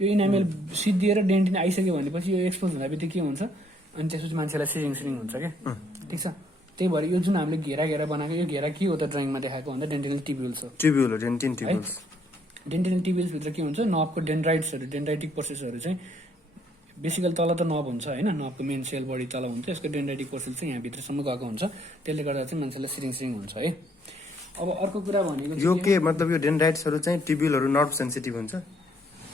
यो इनामेल सिद्धिएर डेन्टिन आइसक्यो भनेपछि यो एक्सपोज हुँदा बित्तिकै के हुन्छ अनि त्यसपछि मान्छेलाई सिरिङ हुन्छ क्या ठिक छ। त्यही भएर यो जुन हामीले घेरा बनाएको यो घेरा के हो त ड्रइङमा देखाएको भन्दा डेन्टिनल टिब्युल्स हो। टिब्युल हो, डेन्टिन टिब्युल्स। डेन्टिनल टिब्युल्स भित्र के हुन्छ नर्भको डेन्ड्राइटिक प्रोसेसहरू चाहिँ बेसिकल तल त नर्भ हुन्छ होइन, नर्भको मेन सेल बडी तल हुन्छ, यसको डेन्ड्राइटिक प्रोसेस चाहिँ यहाँ भित्रसम्म गएको हुन्छ, त्यसले गर्दा चाहिँ मान्छेलाई सिरिङ हुन्छ है। अब अर्को कुरा भनेको यो के मतलब यो डेन्ड्राइट्सहरू चाहिँ टिब्युलहरू नर्भ सेन्सिटिभ हुन्छ।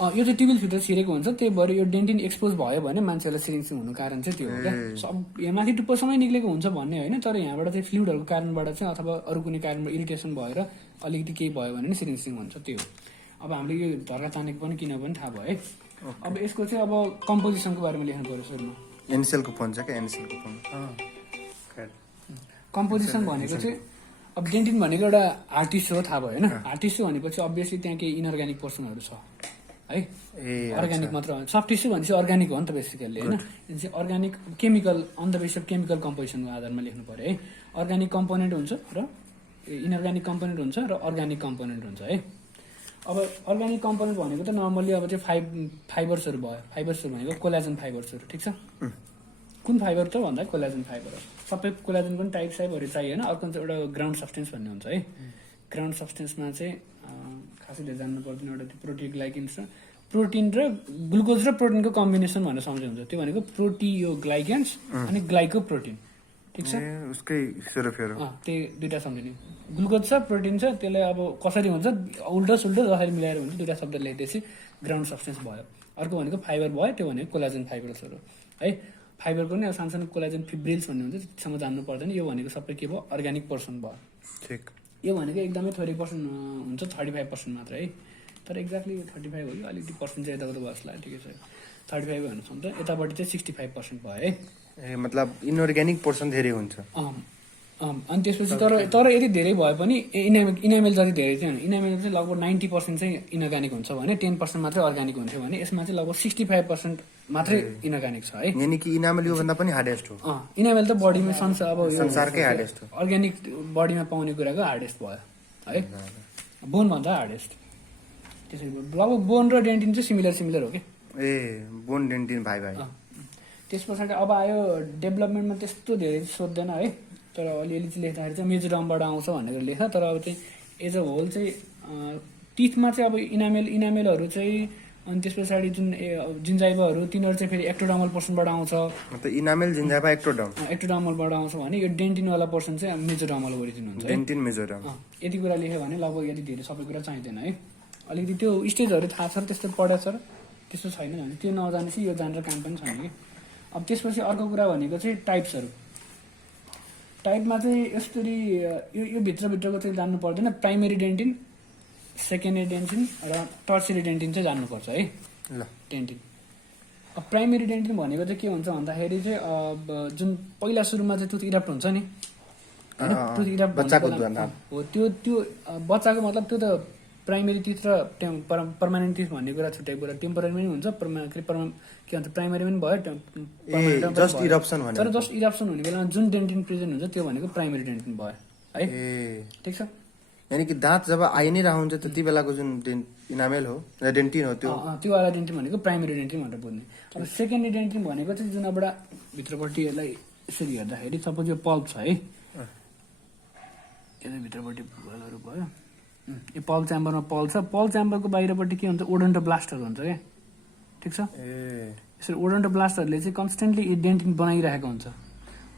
यो चाहिँ टिब्युल्सभित्र छिरेको हुन्छ, त्यही भएर यो डेन्टिन एक्सपोज भयो भने मान्छेलाई सिरिङ हुनु कारण चाहिँ त्यो हो क्या। सब यहाँ माथि टुप्पोसँगै निक्लेको हुन्छ भन्ने होइन, तर यहाँबाट चाहिँ फ्लुइडहरूको कारणबाट चाहिँ अथवा अरू कुनै कारणबाट इरिटेसन भएर अलिकति केही भयो भने सिरिङ हुन्छ त्यो। अब हामीले यो धर्का तानेको पनि किन पनि थाहा भयो है। अब यसको चाहिँ अब कम्पोजिसनको बारेमा लेख्नु पर्यो सुरुमा। एनसेलको फोन छ क्या, एनसेलको फोन। कम्पोजिसन भनेको चाहिँ अब डेन्टिन भनेको एउटा हार्ड टिस्यु हो थाहा भयो होइन। हार्ड टिस्यु भनेपछि अभियसली त्यहाँ केही इनअर्ग्यानिक पोर्सनहरू छ है, अर्ग्यानिक मात्र सफ्ट टिस्यु भनेपछि अर्ग्यानिक हो नि त बेसिकल्ली होइन। यो चाहिँ organic chemical on the base of chemical कम्पोजिसनको आधारमा लेख्नु पर्यो है। अर्ग्यानिक कम्पोनेन्ट हुन्छ र इनअर्ग्यानिक कम्पोनेन्ट हुन्छ र अर्ग्यानिक कम्पोनेन्ट हुन्छ है। अब अर्ग्यानिक कम्पोनेन्ट भनेको त नर्मल्ली अब चाहिँ फाइबर्सहरू भयो, फाइबर्सहरू भनेको कोलाजन फाइबर्सहरू ठिक छ। कुन फाइबर त भन्दा कोलाजन फाइबर हो। सबै कोलाजन पनि टाइपहरू चाहिएन। अर्को चाहिँ एउटा ग्राउन्ड सब्सटेन्स भन्ने हुन्छ है। ग्राउन्ड सब्सटेन्समा चाहिँ खासै धेरै जान्नु पर्दैन, एउटा त्यो प्रोटियोग्लाइकेन्स र प्रोटिन र ग्लुकोज र प्रोटिनको कम्बिनेसन भनेर सम्झिनुहुन्छ। त्यो भनेको प्रोटियोग्लाइकेन्स अनि ग्लाइकोप्रोटिन ठिक छ। उसकै सेरोफेरो त्यही दुईटा सम्झिने। ग्लुकोज छ प्रोटिन छ, त्यसलाई अब कसरी हुन्छ उल्टो सुल्टो जसरी मिलाएर हुन्छ दुईवटा शब्द लेख्दैछ ग्राउन्ड सब्सटेन्स भयो। अर्को भनेको फाइबर भयो, त्यो भनेको कोलाजन फाइबर्सहरू है। फाइबरको नि अब सानो कोलाजन फिब्रिल्स भन्ने हुन्छ, त्यतिसम्म जान्नु पर्दैन। यो भनेको सबै के भयो अर्ग्यानिक पोर्सन भयो ठिक। यो भनेको एकदमै थोरै पर्सेन्ट हुन्छ 35% मात्र है। तर एक्ज्याक्टली 35 हो कि अलिकति पर्सेन्ट चाहिँ यताउता भयो जस्तो लाग्यो, ठिकै छ 35 भन्नु सक्छ। यतापट्टि चाहिँ 65% भयो है। ए मतलब इनअर्ग्यानिक पोर्सन धेरै हुन्छ। अनि त्यसपछि तर यदि धेरै भए पनि इनामेल जति धेरै चाहिँ इनामेल चाहिँ लगभग 90% चाहिँ इनअर्ग्यानिक हुन्छ भने 10% मात्रै अर्ग्यानिक हुन्थ्यो भने यसमा चाहिँ लगभग 65% मात्रै इनअर्ग्यानिक छ है। यानी कि इनामेल योभन्दा पनि हार्डेस्ट हो। इनामेल त बडीमा संसारकै हार्डेस्ट हो। अर्ग्यानिक बडीमा पाउने कुराको हार्डेस्ट भयो है। बोन भन्दा हार्डेस्ट त्यसरी लगभग बोन र डेन्टिन चाहिँ सिमिलर हो कि। ए बोन डेन्टिन भाइ त्यस पछाडि अब आयो डेभलपमेन्टमा त्यस्तो धेरै सोध्दैन है, तर अलिअलि चाहिँ लेख्दाखेरि चाहिँ मेजोडमबाट आउँछ भनेर लेख। तर अब चाहिँ एज अ होल चाहिँ टिथमा चाहिँ अब इनामेलहरू चाहिँ अनि त्यस पछाडि जुन जिन्जाइभाहरू तिनीहरू चाहिँ फेरि एक्टोडर्मल पोर्सनबाट आउँछ। इनामेल जिन्जाइभा एक्टोडर्मलबाट आउँछ भने यो डेन्टिनवाला पोर्सन चाहिँ मेजोडर्मल ओरिजिन हुन्छ। डेन्टिन मेजोडर्म यति कुरा लेख्यो भने लगभग यति धेरै सबै कुरा चाहिँदैन है। अलिकति त्यो स्टेजहरू थाहा छ र त्यस्तो पढेको छ र त्यस्तो छैन भने त्यो नजानेपछि यो जानेर काम पनि छैन कि। अब त्यसपछि अर्को कुरा भनेको चाहिँ टाइप्सहरू। टाइपमा चाहिँ यसरी यो भित्रको चाहिँ जान्नु पर्दैन। प्राइमेरी डेन्टिन, सेकेन्डरी डेन्टिन र टर्सियरी डेन्टिन चाहिँ जान्नुपर्छ है। ल डेन्टिन अब प्राइमेरी डेन्टिन भनेको चाहिँ के हुन्छ भन्दाखेरि चाहिँ अब जुन पहिला सुरुमा चाहिँ टुथ इरप्ट हुन्छ नि होइन, टुथ इरप्ट हो त्यो बच्चाको मतलब त्यो त प्राइमेरी टिथ र पर्मानेन्ट टिथ भन्ने कुरा छुट्टै कुरा। टेम्पोररी पनि हुन्छ के भन्छ प्राइमेरी पनि भयो जस्ट इरप्सन भने। तर जस्ट इरप्सन हुने बेलामा जुन डेन्टिन प्रेजेन्ट हुन्छ त्यो भनेको प्राइमेरी डेन्टिन भयो है। ठिक छ। यानी कि दाँत जब आइ नै रहन्छ त्यति बेलाको जुन इनामेल हो डेन्टिन हो त्यो वाला डेन्टिन भनेको प्राइमेरी डेन्टिन भनेर बुझ्ने। अब सेकेन्डरी डेन्टिन भनेको चाहिँ जुन एउटा भित्रपट्टि यसलाई यसरी हेर्दाखेरि सपोज यो पल्प छ है, यसले भित्रपट्टि भुलहरू भयो। यो पल्प च्याम्बरमा पल्प छ, पल्प च्याम्बरको बाहिरपट्टि के हुन्छ ओडोन्टोब्लास्टहरू हुन्छ क्या ठिक छ। यसरी ओडोन्टोब्लास्टहरूले चाहिँ कन्सटेन्टली डेन्टिन बनाइरहेको हुन्छ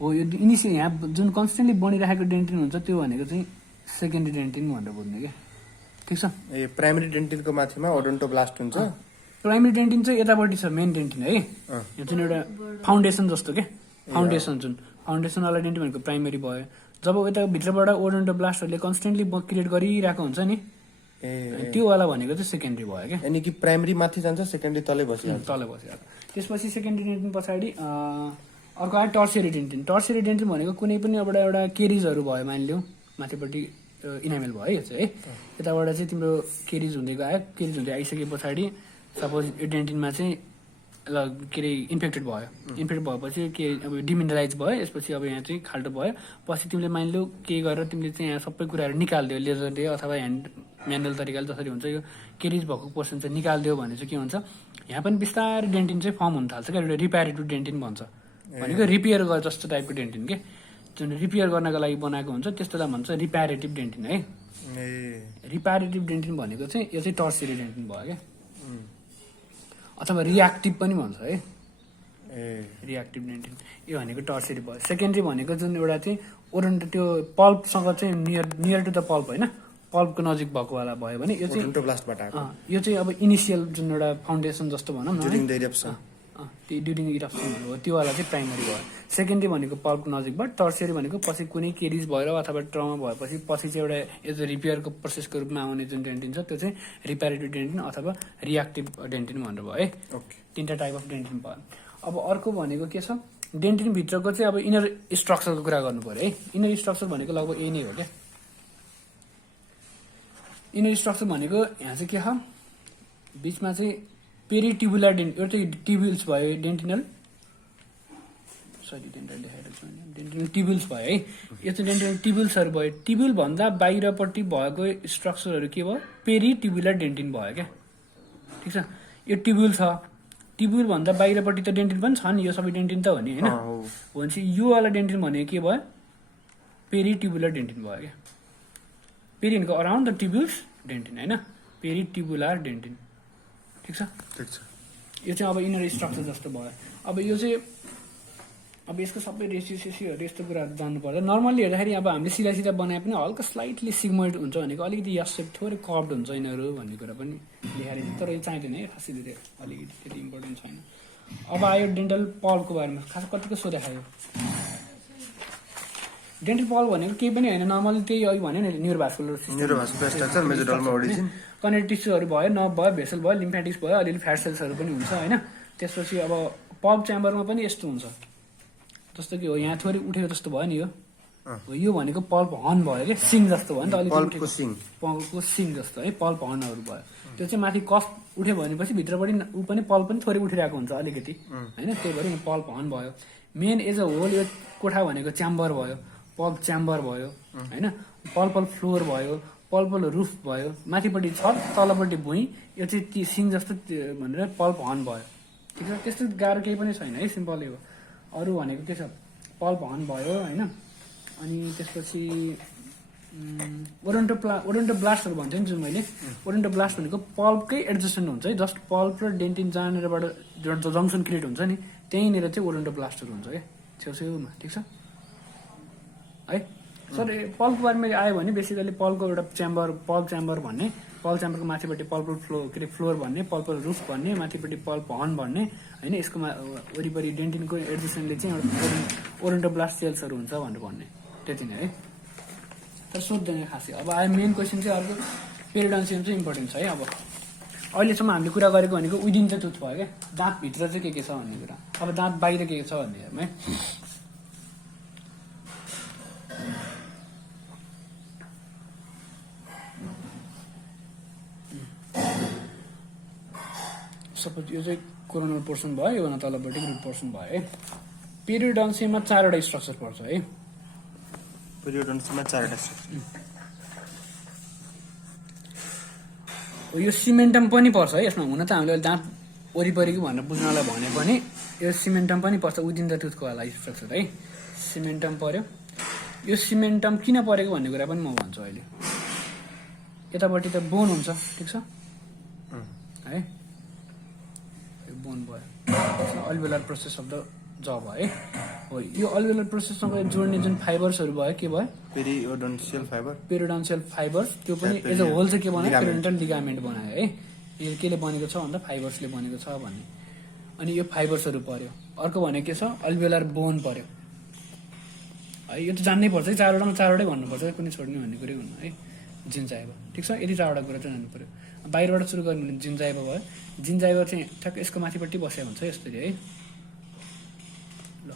हो। यो इनिसियल यहाँ जुन कन्सटेन्टली बनिरहेको डेन्टिन हुन्छ त्यो भनेको चाहिँ सेकेन्डरी डेन्टिन भनेर बुझ्ने क्या ठिक छ। प्राइमेरी डेन्टिनको माथिमा ओडोन्टोब्लास्ट हुन्छ। प्राइमेरी डेन्टिन चाहिँ यतापट्टि छ मेन डेन्टिन है। यो जुन एउटा फाउन्डेसन जस्तो क्या, फाउन्डेसन जुन फाउन्डेसनवाला डेन्टिन भनेको प्राइमेरी भयो। जब यता भित्रबाट ओडोन्टोब्लास्टहरूले कन्सटेन्टली क्रिएट गरिरहेको हुन्छ नि त्यो वाला भनेको चाहिँ सेकेन्डरी भयो क्या। यानी कि प्राइमेरी माथि जान्छ, सेकेन्डरी तलै बसिरहेको। त्यसपछि सेकेन्डरी डेन्टिन पछाडि अर्को आयो टर्सियरी डेन्टिन। टर्सियरी डेन्टिन भनेको कुनै पनि एउटा केरिजहरू भयो मानिलिउँ माथिपट्टि इनामेल भयो यो चाहिँ है। यताबाट चाहिँ तिम्रो केरिज हुँदै गयो, केरिज हुँदै आइसके पछाडि सपोज यो डेन्टिनमा चाहिँ के अरे इन्फेक्टेड भयो। इन्फेक्ट भएपछि के अब डिमिनरलाइज भयो, यसपछि अब यहाँ चाहिँ खाल्टो भयो। पछि तिमीले मानिलिउ के गरेर तिमीले चाहिँ यहाँ सबै कुराहरू निकालिदियो लेजरले अथवा ह्यान्ड म्यानुअल तरिकाले जसरी हुन्छ यो केरिज भएको पोर्सन चाहिँ निकालिदियो भने चाहिँ के हुन्छ यहाँ पनि बिस्तारै डेन्टिन चाहिँ फर्म हुन थाल्छ क्या, एउटा रिपेरेटिभ डेन्टिन भन्छ, भनेको रिपेयर गर जस्तो टाइपको डेन्टिन के, जुन रिपेयर गर्नको लागि बनाएको हुन्छ त्यस्तोलाई भन्छ रिपेरेटिभ डेन्टिन है। रिपेरेटिभ डेन्टिन भनेको चाहिँ यो चाहिँ टर्सियरी डेन्टिन भयो क्या, अथवा रियाक्टिभ पनि भन्छ है, रियाक्टिभ डेन्टिन यो भनेको टर्सियरी भयो। सेकेन्डरी भनेको जुन एउटा चाहिँ ओरेन्ट त्यो पल्पसँग चाहिँ नियर टु द पल्प होइन, पल्पको नजिक भएको वाला भयो भने यो चाहिँ ओडोन्टोब्लास्टबाट आएको, यो चाहिँ अब इनिसियल जुन एउटा फाउन्डेसन जस्तो भनौँ न ड्युरिङ द इरप्सन, त्यो ड्युरिङ इरप्सनहरू हो त्यो वाला चाहिँ प्राइमरी भयो। सेकेन्डरी भनेको पल्पको नजिकबाट, टर्सियरी भनेको पछि कुनै केरिज भएर अथवा ट्रमा भएपछि पछि चाहिँ एउटा एज अ रिपेयरको प्रोसेसको रूपमा आउने जुन डेन्टिन छ त्यो चाहिँ रिपेरेटिभ डेन्टिन अथवा रियाक्टिभ डेन्टिन भनेर भयो है। तिनवटा टाइप अफ डेन्टिन भयो। अब अर्को भनेको के छ, डेन्टिनभित्रको चाहिँ अब इनर स्ट्रक्चरको कुरा गर्नु पऱ्यो है। इनर स्ट्रक्चर भनेको लगभग यही नै हो क्या। इनर स्ट्रक्चर भनेको यहाँ चाहिँ के छ, बिचमा चाहिँ पेरिट्युबुलर यो चाहिँ ट्युब्युल्स भयो डेन्टिनल, सरी डेन्टल देखाइरहेको छु डेन्टिनल ट्युब्युल्स भयो है। यो चाहिँ डेन्टिनल ट्युब्युल्सहरू भयो। ट्युब्युल भन्दा बाहिरपट्टि भएको स्ट्रक्चरहरू के भयो, पेरिट्युबुलर डेन्टिन भयो क्या, ठिक छ। यो ट्युब्युल छ, ट्युब्युल भन्दा बाहिरपट्टि त डेन्टिन पनि छ नि, यो सबै डेन्टिन त हो नि होइन, भनेपछि यो वाला डेन्टिन भनेको के भयो, पेरिट्युबुलर डेन्टिन भयो क्या। पेरि भनेको अराउन्ड द ट्युब्युल्स डेन्टिन होइन, पेरिट्युबुलर डेन्टिन, ठिक छ। यो चाहिँ अब इनर स्ट्रक्चर जस्तो भयो। अब यो चाहिँ अब यसको सबै रेसियोहरू यस्तो कुराहरू जान्नु पर्दा नर्मल्ली हेर्दाखेरि अब हामीले सिधा सिधा बनाए पनि हल्का स्लाइटली सिग्मोइड हुन्छ भनेको अलिकति यस सेप थोरै कर्भड हुन्छ यिनीहरू भन्ने कुरा पनि देखाएर, तर यो चाहिँदैन है खासै धेरै, अलिकति त्यति इम्पोर्टेन्ट छैन। अब आयो डेन्टल पल्पको बारेमा, खास कतिको सो देखायो। डेन्टल पल्प भनेको केही पनि होइन, नर्मली त्यही अघि भन्यो नि न्युरोभास्कुलर सिस्टम, कनेक्टिभ टिस्युहरू भयो, नर्भ भयो, भेसल भयो, लिम्फेटिक्स भयो, अलिअलि फ्याट सेल्सहरू पनि हुन्छ होइन। त्यसपछि अब पल्प च्याम्बरमा पनि यस्तो हुन्छ, जस्तो कि हो यहाँ थोरै उठेको जस्तो भयो नि, यो भनेको पल्प हर्न भयो क्या, सिङ जस्तो भयो नि त, अलिकति पल्पको सिङ जस्तो है, पल्प हर्नहरू भयो। त्यो चाहिँ माथि कफ उठ्यो भनेपछि भित्रपट्टि ऊ पनि पल्प पनि थोरै उठिरहेको हुन्छ अलिकति होइन, त्यही भएर पल्प हर्न भयो। मेन एज अ होल यो कोठा भनेको च्याम्बर भयो, पल्प च्याम्बर भयो होइन, पल्पल फ्लोर भयो, पल्पल रुफ भयो, माथिपट्टि छत तलपट्टि भुइँ, यो चाहिँ ती सिङ जस्तो भनेर पल्प हर्न भयो, ठिक छ। त्यस्तो गाह्रो केही पनि छैन है, सिम्पलै हो। अरू भनेको के छ, पल्प हर्न भयो होइन, अनि त्यसपछि ओडोन्टोब्लास्टहरू भन्छ नि जुन मैले, ओडोन्टोब्लास्ट भनेको पल्पकै एडजस्टेन्ट हुन्छ है, जस्ट पल्प र डेन्टिन जहाँनिरबाट जङ्सन क्रिएट हुन्छ नि त्यहीँनिर चाहिँ ओडोन्टोब्लास्टहरू हुन्छ क्या, छेउछेउमा, ठिक छ है। सर पल्पको बारेमा आयो भने बेसिकली पल्पको एउटा च्याम्बर, पल्प च्याम्बर भन्ने, पल्प च्याम्बरको माथिपट्टि पल्पल फ्लोर भन्ने, पल्पल रुफ भन्ने, माथिपट्टि पल्प हर्न भन्ने होइन, यसको वरिपरि डेन्टिनको एडजस्टेन्टले चाहिँ एउटा ओडोन्टोब्लास्ट सेल्सहरू हुन्छ भनेर भन्ने, त्यति नै है। तर सोध्दैन खासै। अब आयो मेन क्वेसन चाहिँ अर्को, पेरिडोन्सियम चाहिँ इम्पोर्टेन्ट छ है। अब अहिलेसम्म हामीले कुरा गरेको भनेको विदिन द टुथ भयो क्या, दाँतभित्र चाहिँ के छ भन्ने कुरा। अब दाँत बाहिर के छ भन्ने हेरौँ है। सपोज यो चाहिँ कोरोनल पोर्सन भयो, योभन्दा तलपट्टि रुट पोर्सन भयो है। पेरिडोन्सियममा 4वटा स्ट्रक्चर पर्छ है। पेरिडोन्सियममा 4वटा स्ट्रक्चर, यो सिमेन्टम पनि पर्छ है यसमा। हुन त हामीले दाँत वरिपरि भनेर बुझ्नलाई भने पनि यो सिमेन्टम पनि पर्छ, विदिन द टुथको वाला स्ट्रक्चर है। सिमेन्टम पर्यो, यो सिमेन्टम किन परेको भन्ने कुरा पनि म भन्छु अहिले। यतापट्टि त बोन हुन्छ, ठिक छ है, बोन भयो, अल्भेलर प्रोसेस अफ द ज भयो हो। यो अल्भेलर प्रोसेससँग जोड्ने जुन फाइबर्सहरू भयो के भयो, पेरिओडोन्सियल फाइबर, पेरिडोन्सियल फाइबर्स, त्यो पनि एज अ होल चाहिँ के बनायो, पेरिडोन्टल लिगामेन्ट बनायो है। यो केले बनेको छ भन्दा फाइबर्सले बनेको छ भन्ने। अनि यो फाइबर्सहरू पर्यो। अर्को भनेको के छ, अल्भेलर बोन पर्यो है। यो त जान्नै पर्छ है, 4वटामा 4वटै भन्नुपर्छ, कुनै छोड्ने भन्ने कुरै हुनु है। जिन्जाइभा, ठिक छ, यति 4वटा कुरा चाहिँ जान्नु पर्यो। बाहिरबाट सुरु गर्नु भने जिन्जाइभा भयो, जिन्जाइभा चाहिँ ठ्याक्क यसको माथिपट्टि बसेको हुन्छ यसरी है। ल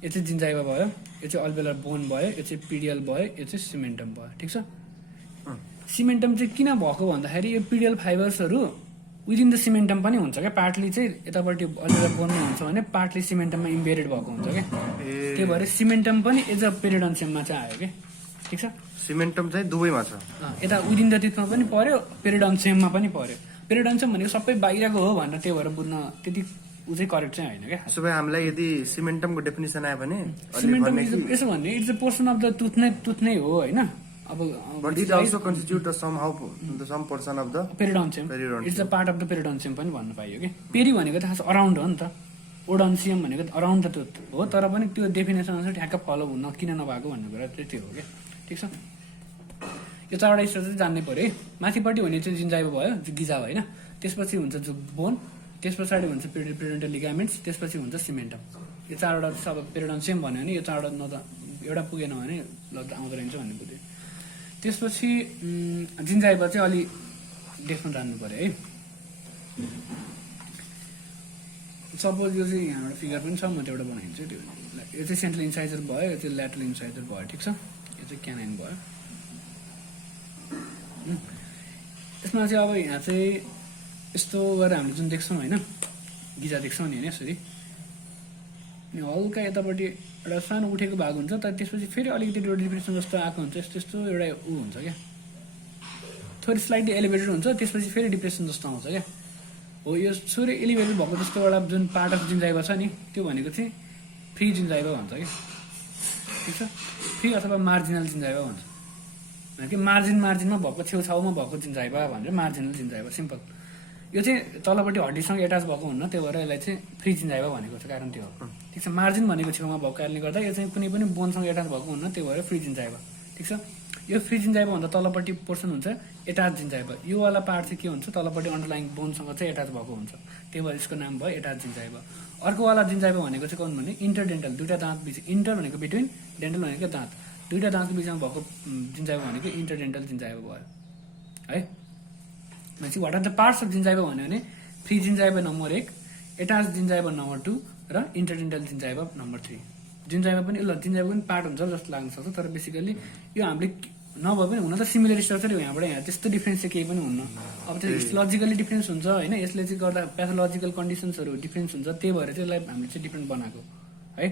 यो चाहिँ जिन्जाइभा भयो, यो चाहिँ अल्भेलर बोन भयो, यो चाहिँ पिडियल भयो, यो चाहिँ सिमेन्टम भयो, ठिक छ। सिमेन्टम चाहिँ किन भएको भन्दाखेरि यो पिडियल फाइबर्सहरू विदिन द सिमेन्टम पनि हुन्छ क्या, पार्टली चाहिँ यतापट्टि अल्भेलर बोनमा हुन्छ भने पार्टली सिमेन्टममा इम्बेडेड भएको हुन्छ क्या। त्यही भएर सिमेन्टम पनि एज अ पेरिडोन्सियममा चाहिँ आयो क्या, ठिक छ। सिमेन्टम चाहिँ दुवैमा छ। यता विदिन द टिथमा पनि पर्यो, पेरिडन्सियममा पनि पर्यो। पेरिडन्सियम भनेको सबै बाहिरको हो भनेर त्यही भएर बुझ्न त्यति ऊ चाहिँ करेक्ट चाहिँ होइन क्या। त्यसो भए हामीलाई यदि सिमेन्टमको डेफिनेसन आयो भने सिमेन्टम यसो भन्ने it's a portion of the tooth नै हो होइन। अब but it also constitute some portion of the periodontium, it's a part of the periodontium पनि भन्नु पाइयो कि। पेरी भनेको त खास अराउन्ड हो नि त, ओडन्सियम भनेको अराउन्ड द टुथ हो, तर पनि त्यो डेफिनेसन अनुसार ठ्याक्क फलो हुन किन नभएको भन्ने कुरा चाहिँ त्यो हो क्या। ठिक छ, यो चारवटा स्ट्रक्चर चाहिँ जान्नै पर्यो है। माथिपट्टि भने चाहिँ जिन्जाइभा भयो, गिजाभा होइन, त्यसपछि हुन्छ जो बोन, त्यस पछाडि हुन्छ पेरिडन्टल लिगामेन्ट्स, त्यसपछि हुन्छ सिमेन्टम। यो चारवटा अब पेरिडन्सियम भन्यो भने यो चारवटा न त एउटा पुगेन भने ल आउँदो रहन्छ भन्ने बुझ्यो। त्यसपछि जिन्जाइभा चाहिँ अलि देख्न जान्नु पर्यो है। सपोज यो चाहिँ यहाँबाट फिगर पनि छ, म त्यो एउटा बनाइदिन्छु। त्यो यो चाहिँ सेन्ट्रल इन्साइजर भयो, यो चाहिँ ल्याटरल इन्साइजर भयो। ठिक छ, यो चाहिँ क्यानाइन भयो। यसमा चाहिँ अब यहाँ चाहिँ यस्तो गरेर हामीले जुन देख्छौँ होइन, गिजा देख्छौँ नि होइन यसरी, अनि हल्का यतापट्टि एउटा सानो उठेको भाग हुन्छ, तर त्यसपछि फेरि अलिकति एउटा डिप्रेसन जस्तो आएको हुन्छ, यस्तो यस्तो एउटा ऊ हुन्छ क्या, थोरै स्लाइटली एलिभेटेड हुन्छ, त्यसपछि फेरि डिप्रेसन जस्तो आउँछ क्या। हो यो थोरै एलिभेटेड भएको जस्तो एउटा जुन पार्ट अफ जिन्जाइभा छ नि, त्यो भनेको चाहिँ फ्री जिन्जाइभा भन्छ क्या। ठिक छ, फ्री अथवा मार्जिनल जिन्जाइभा भन्छ कि मार्जिनमा भएको छेउछाउमा भएको जिन्जाइभा भनेर मार्जिनल जिन्जाइभा, सिम्पल। यो चाहिँ तलपट्टि हड्डीसँग एटाच भएको हुन्न, त्यही भएर यसलाई चाहिँ फ्री जिन्जाइभा भनेको छ, कारण त्यो हो। ठिक छ, मार्जिन भनेको छेउमा भएको कारणले गर्दा यो चाहिँ कुनै पनि बोनसँग एटाच भएको हुन्न, त्यही भएर फ्री जिन्जाइभा। ठिक छ, यो फ्री जिन्जाइभा भन्दा तलपट्टि पोर्सन हुन्छ एटाच जिन्जाइभा। यो वाला पार्ट चाहिँ के हुन्छ, तलपट्टि अन्डरलाइन बोनसँग चाहिँ एटाच भएको हुन्छ, त्यही भएर यसको नाम भयो एटाच जिन्जाइभा। अर्को वाला जिन्जाइभा भनेको चाहिँ कौन भने इन्टरडेन्टल, दुईटा दाँत बिच, इन्टर भनेको बिट्विन, डेन्टल भनेको दाँत, दुईटा दाँतको बिचमा भएको जिन्जाइभा भनेको इन्टरडेन्टल जिन्जाइभा भयो है। भनेपछि what are the parts of gingiva भन्यो भने free gingiva number 1, attached gingiva number 2 र इन्टरडेन्टल जिन्जाइभा नम्बर 3। जिन्जाइभा पनि ल जिन्जाइभा पनि पार्ट हुन्छ जस्तो लाग्न सक्छ, तर बेसिकली यो हामीले नभए पनि हुन त सिमिलर स्ट्रक्चर हो, यहाँबाट यहाँ त्यस्तो डिफ्रेन्स चाहिँ केही पनि हुन्न। अब त्यो हिस्टोलोजिकली डिफ्रेन्स हुन्छ होइन, यसले चाहिँ गर्दा प्याथोलोजिकल कन्डिसन्सहरू डिफ्रेन्स हुन्छ, त्यही भएर चाहिँ यसलाई हामीले चाहिँ डिफ्रेन्ट बनाएको है।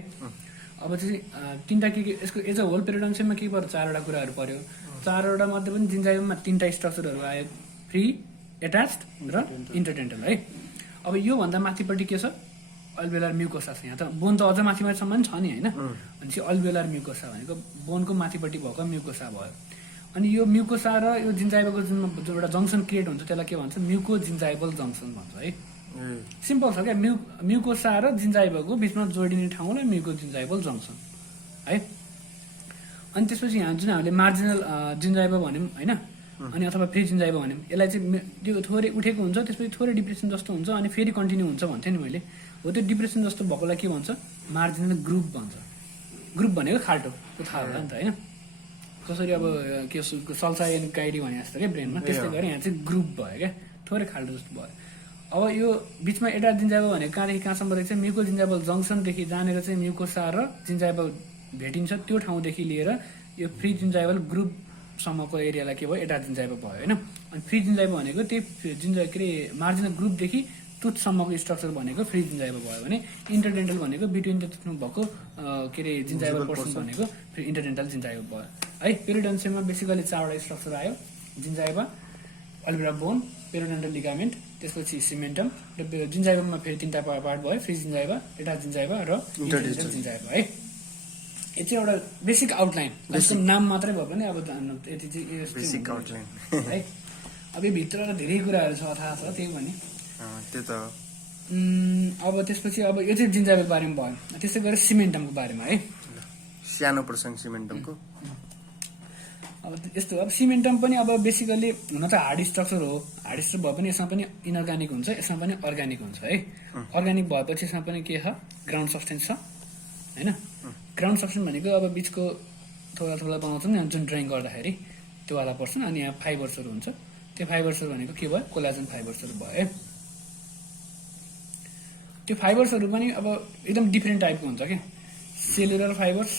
अब चाहिँ तिनवटा के यसको एज अ होल पेरिडन्सियममा के पर्यो, चारवटा कुराहरू पर्यो। चारवटा मध्ये पनि जिन्जाइभामा तिनवटा स्ट्रक्चरहरू आयो, फ्री, एटाच्ड र इन्टरडेन्टल है। अब योभन्दा माथिपट्टि के छ, अल्भेलार म्युकोसा छ। यहाँ त बोन त अझ माथिसम्म छ नि होइन, अनि चाहिँ अल्भेलार म्युकोसा भनेको बोनको माथिपट्टि भएको म्युकोसा भयो। अनि यो म्युकोसा र यो जिन्जाइभाको जुन एउटा जङ्सन क्रिएट हुन्छ त्यसलाई के भन्छ, म्युको जिन्जाइभल जङ्सन भन्छ है। सिम्पल छ क्या, म्युकोसा र जिन्जाइभाको बिचमा जोडिने ठाउँलाई म्युको जिन्जाइभल जङ्सन है। अनि त्यसपछि यहाँ जुन हामीले मार्जिनल जिन्जाइभा भन्यौँ होइन, अनि अथवा फ्री जिन्जाइभा भन्यौँ, यसलाई चाहिँ त्यो थोरै उठेको हुन्छ, त्यसपछि थोरै डिप्रेसन जस्तो हुन्छ, अनि फेरि कन्टिन्यू हुन्छ भन्थेँ नि मैले। हो त्यो डिप्रेसन जस्तो भएकोलाई के भन्छ, मार्जिनल ग्रुप भन्छ। ग्रुप भनेको खाल्टो, त्यो थाहा होला नि त होइन, कसरी अब के सल्सायन गाइडी भने जस्तो क्या ब्रेनमा, त्यस्तै गरी यहाँ चाहिँ ग्रुप भयो क्या, थोरै खाल्टो जस्तो भयो। अब यो बिचमा एटा जिन्जाइभा भनेको कहाँदेखि कहाँसम्म रहेछ, म्युको जिन्जाइभल जङ्सनदेखि जानेर चाहिँ म्युकोसा र जिन्जाइभा भेटिन्छ, त्यो ठाउँदेखि लिएर यो फ्री जिन्जाइभल ग्रुपसम्मको एरियालाई के भयो, एटा जिन्जाइभा भयो होइन। अनि फ्री जिन्जाइभा भनेको त्यही के अरे मार्जिनल ग्रुपदेखि टुथसम्मको स्ट्रक्चर भनेको फ्री जिन्जाइभा भयो भने, इन्टरडेन्टल भनेको बिट्विन द टुथमा भएको के अरे जिन्जाइभल पोर्सन भनेको फ्री इन्टरडेन्टल जिन्जाइभा भयो है। पेरिडन्सियममा बेसिकली चारवटा स्ट्रक्चर आयो, जिन्जाइभा, अल्भेला बोन, पेरिडन्टल लिगामेन्ट, त्यसपछि सिमेन्टम र जिन्जाइभामा फेरि तिनवटा पार्ट भयो, फ्री जिन्जाइभा, एटा जिन्जाइभा र इन्टरडेन्टल जिन्जाइभा है। यो चाहिँ एउटा बेसिक आउटलाइन, नाम मात्रै भयो भने अब यति चाहिँ बेसिक आउटलाइन है। अब यो भित्र धेरै कुराहरू छ, थाहा छ, त्यही भने त्यो त। अब त्यसपछि अब यो चाहिँ जिन्जाइभाको बारेमा भयो, त्यसै गरेर सिमेन्टमको बारेमा है, सानो प्रसङ्ग सिमेन्टमको। अब यस्तो अब सिमेन्टम पनि अब बेसिकली हुन त हार्ड स्ट्रक्चर हो, हार्ड स्ट्रक्चर भए पनि यसमा पनि इनअर्ग्यानिक हुन्छ, यसमा पनि अर्ग्यानिक हुन्छ है। अर्ग्यानिक भएपछि यसमा पनि के छ, ग्राउन्ड सब्सटेन्स छ होइन। ग्राउन्ड सब्सटेन्स भनेको अब बिचको थोडा थोडा बनाउँछौँ नि जुन ड्रइङ गर्दाखेरि त्यो वाला पर्सन, अनि यहाँ फाइबर्सहरू हुन्छ, त्यो फाइबर्सहरू भनेको के भयो, कोलाजन फाइबर्सहरू भयो है। त्यो फाइबर्सहरू पनि अब एकदम डिफ्रेन्ट टाइपको हुन्छ क्या, सेलुलर फाइबर्स,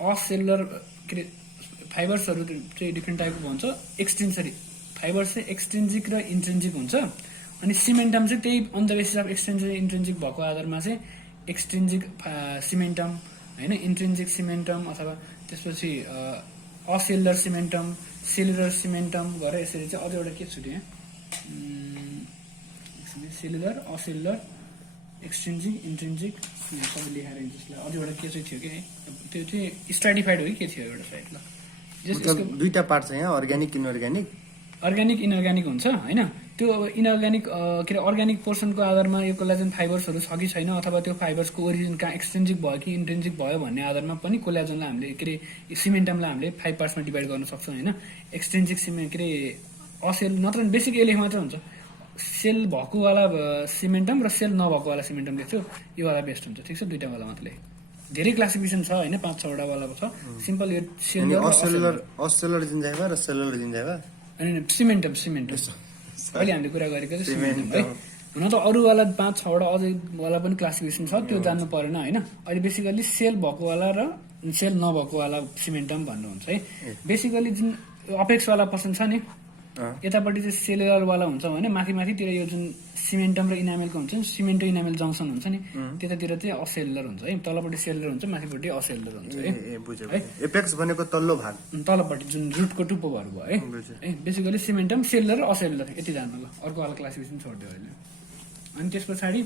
असेलुलर के अरे फाइबर्सहरू चाहिँ डिफ्रेन्ट टाइपको हुन्छ। एक्सटेन्सरी फाइबर्स चाहिँ एक्सटेन्जिक र इन्ट्रेन्जिक हुन्छ, अनि सिमेन्टम चाहिँ त्यही on the basis of एक्सटेन्जिक intrinsic भएको आधारमा चाहिँ एक्सटेन्जिक सिमेन्टम होइन, इन्ट्रेन्जिक सिमेन्टम, अथवा त्यसपछि असेलुलर सिमेन्टम, सेलुलर सिमेन्टम गरेर यसरी चाहिँ अझ एउटा के छुट्यो सेलुलर, असेलुलर, एक्सट्रिन्जिक, इन्ट्रिन्जिक सबै लेखाएर त्यसलाई अझ एउटा के चाहिँ थियो कि त्यो चाहिँ स्ट्राटिफाइड हो कि के थियो एउटा साइड ल मतलब दुईटा पार्ट छ यहाँ, अर्ग्यानिक इनअर्ग्यानिक। अर्ग्यानिक इनअर्ग्यानिक हुन्छ होइन। त्यो अब इनअर्ग्यानिक के अरे अर्ग्यानिक पोर्सनको आधारमा यो कोलाजन फाइबर्सहरू छ कि छैन, अथवा त्यो फाइबर्सको ओरिजिन कहाँ एक्सट्रिन्जिक भयो कि इन्ट्रिन्जिक भयो भन्ने आधारमा पनि कोलाजनलाई हामीले के अरे सिमेन्टमलाई हामीले 5 पार्ट्समा डिभाइड गर्न सक्छौँ होइन। एक्सट्रिन्जिक के अरे असेल नत्र बेसिक यसले मात्र हुन्छ, सेल भएकोवाला सिमेन्टम र सेल नभएकोवाला सिमेन्टम लेख्छु, योवाला बेस्ट हुन्छ। ठिक छ, दुईटा वाला मात्र लेख। धेरै क्लासिफिकेसन छ होइन, 5-6वटा वाला छ। सिम्पल यो असेलुलर जिन्जाइभा र सेलुलर जिन्जाइभा अनि सिमेन्टम अहिले हामीले कुरा गरेको चाहिँ सिमेन्टम है। हुन त अरूवाला 5-6वटा अझै वाला पनि क्लासिफिकेसन छ, त्यो जान्नु परेन होइन। अहिले बेसिकली सेल भएकोवाला र सेल नभएकोवाला सिमेन्टम भन्नुहुन्छ है। बेसिकली जुन अपेक्सवाला पर्सन छ नि, यतापट्टि चाहिँ सेलुलरवाला हुन्छ भने माथितिर यो जुन सिमेन्टम र इनामेलको हुन्छ नि, सिमेन्टो इनामेल जङ्सन हुन्छ नि, त्यतातिर चाहिँ असेलुलर हुन्छ है। तलपट्टि सेलुलर हुन्छ, माथिपट्टि असेलुलर हुन्छ है। एपेक्स भनेको तल्लो भाग, तलपट्टि जुन रुटको टुप्पोहरू भयो है। बेसिकली सिमेन्टम, सेलुलर र असेलुलर यति जान्नु ल। अर्को वाला क्लासिफिकेसन छोडिदियो अहिले। अनि त्यस पछाडि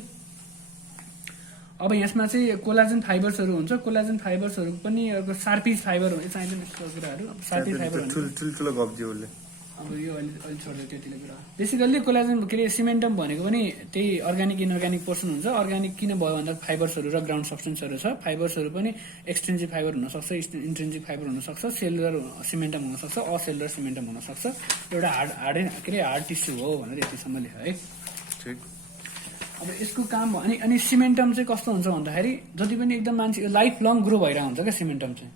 अब यसमा चाहिँ कोलाजन फाइबर्सहरू हुन्छ। कोलाजन फाइबर्सहरू पनि अर्को सार्पिज फाइबर हुन्छ, चाहिँदैन यस्तो कुराहरू। सार्पिज फाइबर ठुल्ठुलो गब्दियो उसले। अब यो अहिले छोड्दै त्यतिले कुरा। बेसिकल्ली कोलाजन के अरे सिमेन्टम भनेको पनि त्यही अर्ग्यानिक इनअर्ग्यानिक पोर्सन हुन्छ। अर्ग्यानिक किन भयो भन्दा फाइबर्सहरू र ग्राउन्ड सब्सटेन्सहरू छ। फाइबर्सहरू पनि एक्सट्रिन्जिक फाइबर हुनसक्छ, इन्ट्रिन्जिक फाइबर हुनसक्छ, सेलुलर सिमेन्टम हुनसक्छ, असेलुलर सिमेन्टम हुनसक्छ। एउटा हार्ड टिस्यु हो भनेर यतिसम्म लेख है। अब यसको काम अनि सिमेन्टम चाहिँ कस्तो हुन्छ भन्दाखेरि जति पनि एकदम मान्छे लाइफ लङ ग्रो भइरहेको हुन्छ क्या सिमेन्टम चाहिँ,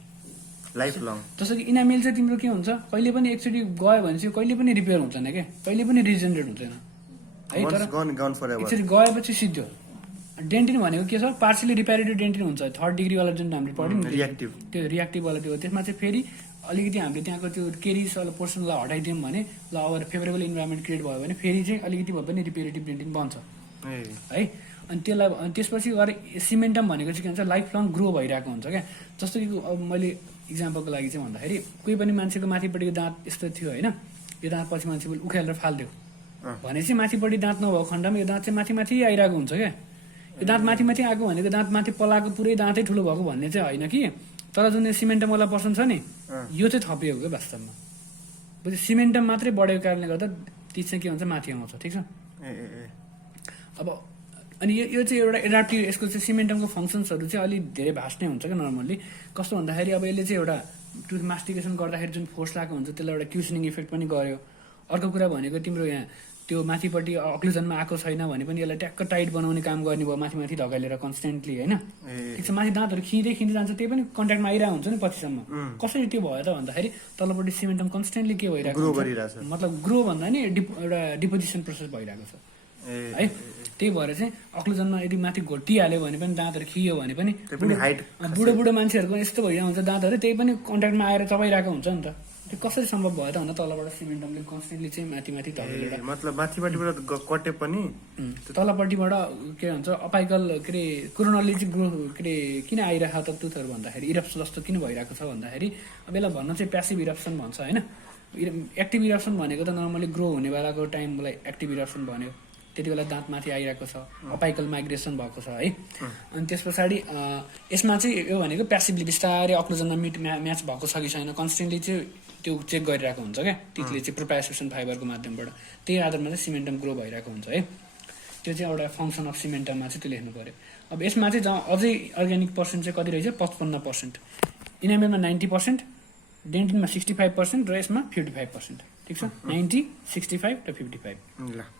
लाइफ लङ। जस्तो कि इनामेल चाहिँ तिम्रो के हुन्छ, कहिले पनि एकचोटि गयो भने चाहिँ कहिले पनि रिपेयर हुँदैन क्या, कहिले पनि रिजेनरेट हुँदैन है। तर एकचोटि गएपछि सिद्धो। डेन्टिन भनेको के छ, पार्सियली रिपेरेटिभ डेन्टिन हुन्छ। 3rd डिग्रीवाला जुन हामीले पढ्यौँ त्यो रियाक्टिभवाला त्यो, त्यसमा चाहिँ फेरि अलिकति हामीले त्यहाँको त्यो केरिसवाला पोर्सनलाई हटाइदियौँ भने ल अब फेभरेबल इन्भाइरोमेन्ट क्रिएट भयो भने फेरि चाहिँ अलिकति भए पनि रिपेरेटिभ डेन्टिन बन्छ है। अनि त्यसलाई त्यसपछि गएर सिमेन्टम भनेको चाहिँ के भन्छ, लाइफ लङ ग्रो भइरहेको हुन्छ क्या। जस्तो कि अब मैले इक्जाम्पलको लागि चाहिँ भन्दाखेरि कोही पनि मान्छेको माथिपट्टिको दाँत यस्तो थियो होइन, यो दाँत पछि मान्छे उखालेर फालिदियो भनेपछि माथिपट्टि दाँत नभएको खण्डमा यो दाँत चाहिँ माथि आइरहेको हुन्छ क्या। यो दाँत माथि आएको भनेको दाँत माथि पलाएको पुरै दाँतै ठुलो भएको भन्ने चाहिँ होइन कि, तर जुन सिमेन्टमवाला पर्सन छ नि यो चाहिँ थपिएको क्या वास्तवमा। बुझ्यो, सिमेन्टम मात्रै बढेको कारणले गर्दा ती चाहिँ के हुन्छ, माथि आउँछ। ठिक छ। अब अनि यो चाहिँ एउटा एडाप्टिभ, यसको चाहिँ सिमेन्टमको फङ्सन्सहरू चाहिँ अलिक धेरै भास्ट नै हुन्छ क्या नर्मल्ली। कस्तो भन्दाखेरि अब यसले चाहिँ एउटा टुथ मास्टिकेसन गर्दाखेरि जुन फोर्स लागेको हुन्छ त्यसलाई एउटा क्युसनिङ इफेक्ट पनि गर्यो। अर्को कुरा भनेको तिम्रो यहाँ त्यो माथिपट्टि अक्लुजनमा आएको छैन भने पनि यसलाई ट्याक्क टाइट बनाउने काम गर्ने भयो, माथि ढकालेर कन्सटेन्टली होइन। ठिक छ, माथि दाँतहरू खिँदै जान्छ, त्यही पनि कन्ट्याक्टमा आइरहेको हुन्छ नि पछिसम्म। कसरी त्यो भयो त भन्दाखेरि तलपट्टि सिमेन्टम कन्सटेन्टली के भइरहेको हुन्छ, मतलब ग्रो भन्दा नि एउटा डिपोजिसन प्रोसेस भइरहेको छ है। त्यही भएर चाहिँ अक्लुजनमा यदि माथि घोटिहाल्यो भने पनि दाँतहरू खियो भने पनि बुढो मान्छेहरूको यस्तो भइरहेको हुन्छ दाँतहरू, त्यही पनि कन्ट्याक्टमा आएर चबाइरहेको हुन्छ नि त। त्यो कसरी सम्भव भयो त भन्दा तलबाट सिमेन्टमले कन्सटेन्टली चाहिँ माथि ढलेर, मतलब माथिपट्टिबाट कटे पनि तलपट्टिबाट के भन्छ अपाइकल के अरे कोरोनली चाहिँ ग्रो के अरे किन आइरहेको त टुथहरू भन्दाखेरि इरप्सन जस्तो किन भइरहेको छ भन्दाखेरि अब यसलाई भन्न चाहिँ प्यासिभ इरप्सन भन्छ होइन। एक्टिभ इरप्सन भनेको त नर्मली ग्रो हुने बेलाको टाइमलाई एक्टिभ इरप्सन भन्यो, त्यति बेला दाँत माथि आइरहेको छ, अपाइकल माइग्रेसन भएको छ है। अनि त्यस पछाडि यसमा चाहिँ यो भनेको प्यासिभली बिस्तारै अक्लुजनमा म्याच भएको छ कि छैन कन्सटेन्टली चाहिँ त्यो चेक गरिरहेको हुन्छ क्या टिथले चाहिँ प्रोप्रायोसेसन फाइबरको माध्यमबाट। त्यही आधारमा चाहिँ सिमेन्टम ग्रो भइरहेको हुन्छ है। त्यो चाहिँ एउटा फङ्सन अफ सिमेन्टममा चाहिँ त्यो लेख्नु पऱ्यो। अब यसमा चाहिँ अझै अर्ग्यानिक पर्सेन्ट चाहिँ कति रहेछ, 55%, इनामेलमा 90%, डेन्टिनमा 65% र यसमा 55%। ठिक छ, 90, 65 र 55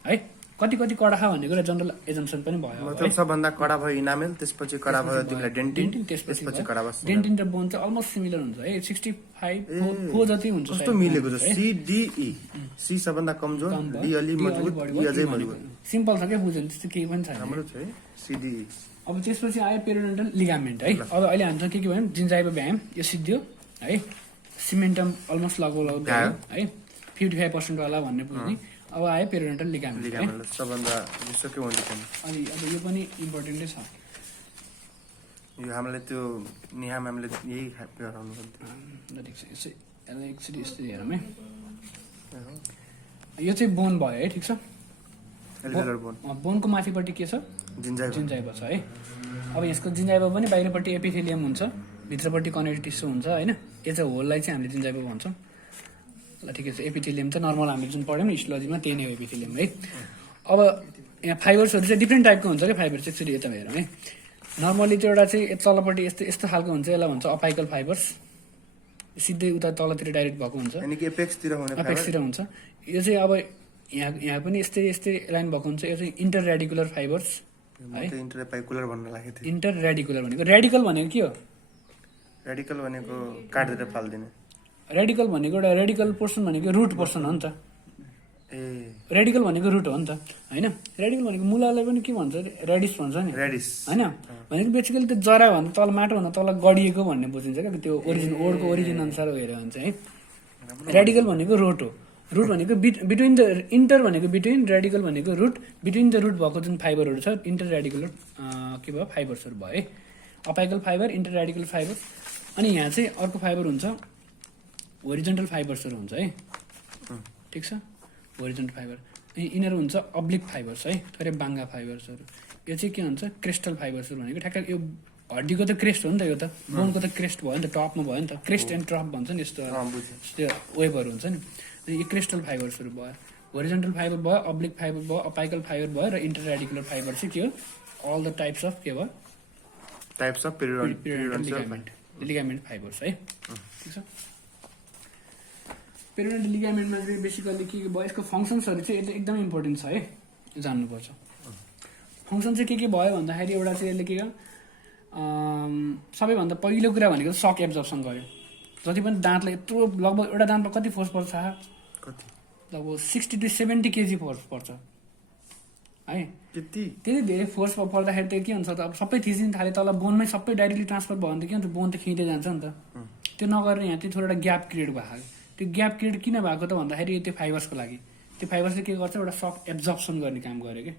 है। कति कडा भन्ने कुरा जनरल एजम्सन पनि भयो। मतलब सबभन्दा कडा भयो इनामेल, त्यसपछि कडा भयो तिमीलाई डेन्टिन, त्यसपछि कडा भयो डेन्टिन र बोन चाहिँ अलमोस्ट सिमिलर हुन्छ है। 65 जति हुन्छ कस्तो मिलेको छ। सी डी ई, सी सबभन्दा कमजोर, डी अलि मजबुत, ई अझै मजबुत। सिम्पल छ क्या बुझ्नु, त्यस्तो केही पनि छैन। राम्रो छ है सी डी ई। अब त्यसपछि आयो पेरियोडन्टल लिगामेन्ट है। अब अहिले हामीसँग के भन्यौँ, जिन्जाइभा व्यायाम यो सिद्धियो है। सिमेन्टम अलमोस्ट लगभग है 55% वाला भन्ने पुग्ने। अब आयो पेरियोडन्टल लिगामेन्ट सबभन्दा जस्तो के हुन्छ अनि अब यो पनि इम्पोर्टेन्टै छ। यो हामीले त्यो निहाम हामीले यही गराउनु पर्छ। ठिक छ, यसै यसलाई एकचोटि यस्तो हेरौँ है। यो चाहिँ बोन भयो है, ठिक छ। एल्भियोलर बोन। बोनको माथिपट्टि के छ? जिन्जाइभा छ है। अब यसको जिन्जाइभा पनि बाहिरपट्टि एपिथेलियम हुन्छ, भित्रपट्टि कनेक्टिभ टिस्यु हुन्छ होइन। यो चाहिँ होललाई चाहिँ हामीले जिन्जाइभा भन्छौँ। ल ठिकै छ। एपिथेलियम चाहिँ नर्मल हामीले जुन पढ्यौँ नि हिस्टोलोजीमा त्यही नै हो एपिथेलियम है। अब यहाँ फाइबर्सहरू चाहिँ डिफ्रेन्ट टाइपको हुन्छ क्या फाइबर चाहिँ। एकचोटि यता हेरौँ है। नर्मली चाहिँ एउटा चाहिँ तलपट्टि यस्तो यस्तो खालको हुन्छ, यसलाई भन्छ अपाइकल फाइबर्स। सिधै उता तलतिर डाइरेक्ट भएको हुन्छ, एपेक्सतिर हुन्छ। यो चाहिँ अब यहाँ पनि यस्तै यस्तै लाइन भएको हुन्छ। यो चाहिँ इन्टर रेडिकुलर फाइबर्स है। इन्टरपेकुलर भन्न लागेको थियो। इन्टर रेडिकुलर भनेको, रेडिकल भनेको के हो? रेडिकल भनेको काटेर फाल्दिने। रेडिकल भनेको एउटा रेडिकल पोर्सन भनेको रुट पोर्सन हो नि त। रेडिकल भनेको रुट हो नि त होइन। रेडिकल भनेको मुलालाई पनि के भन्छ? रेडिस भन्छ नि होइन। भनेको बेसिकली त्यो जरा भन्दा तल माटो भन्दा तल गडिएको भन्ने बुझिन्छ क्या, त्यो ओरिजिन ओडको ओरिजिन अनुसार हेरेर हुन्छ है। रेडिकल भनेको रुट हो। रुट भनेको बिट्विन द इन्टर भनेको बिट्विन, रेडिकल भनेको रुट, बिट्विन द रुट भएको जुन फाइबरहरू छ इन्टर रेडिकुलर के भयो फाइबर्सहरू भयो है। Apical fibre, inter radical fibre. अनि यहाँ चाहिँ अर्को फाइबर हुन्छ होरिजोन्टल फाइबर्सहरू हुन्छ है, ठिक छ। होरिजोन्टल फाइबर। अनि यिनीहरू हुन्छ अब्लिक फाइबर्स है, थोरै बाङ्गा फाइबर्सहरू। यो चाहिँ के हुन्छ? क्रिस्टल फाइबर्सहरू भनेको ठ्याक्क यो हड्डीको त क्रेस्ट हो नि त, यो त बोनको त क्रेस्ट भयो नि त, टपमा भयो नि त। क्रेस्ट एन्ड ट्रप भन्छ नि यस्तो त्यो वेबहरू हुन्छ नि। अनि यो क्रिस्टल फाइबर्सहरू भयो, होरिजोन्टल फाइबर भयो, अब्लिक फाइबर भयो, अपाइकल फाइबर भयो र इन्टर रेडिकुलर फाइबर चाहिँ के हो? अल द टाइप्स अफ के भयो? टाइप्स अफ लिगामेन्ट फाइबर्स है, ठिक छ। पेरियोडन्टल लिगामेन्टमा चाहिँ बेसिकली के भयो? यसको फङ्सन्सहरू चाहिँ एकदमै इम्पोर्टेन्ट छ है, जान्नुपर्छ। फङ्सन चाहिँ के भयो भन्दाखेरि एउटा चाहिँ यसले के गर्यो? सबैभन्दा पहिलो कुरा भनेको सक एब्जर्प्सन गर्यो। जति पनि दाँतले यत्रो लगभग एउटा दाँतमा कति फोर्स पर्छ? लगभग 60 to 70 kg फोर्स पर्छ है। त्यति धेरै फोर्स पर्दाखेरि त्यो के हुन्छ त? अब सबै थिचिन थाले तल बोनमै सबै डाइरेक्टली ट्रान्सफर भयो भने त के हुन्छ? बोन त खिँदै जान्छ नि त। त्यो नगरेर यहाँ चाहिँ थोरै एउटा ग्याप क्रिएट भएको। त्यो ग्याप क्रिएट किन भएको त भन्दाखेरि त्यो फाइबर्सको लागि। त्यो फाइबर्सले के गर्छ? एउटा सक एब्जर्प्सन गर्ने काम गर्यो क्या।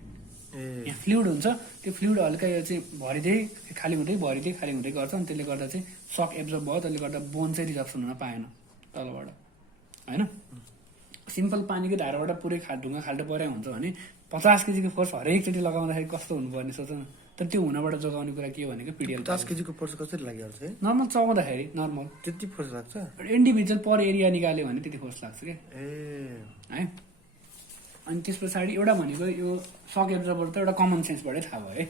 यहाँ फ्लुइड हुन्छ, त्यो फ्लुइड हल्का यो चाहिँ भरिँदै खाली हुँदै भरिँदै खाली हुँदै गर्छ। अनि त्यसले गर्दा चाहिँ सक एब्जर्ब भयो, त्यसले गर्दा बोन चाहिँ रिजर्प्सन हुन पाएन तलबाट होइन। सिम्पल पानीको धाराबाट पुरै ढुङ्गा खाल्टो परे हुन्छ भने 50 kg फोर्स हरेकचोटि लगाउँदाखेरि कस्तो हुनुपर्ने सोच न। तर त्यो हुनबाट जोगाउने कुरा के हो भनेको पिडिएल। 50 kg फोर्स कसरी लागिहाल्छ है? नर्मल चलाउँदाखेरि नर्मल त्यति फोर्स लाग्छ? इन्डिभिजुअल पर एरिया निकाल्यो भने त्यति फोर्स लाग्छ क्या है। अनि त्यस पछाडि एउटा भनेको यो सक एब्जर्बर त एउटा कमन सेन्सबाटै थाहा भयो है।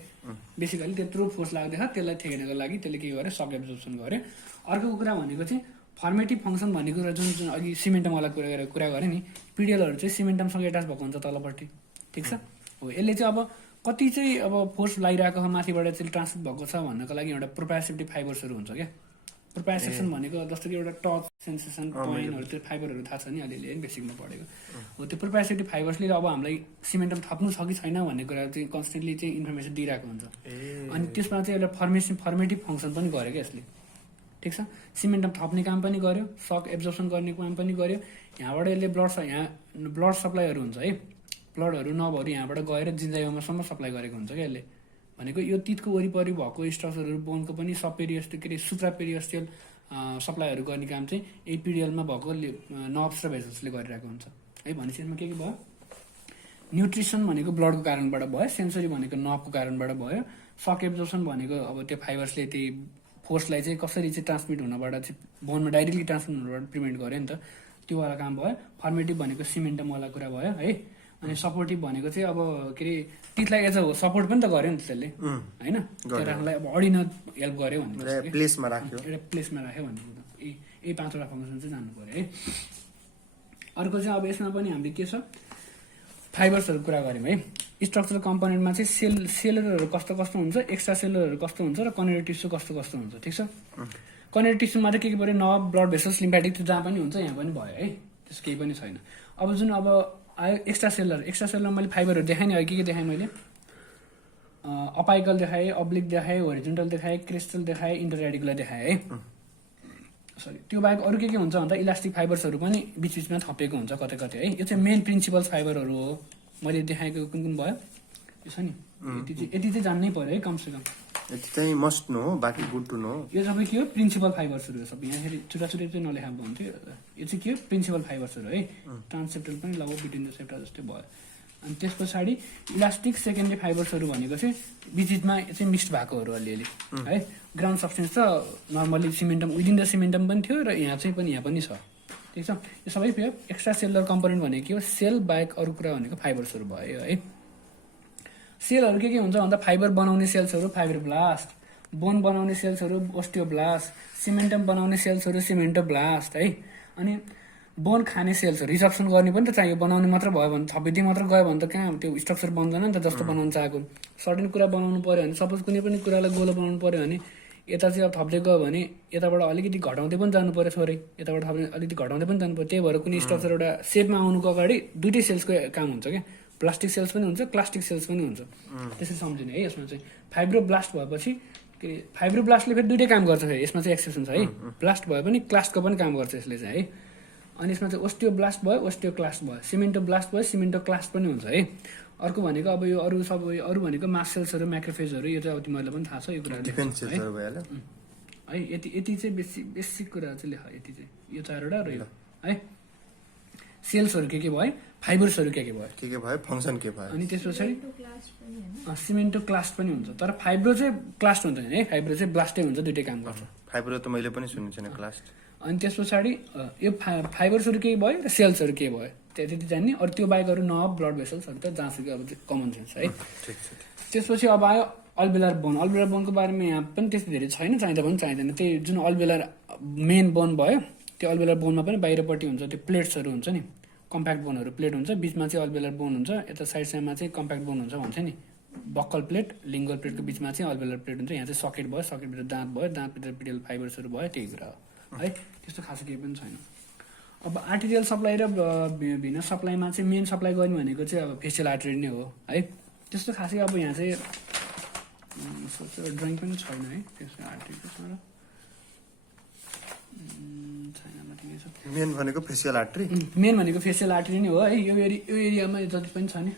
बेसिकली त्यत्रो फोर्स लाग्दैछ, त्यसलाई ठेक्नको लागि त्यसले के गर्यो? सक एब्जर्प्सन गर्यो। अर्को कुरा भनेको चाहिँ फर्मेटिभ फङ्सन भनेको जुन अघि सिमेन्टमवाला कुरा गरेँ नि, पिडिएलहरू चाहिँ सिमेन्टमसँग एट्याच भएको हुन्छ तलपट्टि, ठिक छ। हो यसले चाहिँ अब कति चाहिँ अब फोर्स लागिरहेको छ माथिबाट चाहिँ ट्रान्समिट भएको छ भन्नको लागि एउटा प्रोप्रायोसेप्टिभ फाइबर्सहरू हुन्छ क्या। प्रोप्रायोसेप्सन भनेको जस्तो कि एउटा टच सेन्सेसन पोइन्टहरू त्यो फाइबरहरू थाहा छ नि अलिअलि है, बेसिकमा पढेको हो। त्यो प्रोप्रायोसेप्टिभ फाइबर्सले अब हामीलाई सिमेन्टम थप्नु छ कि छैन भन्ने कुरा चाहिँ कन्सटेन्टली चाहिँ इन्फर्मेसन दिइरहेको हुन्छ। अनि त्यसमा चाहिँ एउटा फर्मेटिभ फङ्सन पनि गर्यो क्या यसले, ठिक छ। सिमेन्टम थप्ने काम पनि गर्यो, सक एब्जर्प्सन गर्ने काम पनि गर्यो। यहाँबाट यसले यहाँ ब्लड सप्लाईहरू हुन्छ है, ब्लडहरू नभएर यहाँबाट गएर जिन्जाइभासम्म सप्लाई गरेको हुन्छ क्या यसले। भनेको यो तितको वरिपरि भएको स्ट्रक्चरहरू बोनको पनि सबपेरियोस्टियल के अरे सुप्रापेरियोस्टियल सप्लाईहरू गर्ने काम चाहिँ एपिडियलमा भएको नर्भ्स र भेसल्सले गरिरहेको हुन्छ है। भनेपछि यसमा के भयो? न्युट्रिसन भनेको ब्लडको कारणबाट भयो, सेन्सरी भनेको नर्भको कारणबाट भयो, सक एब्जर्प्सन भनेको अब त्यो फाइबर्सले त्यही फोर्सलाई चाहिँ कसरी चाहिँ ट्रान्समिट हुनबाट चाहिँ बोनमा डाइरेक्टली ट्रान्समिट हुनबाट प्रिभेन्ट गर्यो नि त, त्योवाला काम भयो। फर्मेटिभ भनेको सिमेन्टमवाला कुरा भयो है। अनि सपोर्टिभ भनेको चाहिँ अब के अरे टिथलाई एज अ सपोर्ट पनि त गर्यो नि त्यसले होइन, त्यो राख्नलाई अब अडिन हेल्प गर्यो भन्ने एउटा प्लेसमा राख्यो भन्ने कुरा। यही 5वटा फङ्सन चाहिँ जान्नु पर्यो है। अर्को चाहिँ अब यसमा पनि हामीले के छ? फाइबर्सहरू कुरा गऱ्यौँ है। स्ट्रक्चरल कम्पोनेन्टमा चाहिँ सेलुलरहरू कस्तो कस्तो हुन्छ, एक्स्ट्रा सेलुलरहरू कस्तो हुन्छ र कनेक्टिभ टिस्यु कस्तो कस्तो हुन्छ, ठिक छ। कनेक्टिभ टिस्युमा चाहिँ के पऱ्यो? नर्भ, ब्लड भेसल्स, लिम्फेटिक जहाँ पनि हुन्छ यहाँ पनि भयो है, त्यस्तो केही पनि छैन। अब जुन अब आयो एक्स्ट्रा सेलुलर मैले फाइबरहरू देखाएँ नि, के देखाएँ मैले? अपाइकल देखाएँ, अब्लिक देखाएँ, होरिजोन्टल देखाएँ, क्रिस्टल देखाएँ, इन्टर रेडिकुलर देखाएँ है। सरी, त्यो बाहेक अरू के हुन्छ भन्दा इलास्टिक फाइबर्सहरू पनि बिचबिचमा थपेको हुन्छ कतै कतै है। यो चाहिँ मेन प्रिन्सिपल्स फाइबरहरू हो। मैले देखाएको कुन कुन भयो यो छ नि, यति चाहिँ जान्नै पर्यो है कमसेकम। यति चाहिँ मस्ट नो हो, बाँकी गुड टु नो। यो सबै के हो प्रिन्सिपल फाइबर्सहरू हो सबै। यहाँ छुट्टा चाहिँ नलेखाएको हुन्थ्यो। यो चाहिँ के हो प्रिन्सिपल फाइबर्सहरू है। ट्रान्ससेप्टल पनि लगभग बिट्विन द सेप्टा जस्तै भयो। अनि त्यस पछाडि इलास्टिक सेकेन्डरी फाइबर्सहरू भनेको चाहिँ बिचमा चाहिँ मिक्स्ड भएकोहरू अलिअलि है। ग्राउन्ड सब्सटेन्स त नर्मली सिमेन्टम विदिन द सिमेन्टम पनि थियो र यहाँ पनि छ, ठिक छ। यो सबै एक्स्ट्रा सेलुलर कम्पोनेन्ट भनेको के हो, सेल बाहेक अरू कुरा भनेको फाइबर्सहरू भयो है। सेलहरू के हुन्छ भन्दा फाइबर बनाउने सेल्सहरू फाइब्रोब्लास्ट, बोन बनाउने सेल्सहरू ओस्टियोब्लास्ट, सिमेन्टम बनाउने सेल्सहरू सिमेन्टोब्लास्ट है। अनि बोन खाने सेल्सहरू रिसप्सन गर्ने पनि त चाहियो, बनाउनु मात्र भयो भने थपिदिए मात्र गयो भने त कहाँ त्यो स्ट्रक्चर बन्दैन नि त जस्तो बनाउनु चाहेको। सर्टेन कुरा बनाउनु पर्यो भने सपोज कुनै पनि कुरालाई गोलो बनाउनु पर्यो भने यता चाहिँ अब थप्दै गयो भने यताबाट अलिकति घटाउँदै पनि जानु पर्यो, थोरै यताबाट अलिकति घटाउँदै पनि जानु पर्यो। त्यही भएर कुनै स्ट्रक्चर एउटा सेपमा आउनुको अगाडि दुइटै सेल्सको काम हुन्छ क्या, प्लास्टिक सेल्स पनि हुन्छ क्लास्टिक सेल्स पनि हुन्छ। त्यसरी सम्झिने है। यसमा चाहिँ फाइब्रोब्लास्ट भएपछि के फाइब्रोब्लास्टले फेरि दुइटै काम गर्छ, यसमा चाहिँ एक्सेप्सन छ है। ब्लास्ट भयो पनि क्लास्टको पनि काम गर्छ यसले चाहिँ है। अनि यसमा चाहिँ ओस्टियोब्लास्ट भयो ओस्टियोक्लास्ट भयो, सिमेन्टोब्लास्ट भयो सिमेन्टोक्लास्ट पनि हुन्छ है। अर्को भनेको अब यो अरू भनेको मास सेल्सहरू म्याक्रोफेजहरू, यो चाहिँ अब तिमीहरूलाई पनि थाहा छ यो कुराहरू है। यति चाहिँ बेसिक कुरा चाहिँ लेख, यति चाहिँ यो चारवटा र यो है। सेल्सहरू के भयो, फाइबर्सहरू के भयो, फङ्सन के भयो। अनि त्यस पछाडि सिमेन्टोक्लास्ट पनि हुन्छ, तर फाइब्रो चाहिँ क्लास्ट हुन्छ है। फाइब्रो चाहिँ ब्लास्टै हुन्छ, दुइटै काम गर्छ। फाइब्रो त मैले पनि सुनेको छैन क्लास्ट। अनि त्यस पछाडि यो फाइबर्सहरू के भयो र सेल्सहरू के भयो त्यति जान्ने। अरू त्यो बाहेक अरू नर्भ ब्लड भेसल्सहरू त जहाँसुकै अब कमन सेन्स है। त्यसपछि अब आयो अल्भेलर बोन। अल्भेलर बोनको बारेमा यहाँ पनि त्यस्तो धेरै छैन, चाहिँदा पनि चाहिँदैन। त्यही जुन अल्भेलर मेन बोन भयो त्यो अल्भेलर बोनमा पनि बाहिरपट्टि हुन्छ त्यो प्लेट्सहरू हुन्छ नि, कम्प्याक्ट बोनहरू प्लेट हुन्छ, बिचमा चाहिँ अल्भेलर बोन हुन्छ, यता साइड साइडमा चाहिँ कम्प्याक्ट बोन हुन्छ भन्छ नि। बक्कल प्लेट लिङ्गल प्लेटको बिचमा चाहिँ अल्भेलर प्लेट हुन्छ, यहाँ चाहिँ सकेट भयो, सकेटभित्र दाँत भयो, दाँतभित्र पिडियल फाइबर्सहरू भयो, त्यही कुरा हो है। त्यस्तो खासै केही पनि छैन। अब आर्टेरियल सप्लाई र भिनस सप्लाईमा चाहिँ मेन सप्लाई गर्ने भनेको चाहिँ अब फेसियल आर्टरी नै हो है। त्यस्तो खासै अब यहाँ चाहिँ ड्रइङ पनि छैन है त्यसको आर्टरीको छैन मेन भनेको फेसियल आर्टरी, मेन भनेको फेसियल आर्टरी नै हो है। यो एरियामा जति पनि छ नि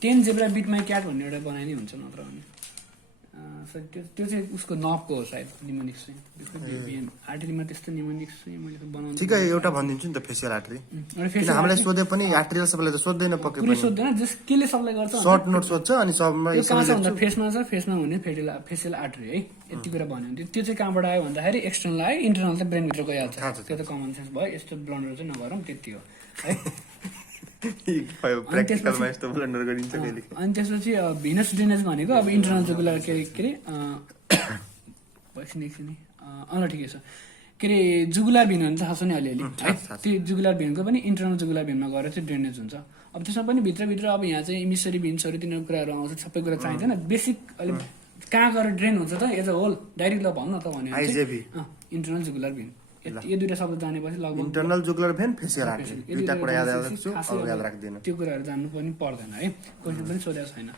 10 जेब्रा बिट माई क्याट भन्ने एउटा बनाइ नै हुन्छ, नत्र भने त्यो चाहिँ उसको नर्भको हो सायद निमोनिक्स चाहिँ। आर्टरीमा त्यस्तो निमोनिक्स चाहिँ मैले बनाउनु ठिकै एउटा भनिदिन्छु नि त फेसियल आर्टरी। किन हामीलाई सोधे पनि आर्टरियल सबैलाई त सोध्दैन, पक्कै पनि सोध्दैन, जस केले सप्लाई गर्छ सर्ट नोट सोध्छ। अनि सबमा फेसमा छ, फेसमा हुने फेसियल आर्टरी है। यति कुरा भन्यो भने त्यो चाहिँ कहाँबाट आयो भन्दाखेरि एक्सटर्नल आयो, इन्टरनल चाहिँ ब्रेनभित्र गइहाल्छ। त्यो त कमन सेन्स भयो, यस्तो ब्लन्डर चाहिँ नगरौँ, त्यति हो है। अनि त्यसपछि भिनस ड्रेनेज भनेको अब इन्टरनल जुगुलर के अरे एकछिन ल ठिकै छ के अरे जुगुलार भेन भने थाहा छ नि अलिअलि है। त्यो जुगुलार भेनको पनि इन्टरनल जुगुलार भेनमा गएर चाहिँ ड्रेनेज हुन्छ। अब त्यसमा पनि भित्रभित्र अब यहाँ चाहिँ इमिसरी भिन्सहरू तिनीहरू कुराहरू आउँछ, सबै कुरा चाहिँदैन। बेसिक अहिले कहाँ गएर ड्रेन हुन्छ त एज अ होल डाइरेक्ट ल भन्नु न त भन्यो इन्टरनल जुगुलार भेन। यो दुईटा शब्द जानेपछि लगभग internal jugular vein facial artery दुईटा कुरा याद राख्छु, अरु याद राख्दिन। त्यो कुराहरू जान्नु पनि पर्दैन है, क्वेशन पनि सोधेको छैन।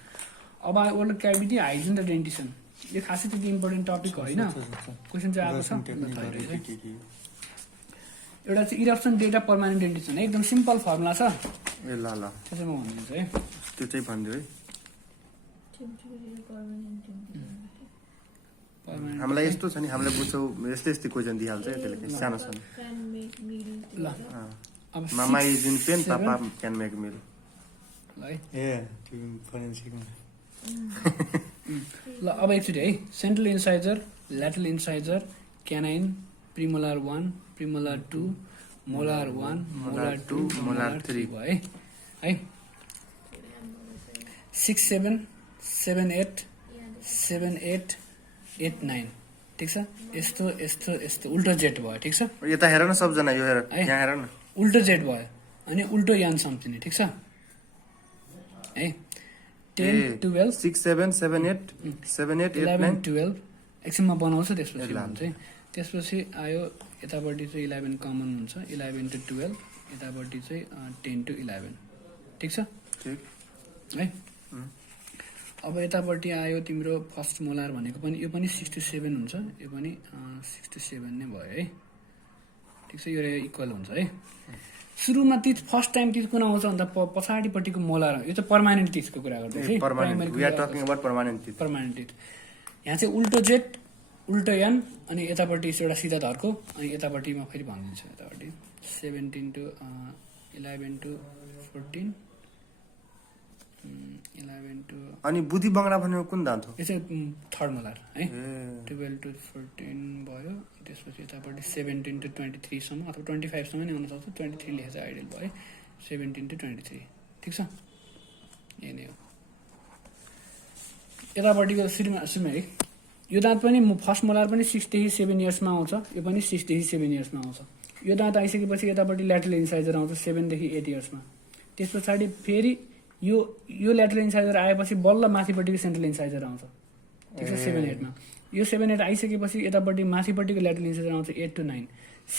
अब ओरल क्याभिटी हाइजिन र डेन्टिसन, यो खासै त्यति इम्पोर्टेन्ट टपिक होइन, क्वेशन चाहिँ आएको छ। एउटा चाहिँ इरप्सन डेटा पर्मानेन्ट डेन्टिसन, एकदम सिम्पल फर्मुला छ। ए ल ल त्यो चाहिँ म भनिदिन्छु है, त्यो चाहिँ भनिदियो है। हामीलाई यस्तो छ नि, हामीले बुझ्छौ यस्तै यस्तै क्वेसन दिइहाल्छ त्यसले सानो सानो। ल अब mama is in pain, papa can make meal है। ए त्यो फोरेन्सिकमा ल अब एकचोटि है, central incisor, lateral incisor, canine, premolar 1, premolar 2, molar 1, molar 2, molar 3 भयो है। 6, 7, 7, 8, 7, 8, 8, 9 ठिक छ। यस्तो यस्तो यस्तो उल्टो जेट भयो, ठिक छ। यता हेर न सबजना, यो हेर यहाँ हेर न, उल्टो जेट भयो अनि उल्टो यान सम्झिने, ठिक छ है। 10, 12, 6, 7, 7, 8, 7, 8, 11, 12 एकछिनमा बनाउँछ। त्यसपछि आयो यतापट्टि चाहिँ 11 कमन हुन्छ, 11 to 12, यतापट्टि चाहिँ 10 to 11 ठिक छ है। अब यतापट्टि आयो तिम्रो फर्स्ट मोलार भनेको पनि, यो पनि 67 हुन्छ, यो पनि 67 नै भयो है, ठिक छ। यो इक्वल हुन्छ है। सुरुमा तिथ फर्स्ट टाइम तिथ कुन आउँछ भन्दा पछाडिपट्टिको मोलार, यो चाहिँ पर्मानेन्ट तिथको कुरा गर्दैछ है। Permanent we are talking about permanent teeth. Permanent teeth यहाँ चाहिँ उल्टो जेट उल्टो यान अनि यतापट्टि एउटा सिधा धर्को अनि यतापट्टिमा फेरि भनिदिन्छु यतापट्टि 17 to 11 to 14 11 to अनि बुद्धि बङ्गडा भनेको कुन दाँत हो? यो चाहिँ थर्ड मोलार है 12 to 14 भयो त्यसपछि यतापट्टि 17 to 23 सम्म अथवा 25 सम्म नै हुन सक्छ 23 लेखेर चाहिँ आइडियल भयो 17 to 23 ठिक छ यही नै हो यतापट्टिको सुरुमा है यो दाँत पनि फर्स्ट मोलार पनि 6 देखि 7 इयर्समा आउँछ यो पनि 6 देखि 7 इयर्समा आउँछ यो दाँत आइसकेपछि यतापट्टि ल्याटरल इन्साइजर आउँछ 7 देखि 8 इयर्समा त्यस पछाडि फेरि यो ल्याटरल इन्साइजर आएपछि बल्ल माथिपट्टिको सेन्ट्रल इन्साइजर आउँछ ठिक छ 7 8 मा यो 7 8 आइसकेपछि यतापट्टि माथिपट्टिको ल्याटरल इन्साइजर आउँछ 8 to 9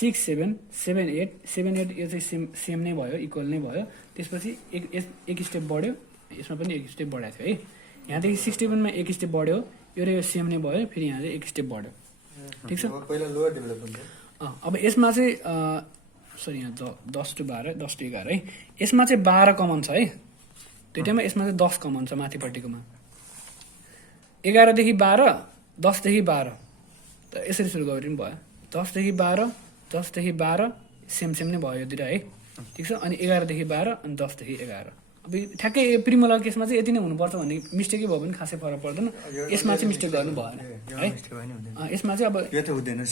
6 7 7 8 7 8 यो चाहिँ सेम नै भयो इक्वल नै भयो त्यसपछि एक स्टेप बढ्यो यसमा पनि एक स्टेप बढाएको थियो है यहाँदेखि 67 मा एक स्टेप बढ्यो यो र यो सेम नै भयो फेरि यहाँ चाहिँ एक स्टेप बढ्यो ठिक छ पहिला लोअर डेभलपमेन्ट हो अब यसमा चाहिँ सरी यहाँ 10 to 12 10 to 11 है यसमा चाहिँ 12 कमन छ है दुईटैमा यसमा चाहिँ 10 कमन छ माथिपट्टिकोमा 11 देखि 12 10 देखि 12 त यसरी सुरु गरे पनि भयो 10 देखि 12 10 देखि 12 सेम नै भयो यो दुईटा है ठिक छ अनि 11 देखि 12 अनि 10 देखि 11 अब ठ्याक्कै प्रिमोलर केसमा चाहिँ यति नै हुनुपर्छ भन्ने मिस्टेकै भयो भने खासै फरक पर्दैन यसमा चाहिँ मिस्टेक गर्नु भएन है यसमा चाहिँ अब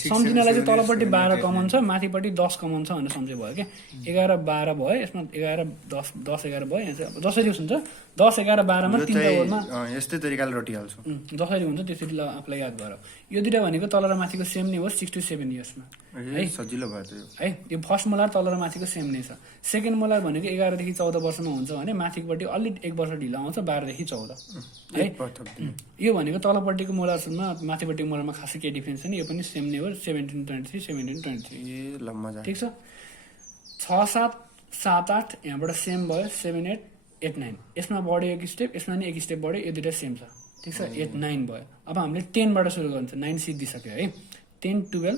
सम्झिनलाई चाहिँ तलपट्टि 12 कमन छ माथिपट्टि 10 कमन छ भनेर सम्झे भयो क्या 11 12 भयो यसमा 11 10 10 11 भयो यहाँ चाहिँ अब जसरी हुन्छ 10 11 12 मा तीनटा ओभरमा यस्तै तरिकाले रोटिहाल्छु जसरी हुन्छ त्यसरी ल आफूलाई याद गर यो दुईटा भनेको तल र माथिको सेम नै हो 6 to 7 इयर्समा है सजिलो भयो त यो है यो फर्स्ट मोलार तल र माथिको सेम नै छ सेकेन्ड मोलार भनेको 11 देखि 14 वर्षमा हुन्छ भने माथिपट्टि अलि 1 वर्ष ढिलो आउँछ 12 देखि 14 है यो भनेको तलपट्टिको मोलारमा माथिपट्टिको मोलारमा खासै केही डिफरेन्स छैन यो पनि सेम नै हो 17 23 17 23 ए ल मजा ठिक छ 6 7 7 8 यहाँबाट सेम भयो 7 8 8 9 यसमा बढ्यो एक स्टेप यसमा नि एक स्टेप बढ्यो यो दुईटा सेम छ ठिक छ 8 9 भयो अब हामीले 10 बाट सुरु गर्छ 9 सिद्धिसक्यो है 10 12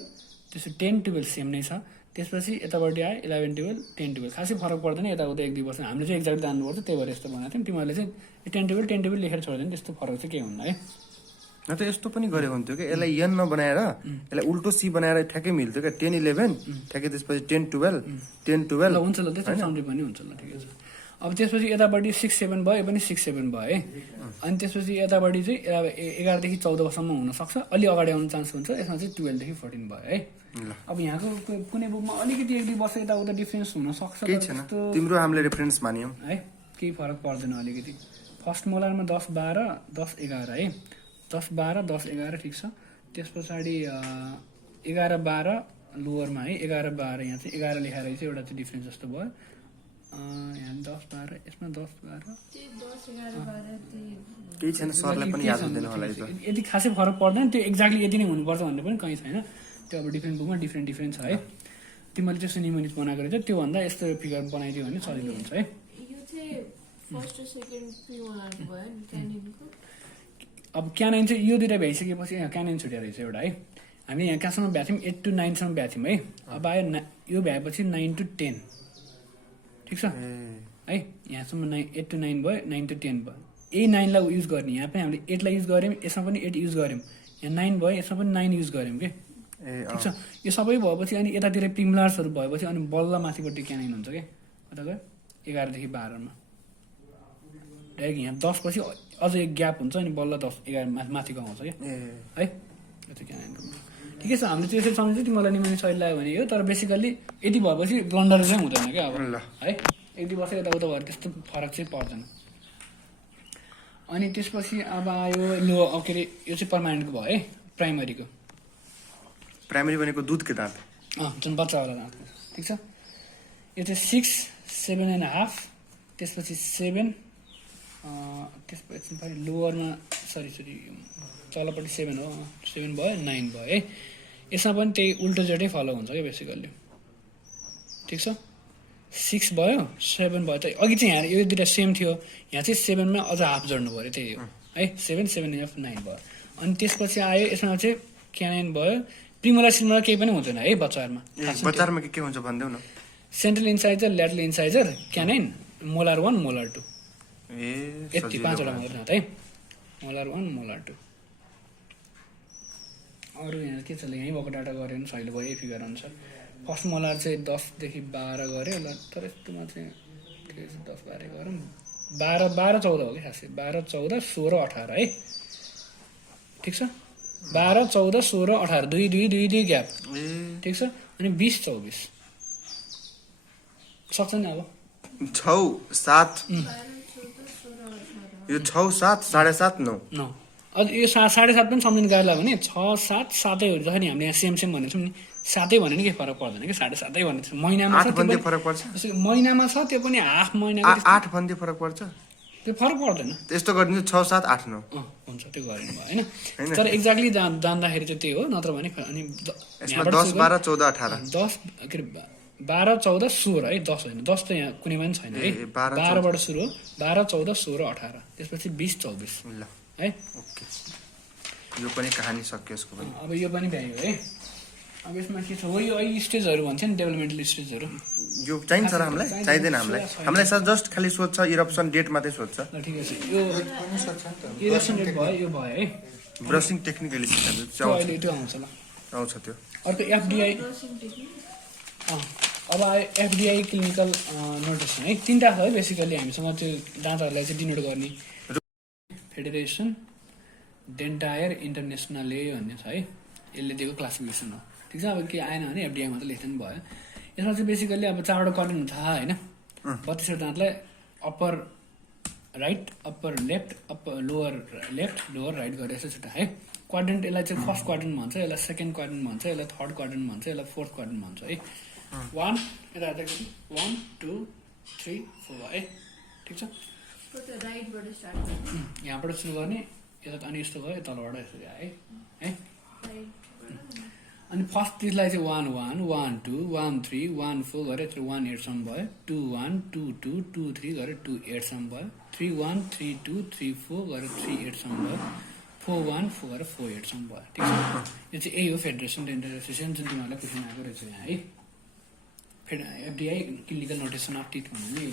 त्यसो 10 12 सेम नै छ त्यसपछि यतापट्टि आयो 11 12 10 12 खासै फरक पर्दैन यताउता 1 2 वर्ष हामीले चाहिँ एक्ज्याक्ट जान्नुपर्छ त्यही भएर यस्तो बनाएको थियौँ तिमीहरूले चाहिँ 10 12 लेखेर छोड्दैन त्यस्तो फरक चाहिँ केही हुन्न है न त यस्तो पनि गरेको हुन्थ्यो कि यसलाई एन नबनाएर यसलाई उल्टो सी बनाएर ठ्याक्कै मिल्थ्यो क्या 10 11 ठ्याक्कै त्यसपछि 10 12 10 12 ल हुन्छ ल त्यसरी सम्झे पनि हुन्छ ल ठिकै छ अब त्यसपछि यतापट्टि 6 7 भयो यो पनि 6 7 भयो है अनि त्यसपछि यतापट्टि चाहिँ 11 देखि 14 वर्षसम्म हुनसक्छ अलि अगाडि आउनु चान्स हुन्छ यसमा चाहिँ 12 देखि 14 भयो है अब यहाँको कुनै बुकमा अलिकति 1 2 वर्ष यताउता डिफरेन्स हुनसक्छ केही छैन तिम्रो हामीले रेफरेन्स मानियौँ है केही फरक पर्दैन अलिकति फर्स्ट मोलारमा 10 12 10 11 है 10 12 10 11 ठिक छ त्यस पछाडि 11 12 लोवरमा है 11 12 यहाँ चाहिँ 11 लेखाएर चाहिँ एउटा चाहिँ डिफरेन्स जस्तो भयो यहाँ 10 12 यसमा 10 12 केही छैन सरलाई पनि याद हुँदैन होला यो यति खासै फरक पर्दैन त्यो एक्ज्याक्टली यति नै हुनुपर्छ भन्ने पनि कहीँ छैन त्यो अब डिफ्रेन्ट बुकमा डिफ्रेन्ट छ है तिमीले त्यसो निमोनिज बनाएको रहेछ त्योभन्दा यस्तो फिगर बनाइदियो भने सजिलो हुन्छ है अब क्यानाइन चाहिँ यो दुइटा भ्याइसकेपछि यहाँ क्यानाइन छुट्या रहेछ एउटा है हामी यहाँ कहाँसम्म भ्याएको थियौँ 8 to 9 सम्म भ्याएको थियौँ है अब आयो यो भ्याएपछि 9 to 10 ठिक छ है यहाँसम्म 8 to 9 भयो 9 to 10 भयो यही 9 लाई युज गर्ने यहाँ पनि हामीले 8 लाई युज गऱ्यौँ यसमा पनि 8 युज गऱ्यौँ यहाँ 9 भयो यसमा पनि 9 युज गऱ्यौँ कि ठिक छ यो सबै भएपछि अनि यतातिर प्रिमलार्सहरू भएपछि अनि बल्ल माथिपट्टि क्यानाइन हुन्छ क्या कता गयो 11 देखि 12 मा डाइरेक्ट यहाँ 10 पछि अझ एक ग्याप हुन्छ अनि बल्ल 10 11 माथिको आउँछ क्या है यो चाहिँ क्यानाइन ठिकै छ हामीले त्यसरी सम्झिन्छ तिमीलाई निमाउने सही लाग्यो भने यो तर बेसिकल्ली यति भएपछि ब्लन्डर चाहिँ हुँदैन क्या अब है 1 2 वर्ष यताउता भएर त्यस्तो फरक चाहिँ पर्दैन अनि त्यसपछि अब आयो लो के अरे यो चाहिँ पर्मानेन्टको भयो है प्राइमरीको प्राइमरी भनेको दुधको दाँत जुन बच्चावाला दाँत ठिक छ यो चाहिँ 6 7.5 त्यसपछि 7 त्यसपछि लोवरमा सरी तलपट्टि 7 हो 7 भयो 9 भयो है यसमा पनि त्यही उल्टो जेटै फलो हुन्छ क्या बेसिकल्ली ठिक छ 6 भयो 7 भयो त अघि चाहिँ यहाँ यो दुइटा सेम थियो यहाँ चाहिँ 7 मा अझ हाफ जोड्नु पऱ्यो त्यही हो है 7 7.5 9 भयो अनि त्यसपछि आयो यसमा चाहिँ क्यानाइन भयो प्रिमोलर सिमोलर केही पनि हुँदैन है बच्चाहरूमा बच्चाहरूमा के हुन्छ भन्देऊ न central incisor lateral incisor क्यानाइन molar 1 molar 2 यति 5 वटा मात्र है मोलार 1 मोलार 2 अरू यहाँ के छ यहीँ भएको डाटा गऱ्यो भने सहिले भयो यही फिगर अनुसार फर्स्ट मोलार चाहिँ 10 देखि 12 गऱ्यो ल तर यस्तोमा चाहिँ के छ 10 12 गरौँ 12 12 14 हो कि खासै 12 14 16 18 है ठिक छ 12 14 16 18 2 2 2 2 ग्याप ठिक छ अनि 20 24 सक्छ नि अब 6 7 यो 6 7 7.5 9 नौ अझ यो 7.5 पनि सम्झिनु गाह्रो लाग्यो भने 6 7 7हरू छ नि हामीले यहाँ सेम सेम भनेको छौँ नि 7 भने नि केही फरक पर्दैन कि 7.5 भनेको छ महिनामा 8 भन्दै फरक पर्छ महिनामा छ त्यो पनि हाफ महिनाको 8 भन्दै फरक पर्छ त्यो फरक पर्दैन त्यस्तो गरिदिनु 6 7 8 9 हुन्छ त्यो गरिनु भयो होइन तर एक्ज्याक्टली जान्दाखेरि चाहिँ त्यही हो नत्र भने अनि यसमा 10 12 14 18 10 के अरे 12 14 16 है 10 होइन 10 त यहाँ कुनै पनि छैन है 12 बाट सुरु हो 12 14 16 18 त्यसपछि 20 24 ल है ओके यो पनि कहानी सक्यो यसको पनि अब यो पनि भ्यायो है अब यसमा के छ हो यो अहिले स्टेजहरू भन्छ नि डेभलपमेन्टल स्टेजहरू यो चाहिन्छ र हामीलाई चाहिँदैन हामीलाई सर जस्ट खाली सोध्छ इरप्सन डेट मात्रै सोध्छ ल ठिकै छ यो इरेक्सन डेट भयो यो भयो है ब्रसिङ टेक्निकली त्यो अहिले त्यो आउँछ ल आउँछ त्यो अर्को एफडिआई अब आयो एफडिआई क्लिनिकल नोटेसन है तिनवटा छ है बेसिकली हामीसँग त्यो डाटाहरूलाई चाहिँ डिनोट गर्ने फेडरेसन डेन्टायर इन्टरनेसनले भन्ने छ है यसले दिएको क्लासिफिकेसन हो ठिक छ अब के आएन भने एफडिआई मात्रै लेख्दा पनि भयो यसमा चाहिँ बेसिकली अब 4वटा क्वाड्रेन्ट थाहा होइन 32वटा दाँतलाई upper right upper left upper lower left lower right गरेर यसो छुट्टा है क्वाड्रेन्ट यसलाई चाहिँ फर्स्ट क्वाड्रेन्ट भन्छ यसलाई सेकेन्ड क्वाड्रेन्ट भन्छ यसलाई थर्ड क्वाड्रेन्ट भन्छ यसलाई फोर्थ क्वाड्रेन्ट भन्छ है 1 यता 1 2 3 4 है ठिक छ यहाँबाट सुरु गर्ने यता अनि यस्तो भयो तलबाट यस्तो है है अनि फर्स्ट त्यसलाई चाहिँ 1 1 1 2 1 3 1 4 गरेर 1 8 सम्म भयो 2 1 2 2 2 3 गरेर 2 8 सम्म भयो 3 1 3 2 3 4 गरेर 3 8 सम्म भयो 4 1 4 गरेर 4 8 सम्म भयो ठिक छ यो चाहिँ यही हो फेडरेसन डेन्टल एसोसिएसन जुन तिमीहरूलाई क्वेसन आएको रहेछ यहाँ है FDI clinical notation of teeth भन्ने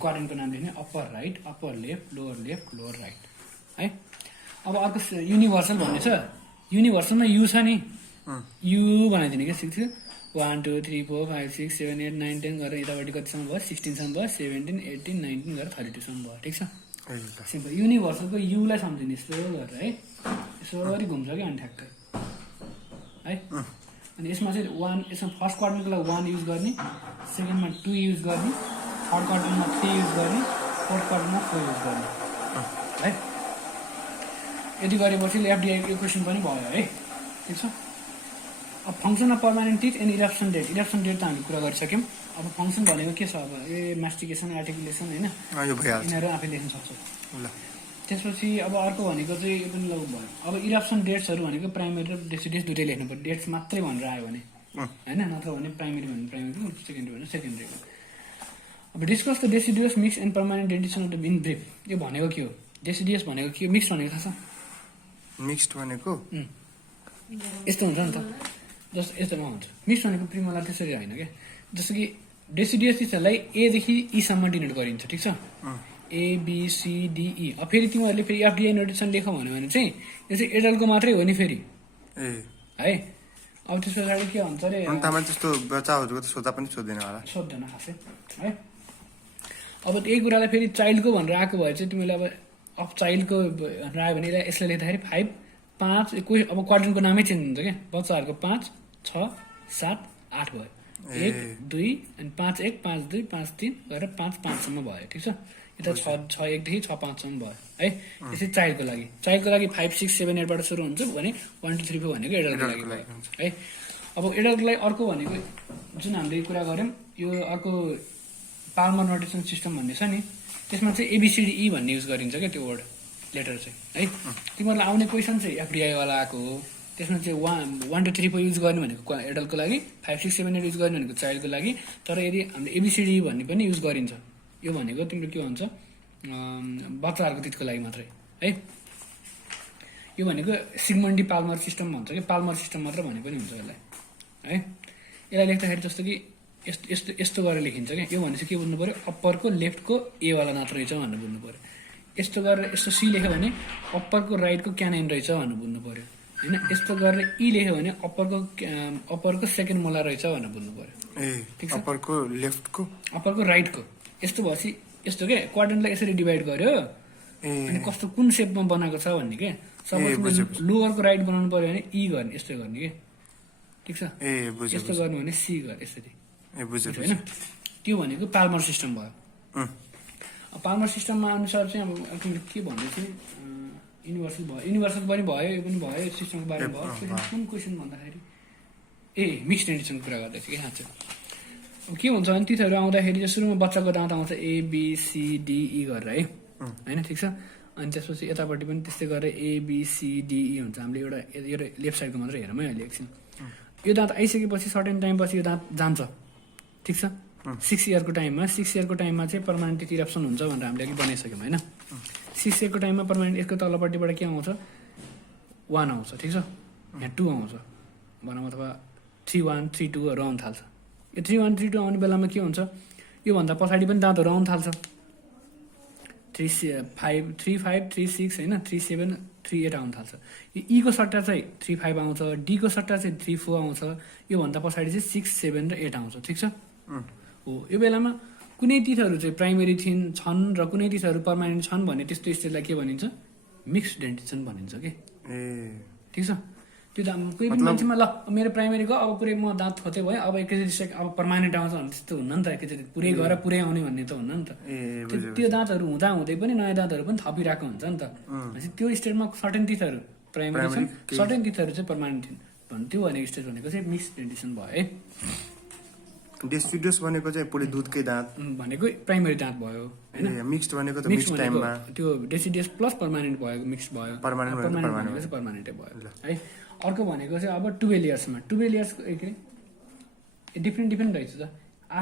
क्वाड्रेन्टको नाम लेख्ने upper right upper left lower right है अब अर्को युनिभर्सल भन्ने छ युनिभर्सलमा यु छ नि यु बनाइदिने क्या 6 1 2 3 4 5 6 7 8 9 10 गरेर यतापट्टि कतिसम्म भयो 16 सम्म भयो 17 18 19 गरेर 32 सम्म भयो ठिक छ सिम्पल युनिभर्सलको युलाई सम्झिने यस्तो गरेर है यसरी घुम्छ कि अनि ठ्याक्कै है अनि यसमा चाहिँ 1 यसमा फर्स्ट क्वाड्रेन्टको लागि 1 युज गर्ने सेकेन्डमा 2 युज गर्ने थर्ड क्वाड्रेन्टमा 3 युज गर्ने फोर्थ क्वाड्रेन्टमा 4 युज गर्ने है यदि गरेपछि एफडिआई यो क्वेसन पनि भयो है ठिक छ अब function of permanent teeth and eruption date त हामी कुरा गरिसक्यौँ अब फङ्सन भनेको के छ अब मास्टिकेसन आर्टिकुलेसन होइन यिनीहरू आफै लेख्न सक्छ त्यसपछि अब अर्को भनेको चाहिँ यो पनि लगभग भयो अब इरप्सन डेट्सहरू भनेको प्राइमेरी र डेसिडियस दुइटै लेख्नु पर्यो डेट्स मात्रै भनेर आयो भने होइन नत्र भने प्राइमेरी भने प्राइमेरी सेकेन्डरी भने सेकेन्डरी अब discuss the deciduous mix and permanent dentition of the in brief यो भनेको के हो डेसिडियस भनेको के हो मिक्स भनेको थाहा छ मिक्स्ड भनेको यस्तो हुन्छ नि त जस्तो यस्तोमा हुन्छ मिक्स भनेको प्रिमोलार त्यसरी होइन क्या जस्तो कि डेसिडियस टिथहरूलाई एदेखि ईसम्म डिनोट गरिन्छ ठिक छ ABCDE अब फेरि तिमीहरूले फेरि एफडिआई नोटेसन लेख भन्यो भने चाहिँ यो चाहिँ एडल्टको मात्रै हो नि फेरि है अब त्यस पछाडि के भन्छ अरे त्यस्तो बच्चाहरूको त सोध्दा पनि सोध्दैन होला सोध्दैन खासै है अब यही कुरालाई फेरि चाइल्डको भनेर आएको भए चाहिँ तिमीले अब अफ चाइल्डको भनेर आयो भने यसलाई लेख्दाखेरि 5 5 कोही अब क्वाड्रेन्टको नामै चेन्ज हुन्छ क्या बच्चाहरूको 5 6 7 8 भयो 1 2 अनि 5 1 5 2 5 3 गरेर 5 5 सम्म भयो ठिक छ यता 6 1 देखि 6 5 सम्म भयो है त्यसै चाइल्डको लागि 5 6 7 8 बाट सुरु हुन्छ भने 1 2 3 4 भनेको एडल्टको लागि है अब एडल्टको लागि अर्को भनेको जुन हामीले कुरा गऱ्यौँ यो अर्को पाल्मर नोटेसन सिस्टम भन्ने छ नि त्यसमा चाहिँ ABCDE भन्ने युज गरिन्छ क्या त्यो वर्ड लेटर चाहिँ है तिमीहरूलाई आउने क्वेसन चाहिँ एफडिआई वाला आएको हो त्यसमा चाहिँ 1 2 3 4 युज गर्ने भनेको एडल्टको लागि 5 6 7 8 युज गर्ने भनेको चाइल्डको लागि तर यदि हामीले ABCDE भन्ने पनि युज गरिन्छ यो भनेको तिम्रो के भन्छ बच्चाहरूको तिथको लागि मात्रै है यो भनेको सिगमन्डी पाल्मर सिस्टम भन्छ कि पाल्मर सिस्टम मात्र भने पनि हुन्छ यसलाई है यसलाई लेख्दाखेरि जस्तो कि यस्तो गरेर लेखिन्छ क्या यो भनेपछि के बुझ्नु पऱ्यो अप्परको लेफ्टको ए वाला मात्र रहेछ भनेर बुझ्नु पऱ्यो यस्तो गरेर यस्तो सी लेख्यो भने अप्परको राइटको क्यानाइन रहेछ भनेर बुझ्नु पऱ्यो होइन यस्तो गरेर ई लेख्यो भने अप्परको सेकेन्ड मोलार रहेछ भनेर बुझ्नु पर्यो ए ठिक छ। अप्परको लेफ्टको अप्परको राइटको यस्तो भएपछि यस्तो के क्वाड्रेन्टलाई यसरी डिभाइड गर्यो ए अनि कस्तो कुन सेपमा बनाएको छ भन्ने के बुझेँ, सपोज लोवरको राइट बनाउनु पर्यो भने ई गर्ने यस्तो गर्ने के ठिक छ ए बुझ्यो यस्तो गर्नु भने सी गर्ने यसरी ए बुझ्यो होइन त्यो भनेको पाल्मर सिस्टम भयो उम्, अब पाल्मर सिस्टममा अनुसार चाहिँ अब तिमीले के भन्दै थियो युनिभर्सल भयो युनिभर्सल पनि भयो यो पनि भयो सिस्टमको बारेमा भयो Question कुन क्वेसन भन्दाखेरि ए मिक्स डेन्टिसनको कुरा गर्दै थियो कि यहाँ चाहिँ अब के हुन्छ भने तिनीहरू आउँदाखेरि चाहिँ सुरुमा बच्चाको दाँत आउँछ ABCDE गरेर है होइन ठिक छ अनि त्यसपछि यतापट्टि पनि त्यस्तै गरेर ABCDE हुन्छ हामीले एउटा लेफ्ट साइडको मात्रै हेरौँ है अहिले एकछिन यो दाँत आइसकेपछि सर्टेन टाइमपछि यो दाँत जान्छ ठिक छ 6 इयरको टाइममा चाहिँ पर्मानेन्ट इरप्सन हुन्छ भनेर हामीले अघि बनाइसक्यौँ होइन 6 इयरको टाइममा पर्मानेन्ट यसको तल्लोपट्टिबाट के आउँछ 1 आउँछ ठिक छ यहाँ 2 आउँछ भनौँ अथवा 3 1 3 2हरू आउनु थाल्छ यो 3 1 3 2 आउने बेलामा के हुन्छ योभन्दा पछाडि पनि दाँतहरू आउनु थाल्छ 3 5 3 5 3 6 होइन 3 7 3 8 आउनु थाल्छ यो ईको सट्टा चाहिँ 3 5 आउँछ डीको सट्टा चाहिँ 3 4 आउँछ योभन्दा पछाडि चाहिँ 6 7 र 8 आउँछ ठिक छ हो यो बेलामा कुनै टिथहरू चाहिँ प्राइमेरी छन् र कुनै टिथहरू पर्मानेन्ट छन् भने त्यस्तो स्टेजलाई के भनिन्छ मिक्स डेन्टिसन भनिन्छ कि ए ठिक छ त्यो त कोही पनि मान्छेमा ल मेरो प्राइमेरीको अब पुरै म दाँत खोते भयो अब एकैचोटि अब पर्मानेन्ट आउँछ भने त्यस्तो हुन्न नि त एकैचोटि पुरै गएर पुरै आउने भन्ने त हुन्न नि त ए त्यो दाँतहरू हुँदा हुँदै पनि नयाँ दाँतहरू पनि थपिरहेको हुन्छ नि त भनेपछि त्यो स्टेजमा सर्टेन टिथहरू प्राइमेरी छन् सर्टेन टिथहरू चाहिँ पर्मानेन्ट थिइन् भने त्यो भनेको स्टेज भनेको चाहिँ मिक्स डेन्टिसन भयो है डेसिडुस भनेको चाहिँ पुरै दुधकै दाँत भनेको प्राइमेरी दाँत भयो होइन ए मिक्स्ड भनेको त मिक्स मिक्स भनेको टाइममा त्यो डेसिडियस प्लस पर्मानेन्ट भएको मिक्स भयो Permanent भनेको पर्मानेन्ट permanent भनेको चाहिँ पर्मानेन्टै भयो है अर्को भनेको चाहिँ अब 12 इयर्समा 12 इयर्सको के डिफ्रेन्ट रहेछ त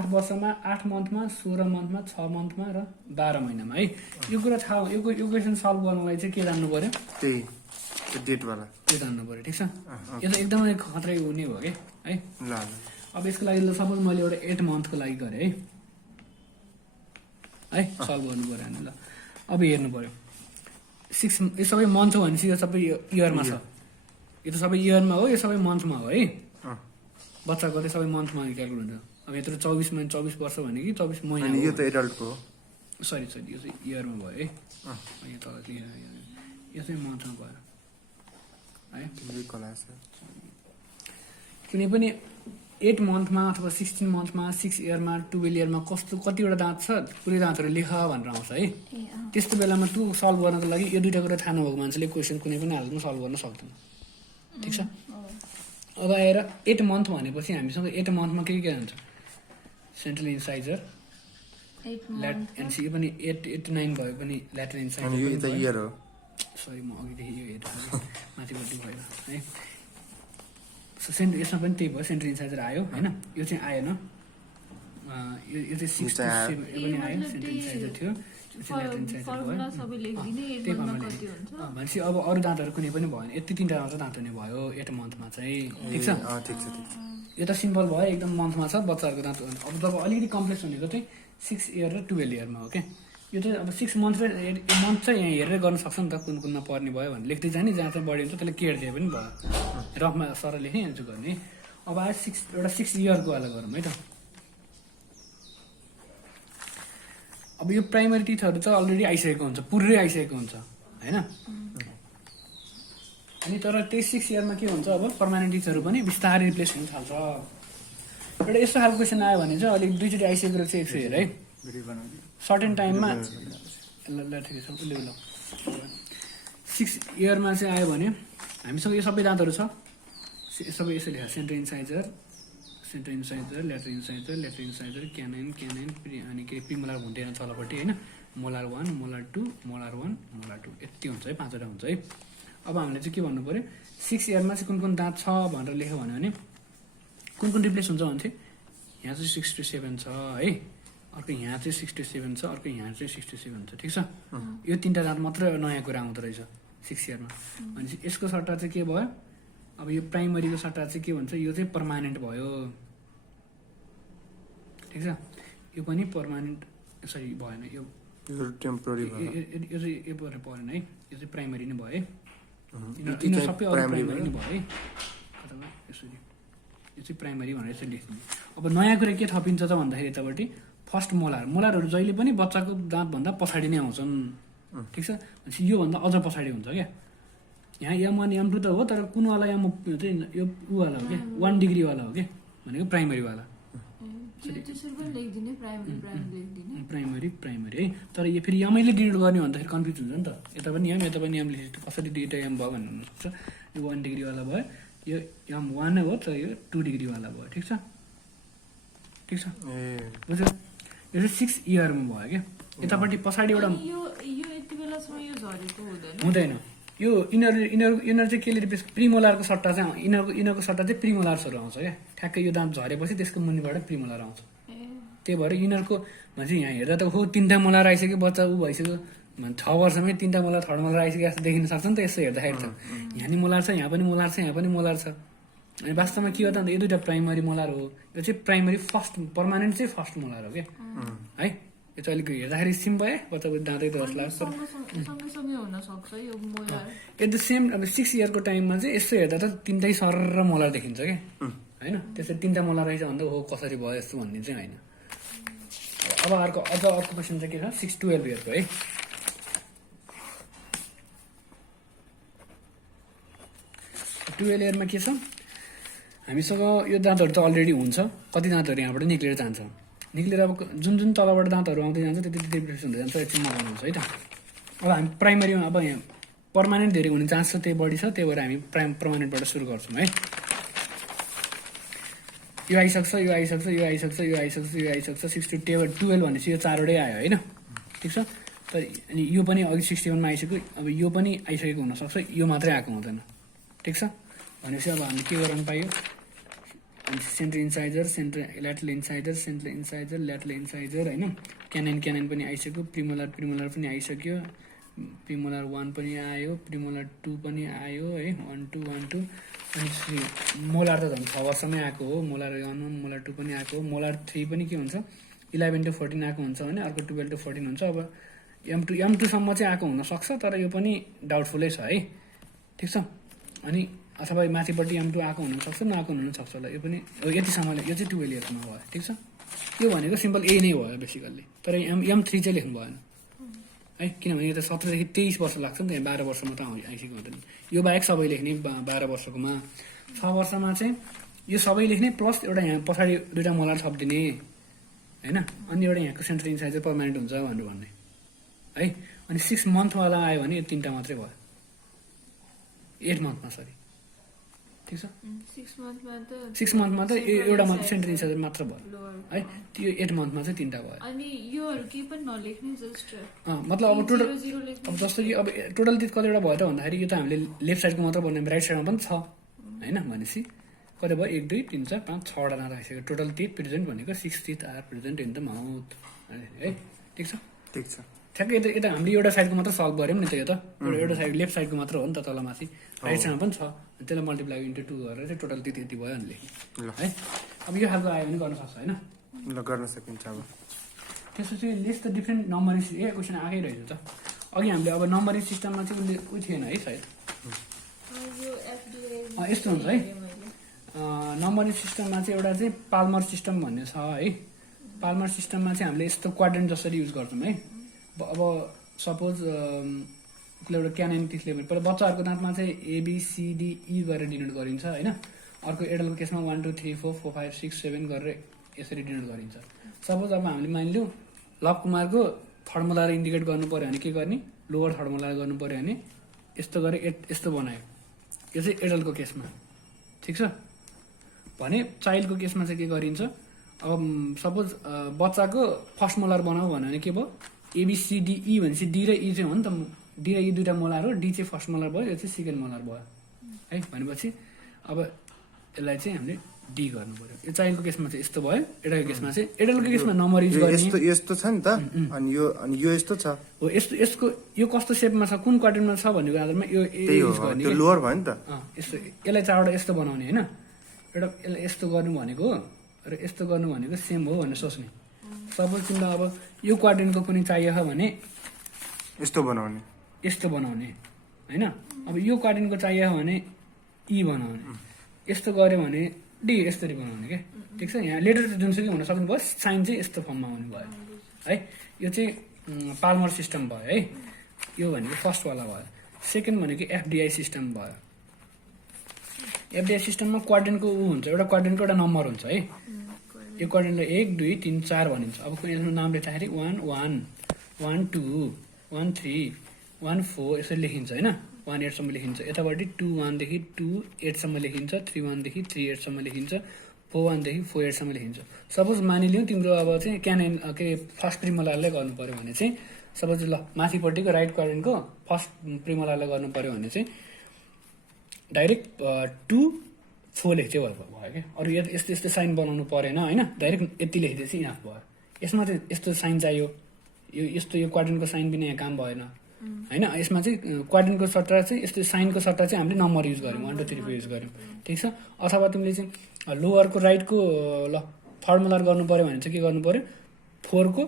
8 वर्षमा 8 मन्थमा 16 मन्थमा 6 मन्थमा र 12 महिनामा है यो कुरा थाहा यो क्वेसन सल्भ गर्नलाई चाहिँ के जान्नु पर्यो त्यही डेट वाला त्यो जान्नु पर्यो ठिक छ यो त एकदमै खतरै हुने हो कि है ल अब यसको लागि सपोज मैले एउटा 8 मन्थको लागि गरेँ है सल्भ गर्नु पर्यो भने ल अब हेर्नु पर्यो 6 यो सबै मन्थ हो भनेपछि यो सबै इयरमा छ यो त सबै इयरमा हो यो सबै मन्थमा हो है बच्चाको चाहिँ सबै मन्थमा क्यालकुलेट हुन्छ अब यत्रो 24 वर्ष भने कि 24 महिना अनि यो त एडल्टको हो सरी यो चाहिँ इयरमा भयो है यो तल यो चाहिँ मन्थमा भयो है कुनै पनि 8 मन्थमा अथवा 16 मन्थमा 6 इयरमा 12 इयरमा कतिवटा दाँत छ पुरै दाँतहरू लेख भनेर आउँछ है त्यस्तो बेलामा त्यो सल्भ गर्नको लागि यो दुईवटा कुरा थाहा नभएको मान्छेले क्वेसन कुनै पनि हालतमा सल्भ गर्न सक्दैन ठिक छ अब आएर 8 मन्थ भनेपछि हामीसँग 8 मन्थमा के हुन्छ सेन्ट्रल इन्साइजर एनसी यो पनि 8 9 भयो पनि ल्याटरल अनि यो त इन्साइजर इयर हो सरी म अघिदेखि यो हेर्छु माथिपट्टि भयो है यसमा पनि त्यही भयो सेन्ट्रल इन्साइजर आयो होइन यो चाहिँ आएन यो चाहिँ 6 to 7 यो पनि आयो सेन्ट्रल इन्साइजर थियो यो चाहिँ ल्याटरल इन्साइजर भयो त्यही प्रमाणले भनेपछि अब अरू दाँतहरू कुनै पनि भएन यति 3टा मात्र दाँत हुने भयो 8 मन्थमा चाहिँ ठिक छ ठिक छ यो त सिम्पल भयो एकदम मन्थमा छ बच्चाहरूको दाँत अब जब अलिकति कम्प्लेक्स भनेको चाहिँ 6 इयर र 12 इयरमा हो क्या यो चाहिँ अब 6 मन्थ र मन्थ चाहिँ यहाँ हेरेर गर्न सक्छ नि त कुन कुनमा पर्ने भयो भने लेख्दै जाने जहाँ चाहिँ बढी हुन्छ त्यसले केयर दिए पनि भयो रफमा सर लेखेँ यहाँ चाहिँ गर्ने अब आयो 6 इयरको वाला गरौँ है त अब यो प्राइमेरी टिथहरू त अलरेडी आइसकेको हुन्छ पुरै आइसकेको हुन्छ होइन अनि तर त्यही 6 इयरमा के हुन्छ अब पर्मानेन्ट टिथहरू पनि बिस्तारै रिप्लेस हुन थाल्छ एउटा यस्तो खालको क्वेसन आयो भने चाहिँ अलिक दुईचोटि आइसकेको चाहिँ यसो हेर है सर्टेन टाइममा ल ठिकै छ उसले ल 6 इयरमा चाहिँ आयो भने हामीसँग यो सबै दाँतहरू छ सबै यसो लेख सेन्ट्रल इन्साइजर ल्याटरल इन्साइजर क्यानाइन अनि के प्रिमोलार भुन्टेन तलपट्टि होइन मोलार 1 मोलार 2 मोलार 1 मोलार 2 यति हुन्छ है 5वटा हुन्छ है अब हामीले चाहिँ के भन्नु पर्यो 6 इयरमा चाहिँ कुन दाँत छ भनेर लेख्यो भने कुन रिप्लेस हुन्छ भन्थे यहाँ चाहिँ 6 to 7 छ है अर्को यहाँ चाहिँ 6 to 7 छ अर्को यहाँ चाहिँ 6 to 7 छ ठिक छ यो 3टा दाँत मात्र नयाँ कुरा आउँदो रहेछ 6 इयरमा भनेपछि यसको सट्टा चाहिँ के भयो अब यो प्राइमरीको सट्टा चाहिँ के भन्छ यो चाहिँ पर्मानेन्ट भयो ठिक छ यो पनि पर्मानेन्ट सरी भएन यो टेम्पोररी भयो यो चाहिँ यो परेन है यो चाहिँ प्राइमरी नै भयो है यिनीहरू सबै अरू प्राइमरी नै भयो है अथवा यसरी यो चाहिँ प्राइमरी भनेर यसरी लेख्ने। अब नयाँ कुरा के थपिन्छ त भन्दाखेरि यतापट्टि फर्स्ट मोलारहरू जहिले पनि बच्चाको दाँतभन्दा पछाडि नै आउँछन्, ठिक छ। भनेपछि योभन्दा अझ पछाडि हुन्छ क्या। यहाँ M1 M2 त हो, तर कुनवाला चाहिँ यो ऊवाला हो क्या, 1 डिग्रीवाला हो क्या, भनेको प्राइमरीवाला प्राइमरी है। तर यो फेरि यमैले डिनोट गर्ने भन्दाखेरि कन्फ्युज हुन्छ नि त, यता पनि एम यता पनि एम लेखेको कसरी दुइटा एम भयो भन्नु सक्छ। यो 1 डिग्रीवाला भयो, यो M1 नै हो, तर यो 2 डिग्रीवाला भयो, ठिक छ ठिक छ बुझ्यो। यो चाहिँ 6 इयरमा भयो क्या। यतापट्टि पछाडि एउटा हुँदैन। यो यिनीहरू चाहिँ केले रिप्लेस प्रिमोलारको सट्टा चाहिँ यिनीहरूको सट्टा चाहिँ प्रिमोलार्सहरू आउँछ क्या। ठ्याक्कै यो दाँत झरेपछि त्यसको मुनिबाट प्रिमोलार आउँछ। त्यही भएर यिनीहरूको भन्छ यहाँ हेर्दा त हो 3टा मोलार आइसक्यो, बच्चा ऊ भइसक्यो, 6 वर्षमै 3टा मोलार थर्ड मोलार आइसक्यो जस्तो देखिन सक्छ नि त यसो हेर्दाखेरि त। यहाँ नि मोलार छ, यहाँ पनि मोलार छ, यहाँ पनि मोलार छ। अनि वास्तवमा के हो त यो दुइटा प्राइमरी मोलार हो। यो चाहिँ प्राइमरी फर्स्ट पर्मानेन्ट चाहिँ फर्स्ट मोलार हो क्या है। यो चाहिँ अलिक हेर्दाखेरि सिम्पल है, बच्चाको दाँतै त जस्तो लाग्छ। एट द सेम अब 6 इयरको टाइममा चाहिँ यसो हेर्दा त 3टै सर मोलार देखिन्छ क्या होइन। त्यसरी 3टा मोलार रहेछ भन्दा हो कसरी भयो यस्तो भन्ने चाहिँ होइन। अब अर्को क्वेसन चाहिँ के छ 6-12 इयरको है। टुवेल्भ इयरमा के छ हामीसँग यो दाँतहरू त अलरेडी हुन्छ, कति दाँतहरू यहाँबाट निक्लेर जान्छ। निक्लेर अब जुन तलबाट दाँतहरू आउँदै जान्छ त्यति डिप्रेस हुँदै जान्छ, एकछिन मगाउनु हुन्छ है त। अब हामी प्राइमरीमा अब यहाँ पर्मानेन्ट धेरै हुने चान्स छ, त्यही बढी छ, त्यही भएर हामी पर्मानेन्टबाट सुरु गर्छौँ है। यो आइसक्छ, यो आइसक्छ, यो आइसक्छ, यो आइसक्छ, यो आइसक्छ। 6-12 भनेपछि यो 4वटै आयो होइन, ठिक छ। तर अनि यो पनि अघि 61मा आइसक्यो, अब यो पनि आइसकेको हुनसक्छ, यो मात्रै आएको हुँदैन, ठिक छ। भनेपछि अब हामीले के गर्न पायो, सेन्टर इन्साइजर, सेन्टर ल्याटरल इन्साइजर, ल्याटरल इन्साइजर होइन। क्यानाइन पनि आइसक्यो, प्रिमोलार पनि आइसक्यो, प्रिमोलार 1 पनि आयो, प्रिमोलार 2 पनि आयो है, 1 2 अनि मोलार त झन् 6 वर्षमै आएको हो। मोलार 1 मोलार 2 पनि आएको हो। मोलार 3 पनि के हुन्छ 11-14 आएको हुन्छ भने अर्को 12-14 हुन्छ। अब M2 सम्म चाहिँ आएको हुनसक्छ, तर यो पनि डाउटफुलै छ है, ठिक छ। अनि अथवा माथिपट्टि M2 आएको हुनसक्छ, नआएको हुनसक्छ होला। यो पनि यतिसम्मले, यो चाहिँ 12 इयर्समा भयो, ठिक छ। यो भनेको सिम्पल ए नै भयो बेसिकल्ली, तर M3 चाहिँ लेख्नु भएन है, किनभने यो त 17 देखि 23 वर्ष लाग्छ नि त, 12 वर्षमा त आइसक्यो हुँदैन। यो बाहेक सबै लेख्ने 12 वर्षकोमा, 6 वर्षमा चाहिँ यो सबै लेख्ने प्लस एउटा यहाँ पछाडि 2टा मोलार थपिदिने होइन। अनि एउटा यहाँको सेन्टर इन्साइजर पर्मानेन्ट हुन्छ भनेर भन्ने है। अनि 6 मन्थवाला आयो भने यो 3टा मात्रै भयो, 8 मन्थमा सरी, ठिक छ। 6 मन्थमा त एउटा सेन्टर इन्साइजर मात्र भयो है। त्यो 8 मन्थमा चाहिँ 3टा भयो। मतलब अब टोटल अब जस्तो कि अब टोटल तिथ कतिवटा भयो त भन्दाखेरि यो त हामीले लेफ्ट साइडको मात्र भन्ने, राइट साइडमा पनि छ होइन। भनेपछि कति भयो 1 2 3 4 5 6वटा दाँत आइसक्यो। टोटल टिथ प्रेजेन्ट भनेको 6 teeth are present in the mouth है, ठिक छ ठिक छ। ठ्याक्कै यता हामीले एउटा साइडको मात्र सल्भ गऱ्यौँ नि त। यो त एउटा साइड लेफ्ट साइडको मात्र हो नि त, तल माथि राइट साइडमा पनि छ। त्यसलाई मल्टिप्लाई इन्टु 2 गरेर चाहिँ टोटल टिथ यति भयो नि लेख्ने है। अब यो खालको आयो भने गर्न सक्छ होइन, ल गर्न सकिन्छ। अब त्यसपछि list the different numbering question आएकै रहेछ त। अघि हामीले अब नम्बरिङ सिस्टममा चाहिँ उसले उयो थिएन है सायद, यस्तो हुन्छ है। नम्बरिङ सिस्टममा चाहिँ एउटा चाहिँ पाल्मर सिस्टम भन्ने छ है। पाल्मर सिस्टममा चाहिँ हामीले यस्तो क्वाड्रेन्ट जसरी युज गर्छौँ है। अब सपोज एउटा क्यानाइन टिथले पहिला बच्चाहरूको दाँतमा चाहिँ ABCDE गरेर डिनोट गरिन्छ होइन। अर्को एडल्टको केसमा 1 2 3 4 4 5 6 7 गरेर यसरी डिनोट गरिन्छ। सपोज अब हामीले मानिलिउँ लभ कुमारको थर्ड मोलार इन्डिकेट गर्नु पऱ्यो भने के गर्ने, लोवर थर्ड मोलार गर्नु पऱ्यो भने यस्तो गरेर यस्तो बनायो। यो चाहिँ एडल्टको केसमा, ठिक छ। भने चाइल्डको केसमा चाहिँ के गरिन्छ, अब सपोज बच्चाको फर्स्ट मोलार बनाऊ भन्यो भने के भयो ABCDE भनेपछि D र E चाहिँ हो नि त। D र E 2टा मोलार हो, D चाहिँ फर्स्ट मोलार भयो, यो चाहिँ सेकेन्ड मोलार भयो है। भनेपछि अब यसलाई चाहिँ हामीले D गर्नु पर्यो। यो चाइल्डको केसमा चाहिँ यस्तो भयो, एडल्टको केसमा चाहिँ एडल्टको केसमा नम्बर युज गर्ने यस्तो छ नि त। अनि यो यस्तो छ हो, यसको यो कस्तो सेपमा छ, कुन क्वाड्रेन्टमा छ भन्नेको आधारमा यो युज गर्ने। त्यो लोअर भयो नि त। यस्तो यसलाई 4वटा यस्तो बनाउने होइन। एउटा यसलाई यस्तो गर्नु भनेको र यस्तो गर्नु भनेको सेम हो भनेर सोच्ने। सपोज तिमीलाई अब यो क्वाड्रेन्टको कुनै चाहिएको भने यस्तो बनाउने यस्तो बनाउने होइन। अब यो क्वाड्रेन्टको चाहियो भने ई बनाउने, यस्तो गऱ्यो भने डी यसरी बनाउने क्या, ठिक छ। यहाँ लेटर त जुनसुकै हुन सक्नु भयो, साइन चाहिँ यस्तो फर्ममा आउनु भयो है। यो चाहिँ पाल्मर सिस्टम भयो है, यो भनेको फर्स्टवाला भयो। सेकेन्ड भनेको एफडिआई सिस्टम भयो। एफडिआई सिस्टममा क्वाड्रेन्टको ऊ हुन्छ, एउटा क्वाड्रेन्टको एउटा नम्बर हुन्छ है। यो क्वाड्रेन्टलाई 1 2 3 4 भनिन्छ। अब कुनै नाम लेख्दाखेरि 1 1 1 2 1 3 1 4 यसरी लेखिन्छ होइन, 1 8 सम्म लेखिन्छ। यतापट्टि 2 1 देखि 2 8 सम्म लेखिन्छ, 3 1 देखि 3 8 सम्म लेखिन्छ, 4 1 देखि 4 8 सम्म लेखिन्छ। सपोज मानिलिउँ तिम्रो अब चाहिँ क्यानन के फर्स्ट प्रिमोलारले गर्नु पर्यो भने चाहिँ, सपोज ल माथिपट्टिको राइट क्वाड्रेन्टको फर्स्ट प्रिमोलारले गर्नु पर्यो भने चाहिँ डाइरेक्ट 2 4 लेख्थ्यो भयो क्या। अरू यस्तो यस्तो साइन बनाउनु परेन होइन, डाइरेक्ट यति लेखिदिए चाहिँ इनफ भयो। यसमा चाहिँ यस्तो साइन चाहियो, यो यस्तो यो क्वाड्रेन्टको साइन बिना यहाँ काम भएन होइन। यसमा चाहिँ क्वाड्रेन्टको सट्टा चाहिँ यस्तो साइनको सट्टा चाहिँ हामीले नम्बर युज गऱ्यौँ, 1 2 3 4 युज गऱ्यौँ, ठिक छ। अथवा तिमीले चाहिँ लोवरको राइटको ल फर्मुलर गर्नु पऱ्यो भने चाहिँ के गर्नु पऱ्यो, 4 को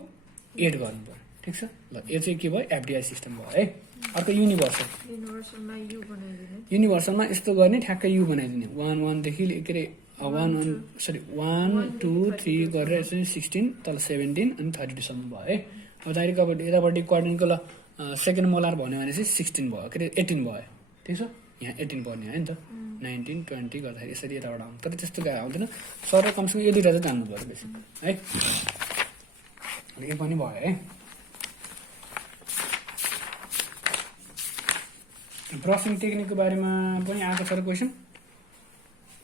8 गर्नु पऱ्यो, ठिक छ। ल यो चाहिँ के भयो, एफडिआई सिस्टम भयो है। अर्को युनिभर्सल, युनिभर्सलमा यस्तो गर्ने ठ्याक्कै यु बनाइदिने, 1 1 देखि के अरे 1 2 3 गरेर यसरी 16 तल 17 अनि 32 सम्म भयो है। अब डाइरेक्ट अब यतापट्टि क्वाड्रेन्टको ल सेकेन्ड मोलार भन्यो भने चाहिँ 16 भयो, के अरे 18 भयो, ठिक छ। यहाँ 18 पर्ने हो नि त, 19 20 गर्दाखेरि यसरी यताबाट आउँछ। तर त्यस्तो गाह्रो आउँदैन, सर कमसेकम यो दुइटा चाहिँ जान्नु पर्यो बेसी है। यो पनि भयो है। ब्रसिङ टेक्निकको बारेमा पनि आएको छ र क्वेसन,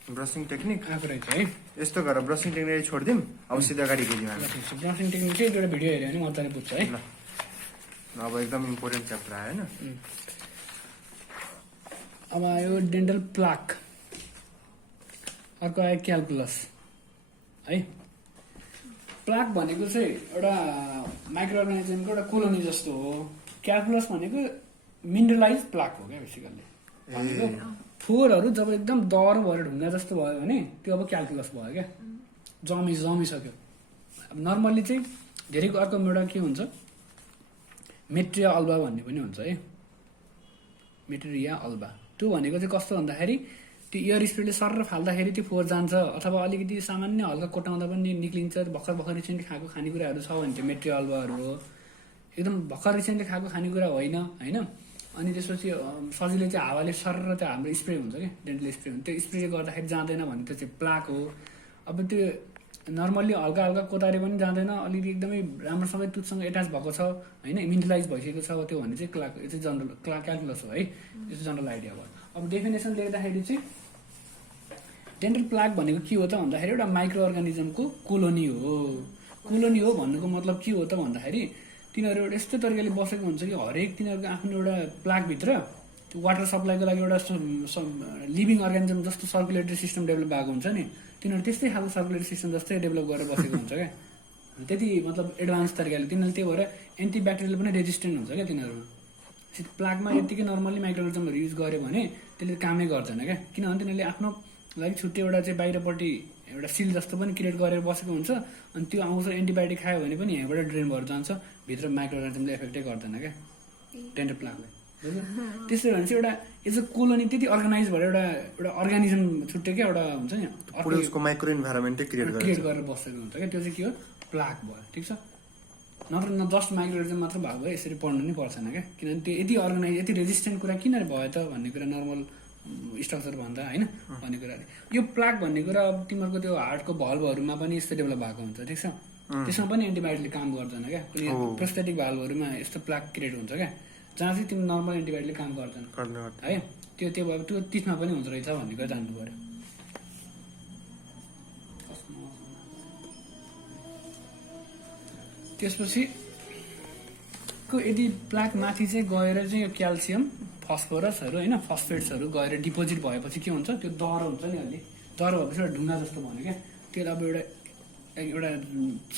ब्रसिङ टेक्निक आएको रहेछ है। यस्तो गरेर ब्रसिङ टेक्निक छोडिदिउँ, अब सिधा अगाडि गइदिउँ हामी। ब्रसिङ टेक्निक चाहिँ एउटा भिडियो हेऱ्यो भने मजाले बुझ्छ है। ल अब एकदम इम्पोर्टेन्ट च्याप्टर आयो होइन। अब आयो डेन्टल प्लाक, अर्को आयो क्यालकुलस है। प्लाक भनेको चाहिँ एउटा माइक्रो अर्गानिजमको एउटा कोलोनी जस्तो हो। क्यालकुलस भनेको मिनरलाइज प्लाक हो क्या बेसिकल्ली। भनेको फोहोरहरू जब एकदम दह्रो भएर ढुङ्गा जस्तो भयो भने त्यो अब क्यालकुलस भयो क्या, जमिसक्यो। अब नर्मल्ली चाहिँ धेरैको अर्को एउटा के हुन्छ, मेट्रिया अल्बा भन्ने पनि हुन्छ है, मेट्रिया अल्बा। त्यो भनेको चाहिँ कस्तो भन्दाखेरि त्यो एयर स्प्रेडले सर फाल्दाखेरि त्यो फोहोर जान्छ, अथवा अलिकति सामान्य हल्का कोटाउँदा पनि निक्लिन्छ। भर्खर रिसेन्टली खाएको खानेकुराहरू छ भने त्यो मेट्रिया अल्बाहरू हो। एकदम भर्खर रिसेन्टली खाएको खानेकुरा होइन होइन। अनि त्यसपछि सजिलै चाहिँ हावाले सर त्यो हाम्रो स्प्रे हुन्छ क्या, डेन्टल स्प्रे हुन्छ, त्यो स्प्रे गर्दाखेरि जाँदैन भने त्यो चाहिँ प्लाक हो। अब त्यो नर्मल्ली हल्का हल्का कोतारे पनि जाँदैन, अलिकति एकदमै राम्रोसँग तुतसँग एट्याच भएको छ होइन, मिनरलाइज भइसकेको छ त्यो भने चाहिँ क्लाक, यो चाहिँ जनरल क्यालकुलस हो है। यो चाहिँ जनरल आइडिया भयो। अब डेफिनेसन लेख्दाखेरि चाहिँ डेन्टल प्लाक भनेको के हो त भन्दाखेरि एउटा माइक्रो अर्गानिजमको कोलोनी हो। कोलोनी हो भन्नुको मतलब के हो त भन्दाखेरि तिनीहरू एउटा यस्तो तरिकाले बसेको हुन्छ कि हरेक तिनीहरूको आफ्नो एउटा प्लाकभित्र त्यो वाटर सप्लाईको लागि एउटा लिभिङ अर्गानिजम जस्तो सर्कुलेटरी सिस्टम डेभलप भएको हुन्छ नि, तिनीहरू त्यस्तै खालको सर्कुलेटरी सिस्टम जस्तै डेभलप गरेर बसेको हुन्छ क्या। त्यति मतलब एडभान्स तरिकाले तिनीहरूले, त्यही भएर एन्टिब्याक्टेरियल पनि रेजिस्टेन्ट हुन्छ क्या तिनीहरूमा। प्लाकमा यत्तिकै नर्मल्ली माइक्रोअर्गानिजमहरू युज गर्यो भने त्यसले कामै गर्दैन क्या, किनभने तिनीहरूले आफ्नो लागि छुट्टै एउटा चाहिँ बाहिरपट्टि एउटा सिल जस्तो पनि क्रिएट गरेर बसेको हुन्छ। अनि त्यो आउँछ, एन्टिबायोटिक खायो भने पनि यहाँबाट ड्रेन भएर जान्छ, भित्र माइक्रो अर्गानिजमले एफेक्टै गर्दैन क्या डेन्टल प्लाकलाई। त्यसै भने चाहिँ एउटा एज अ कोलोनी त्यति अर्गनाइज भएर एउटा अर्गानिजम छुट्टै क्या एउटा हुन्छ नि, उसको माइक्रो इन्भाइरोमेन्टै क्रिएट गरेर बसेको हुन्छ क्या, त्यो चाहिँ के हो, प्लाक भयो, ठिक छ। नत्र जस्ट माइक्रो अर्गानिजम मात्र भएको भए यसरी पढ्नु नै पर्दैन क्या, किनभने त्यो यति अर्गनाइज यति रेजिस्टेन्ट कुरा किन भयो त भन्ने कुरा नर्मल स्ट्रक्चर भन्दा होइन भन्ने कुराले। यो प्लाक भन्ने कुरा अब तिमीहरूको त्यो हार्टको भल्भहरूमा पनि यस्तो डेभलप भएको हुन्छ, ठिक छ। त्यसमा पनि एन्टिबायोटिकले काम गर्दैन क्या, प्रोस्थेटिक भाल्भहरूमा यस्तो प्लाक क्रिएट हुन्छ क्या, जहाँ चाहिँ तिमी नर्मल एन्टिबायोटिकले काम गर्दैन है। त्यो अब त्यो तिसमा पनि हुन्छ रहेछ भन्ने कुरा जान्नु पर्यो। त्यसपछि यदि प्लाक माथि चाहिँ गएर चाहिँ यो क्याल्सियम फस्फोरसहरू होइन फस्फेट्सहरू गएर डिपोजिट भएपछि के हुन्छ, त्यो दह्रो हुन्छ नि, अलि दह्रो भएपछि एउटा ढुङ्गा जस्तो भन्यो क्या। त्यो अब एउटा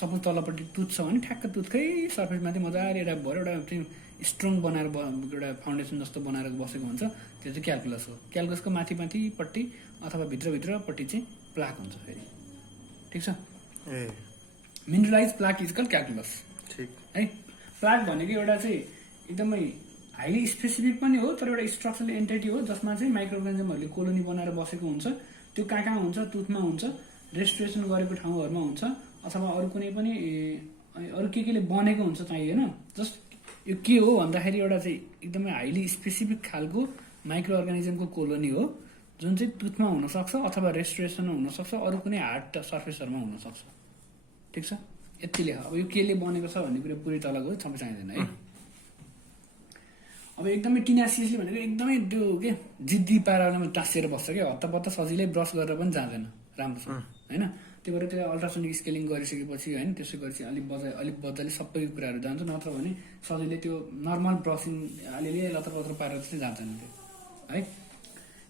सपोज तलपट्टि तुत छ भने ठ्याक्क तुतकै सर्फेसमाथि मजाले ऱ्याप भएर एउटा चाहिँ स्ट्रङ बनाएर एउटा फाउन्डेसन जस्तो बनाएर बसेको हुन्छ, त्यो चाहिँ क्यालकुलस हो। क्यालकुलसको माथिपट्टि अथवा भित्रपट्टि चाहिँ प्लाक हुन्छ फेरि, ठिक छ। Mineralise plaque is called calculus, ठिक है। प्लाक भनेको एउटा चाहिँ एकदमै हाइली स्पेसिफिक पनि हो तर एउटा स्ट्रक्चरल एन्टिटी हो जसमा चाहिँ माइक्रो अर्गानिजमहरूले कोलोनी बनाएर बसेको हुन्छ। त्यो कहाँ हुन्छ, टुथमा हुन्छ, रेस्पिरेसन गरेको ठाउँहरूमा हुन्छ, अथवा अरू कुनै पनि अरू केले बनेको हुन्छ चाहिँ होइन। जस्ट यो के हो भन्दाखेरि एउटा चाहिँ एकदमै हाइली स्पेसिफिक खालको माइक्रो अर्गानिजमको कोलोनी हो जुन चाहिँ टुथमा हुनसक्छ अथवा रेस्पिरेसनमा हुनसक्छ, अरू कुनै हार्ड सर्फेसहरूमा हुनसक्छ। ठिक छ, यति लेख। अब यो केले बनेको छ भन्ने कुरा पुरै तल गयो, सबै चाहिँदैन है। अब एकदमै टिनासियसली भनेको एकदमै त्यो के जिद्दी पारामा टाँसिएर बस्छ क्या, हत्तपत्त सजिलै ब्रस गरेर पनि जाँदैन राम्रोसँग होइन। त्यही भएर त्यसलाई अल्ट्रासोनिक स्केलिङ गरिसकेपछि होइन त्यसै गरेपछि अलिक मजाले सबै कुराहरू जान्छ, नत्र भने सजिलै त्यो नर्मल ब्रसिङ अलिअलि लत्रपत्र पारेर चाहिँ जाँदैन त्यो है।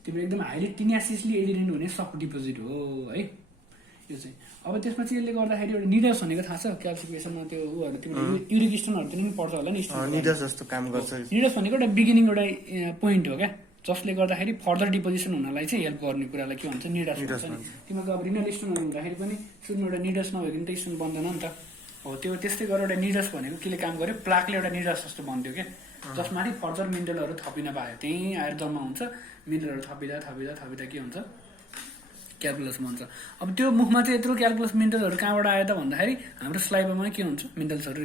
त्यो एकदम हाइली टिनासियसली एडिडेन्ट हुने सफ्ट डिपोजिट हो है यो चाहिँ। अब त्यसमा चाहिँ यसले गर्दाखेरि एउटा निडस भनेको थाहा छ क्याल्सिफिकेसनमा त्यो उहरू तिम्रो युरिक स्टोनहरू पनि पर्छ होला नि। निडस जस्तो काम गर्छ। निडस भनेको एउटा बिगिनिङ एउटा पोइन्ट हो क्या जसले गर्दाखेरि फर्दर डिपोजिसन हुनलाई चाहिँ हेल्प गर्ने कुरालाई के भन्छ निडस भन्छ नि। तिमीको अब रिनल स्टोनहरू हुँदाखेरि पनि सुरुमा एउटा निडस नभइकन त स्टोन बन्दैन नि त हो। त्यो त्यस्तै गरेर एउटा निडस भनेको केले काम गर्यो, प्लाकले एउटा निडस जस्तो बन्थ्यो क्या जसमाथि फर्दर मिनरलहरू थपिन पायो, त्यहीँ आएर जम्मा हुन्छ। मिनरलहरू थपिँदा थपिँदा थपिँदा के हुन्छ क्यालकुलस भन्छ। अब त्यो मुखमा चाहिँ यत्रो क्यालकुलस मिनरलहरू कहाँबाट आयो त भन्दाखेरि हाम्रो स्लाइबामा के हुन्छ मिनरल्सहरू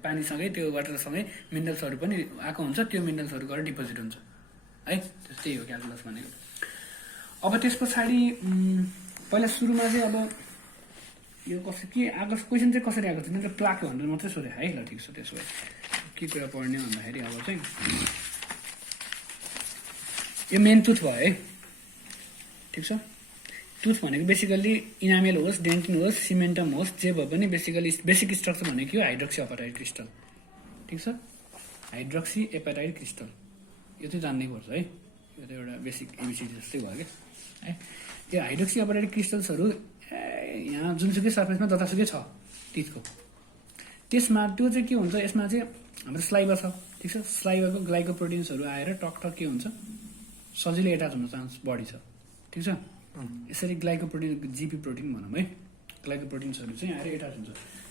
पानीसँगै त्यो वाटरसँगै मिनरल्सहरू पनि आएको हुन्छ, त्यो मिनरल्सहरू गएर डिपोजिट हुन्छ है। त्यस्तै हो क्यालकुलस भनेको। अब त्यस पछाडि पहिला सुरुमा चाहिँ अब यो कसरी के आएको क्वेसन चाहिँ कसरी आएको थियो भने प्लाक भनेर मात्रै सोधेँ है। ल ठिक छ, त्यसो भए के कुरा पढ्ने भन्दाखेरि अब चाहिँ यो मेन टुथ भयो है। ठिक छ, टुथ भनेको बेसिकल्ली इनामेल होस्, डेन्टिन होस्, सिमेन्टम होस्, जे भए पनि बेसिकली बेसिक स्ट्रक्चर भनेको यो हाइड्रोक्सी एपेटाइट क्रिस्टल। ठिक छ, हाइड्रोक्सी एपेटाइट क्रिस्टल यो चाहिँ जान्नै पर्छ है। यो त एउटा बेसिक एबिसिडी जस्तै भयो क्या है। यो हाइड्रोक्सी एपेटाइट क्रिस्टल्सहरू यहाँ जुनसुकै सर्फेसमा जतासुकै छ टिथको, त्यसमा त्यो चाहिँ के हुन्छ यसमा चाहिँ हाम्रो स्लाइभा छ। ठिक छ, स्लाइभाको ग्लाइकोप्रोटिन्सहरू आएर टकटक के हुन्छ सजिलै एट्याच हुन चान्स बढी छ। ठिक छ, यसरी ग्लाइकोप्रोटिन जिपी प्रोटिन भनौँ है, ग्लाइकोप्रोटिन्सहरू चाहिँ आएर एट्याच हुन्छ।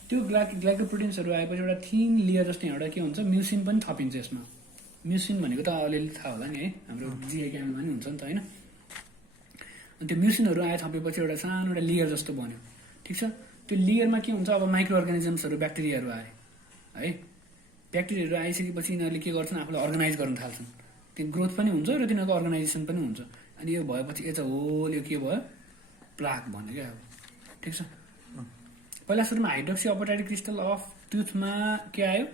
त्यो ग्लाइकोप्रोटिन्सहरू आएपछि एउटा थिन लेयर जस्तो एउटा के हुन्छ म्युसिन पनि थपिन्छ यसमा। म्युसिन भनेको त अलिअलि थाहा होला नि है, हाम्रो जिए क्यामलमा पनि हुन्छ नि त होइन। अनि त्यो म्युसिनहरू आए थपेपछि एउटा सानो एउटा लेयर जस्तो बन्यो। ठिक छ, त्यो लेयरमा के हुन्छ अब माइक्रो अर्गानिजम्सहरू ब्याक्टेरियाहरू आए है। ब्याक्टेरियाहरू आइसकेपछि यिनीहरूले के गर्छन् आफूलाई अर्गनाइज गर्न थाल्छन्, त्यो ग्रोथ पनि हुन्छ र तिनीहरूको अर्गनाइजेसन पनि हुन्छ। अनि यो भएपछि एज अ होल यो के भयो प्लाक भन्यो क्या अब। ठिक छ, पहिला सुरुमा हाइड्रोक्सी एपेटाइट क्रिस्टल अफ टुथमा के आयो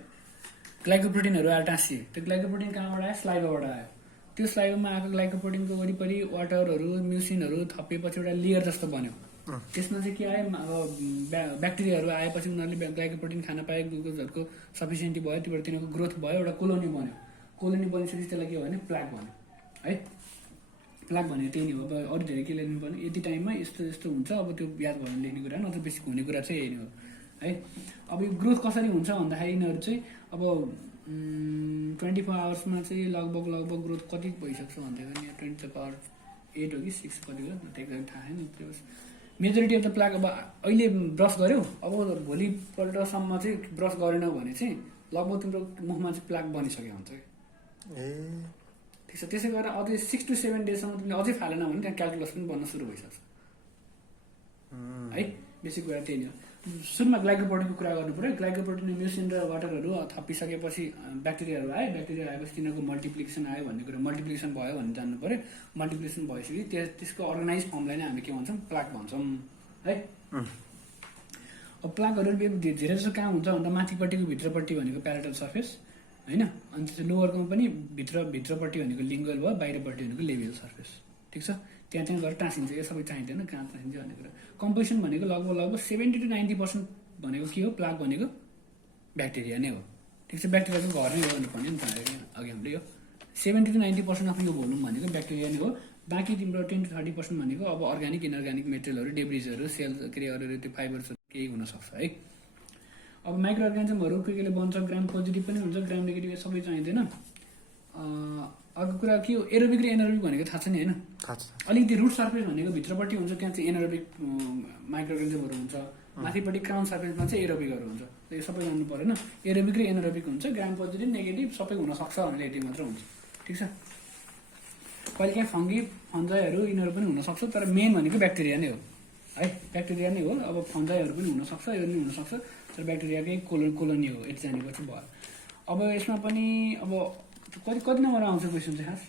ग्लाइकोप्रोटिनहरू आएर टाँसिए। त्यो ग्लाइकोप्रोटिन कहाँबाट आयो स्लाइभाबाट आयो। त्यो स्लाइभामा आएको ग्लाइकोप्रोटिनको वरिपरि वाटरहरू म्युसिनहरू थपिएपछि एउटा लेयर जस्तो बन्यो। त्यसमा चाहिँ के आयो अब ब्याक्टेरियाहरू आएपछि उनीहरूले ग्लाइकोप्रोटिन खान पाए, ग्लुकोजहरूको सफिसियन्टी भयो, त्योबाट तिनीहरूको ग्रोथ भयो, एउटा कोलोनी बन्यो। कोलोनी बनिसकेपछि त्यसलाई के भयो भने प्लाक भन्यो है। प्लाक भनेको त्यही नै हो। अब अरू धेरै के लेख्नु पर्ने यति टाइममा यस्तो यस्तो हुन्छ, अब त्यो याद भयो भने लेख्ने कुरा नत्र बेसिक हुने कुरा चाहिँ यही नै हो है। अब यो ग्रोथ कसरी हुन्छ भन्दाखेरि यिनीहरू चाहिँ अब 24 आवर्समा चाहिँ लगभग ग्रोथ कति भइसक्छ भन्दाखेरि 10⁸ हो कि 6 कति हो त्यो एक्ज्याक्ट थाहा छैन। त्यो मेजोरिटी अफ द प्लाक अब अहिले ब्रस गर्यो, अब भोलिपल्टसम्म चाहिँ ब्रस गरेनौ भने चाहिँ लगभग तिम्रो मुखमा चाहिँ प्लाक बनिसक्यो हुन्छ कि। ठिक छ, त्यसै गरेर अझै 6 to 7 डेजसम्म तिमीले अझै फालेन भने त्यहाँ क्यालकुलस पनि बन्न सुरु भइसक्छ है। बेसिक कुरा त्यही नै हो। सुरुमा ग्लाइकोप्रोटिनको कुरा गर्नु पऱ्यो। ग्लाइकोप्रोटिन म्युसिन र वाटरहरू थपिसकेपछि ब्याक्टेरियाहरू आयो। ब्याक्टेरिया आएपछि तिनीहरूको मल्टिप्लिकेसन आयो भन्ने कुरा, मल्टिप्लिकेसन भयो भने जान्नु पऱ्यो। मल्टिप्लिकेसन भइसक्यो त्यसको अर्गनाइज फर्मलाई नै हामी के भन्छौँ प्लाक भन्छौँ है। अब प्लाकहरू धेरै जसो कहाँ हुन्छ भन्दा माथिपट्टिको भित्रपट्टि भनेको प्याराटल सर्फेस होइन, अनि त्यो लोवरकोमा पनि भित्रपट्टि भनेको लिङ्गल भयो, बाहिरपट्टि भनेको लेबियल सर्फेस। ठिक छ, त्यहाँ गएर टाँसिन्छ। यो सबै चाहिँदैन कहाँ टाँसिन्छ भन्ने कुरा। कम्पोजिसन भनेको लगभग 70 to 90% भनेको के हो प्लाक भनेको ब्याक्टेरिया नै हो। ठिक छ, ब्याक्टेरियाको घर नै हो भन्नुपर्ने नि त अघि हामीले यो 70 to 90% अफ यो भोल्युम भनेको ब्याक्टेरिया नै हो। बाँकी तिम्रो 10 to 30% भनेको अब अर्ग्यानिक इनअर्ग्यानिक मेटेरियलहरू डेब्रिजहरू सेल के अरे त्यो फाइबर्सहरू केही हुनसक्छ है। अब माइक्रो अर्गानिजमहरू केले बन्छ, ग्राम पोजिटिभ पनि हुन्छ, ग्राम नेगेटिभ सबै चाहिँदैन। अर्को कुरा के हो एरोबिक र एनारोबिक भनेको थाहा छ नि होइन। अलिकति रुट सर्फेस भनेको भित्रपट्टि हुन्छ, त्यहाँ चाहिँ एनारोबिक माइक्रो अर्गानिजमहरू हुन्छ, माथिपट्टि क्राउन सर्फेसमा चाहिँ एरोबिकहरू हुन्छ। यो सबै जान्नु परेन एरोबिक र एनारोबिक हुन्छ ग्राम पोजिटिभ नेगेटिभ सबै हुनसक्छ भनेर यति मात्र हुन्छ ठिक छ कहिलेकाहीँ फन्जाइहरू यिनीहरू पनि हुनसक्छ तर मेन भनेको ब्याक्टेरिया नै हो है ब्याक्टेरिया नै हो अब फन्जाइहरू पनि हुनसक्छ यो पनि हुनसक्छ तर ब्याक्टेरियाकै कोलोनी हो यति जानेपछि भयो अब यसमा पनि अब कति नम्बर आउँछ क्वेसन चाहिँ खास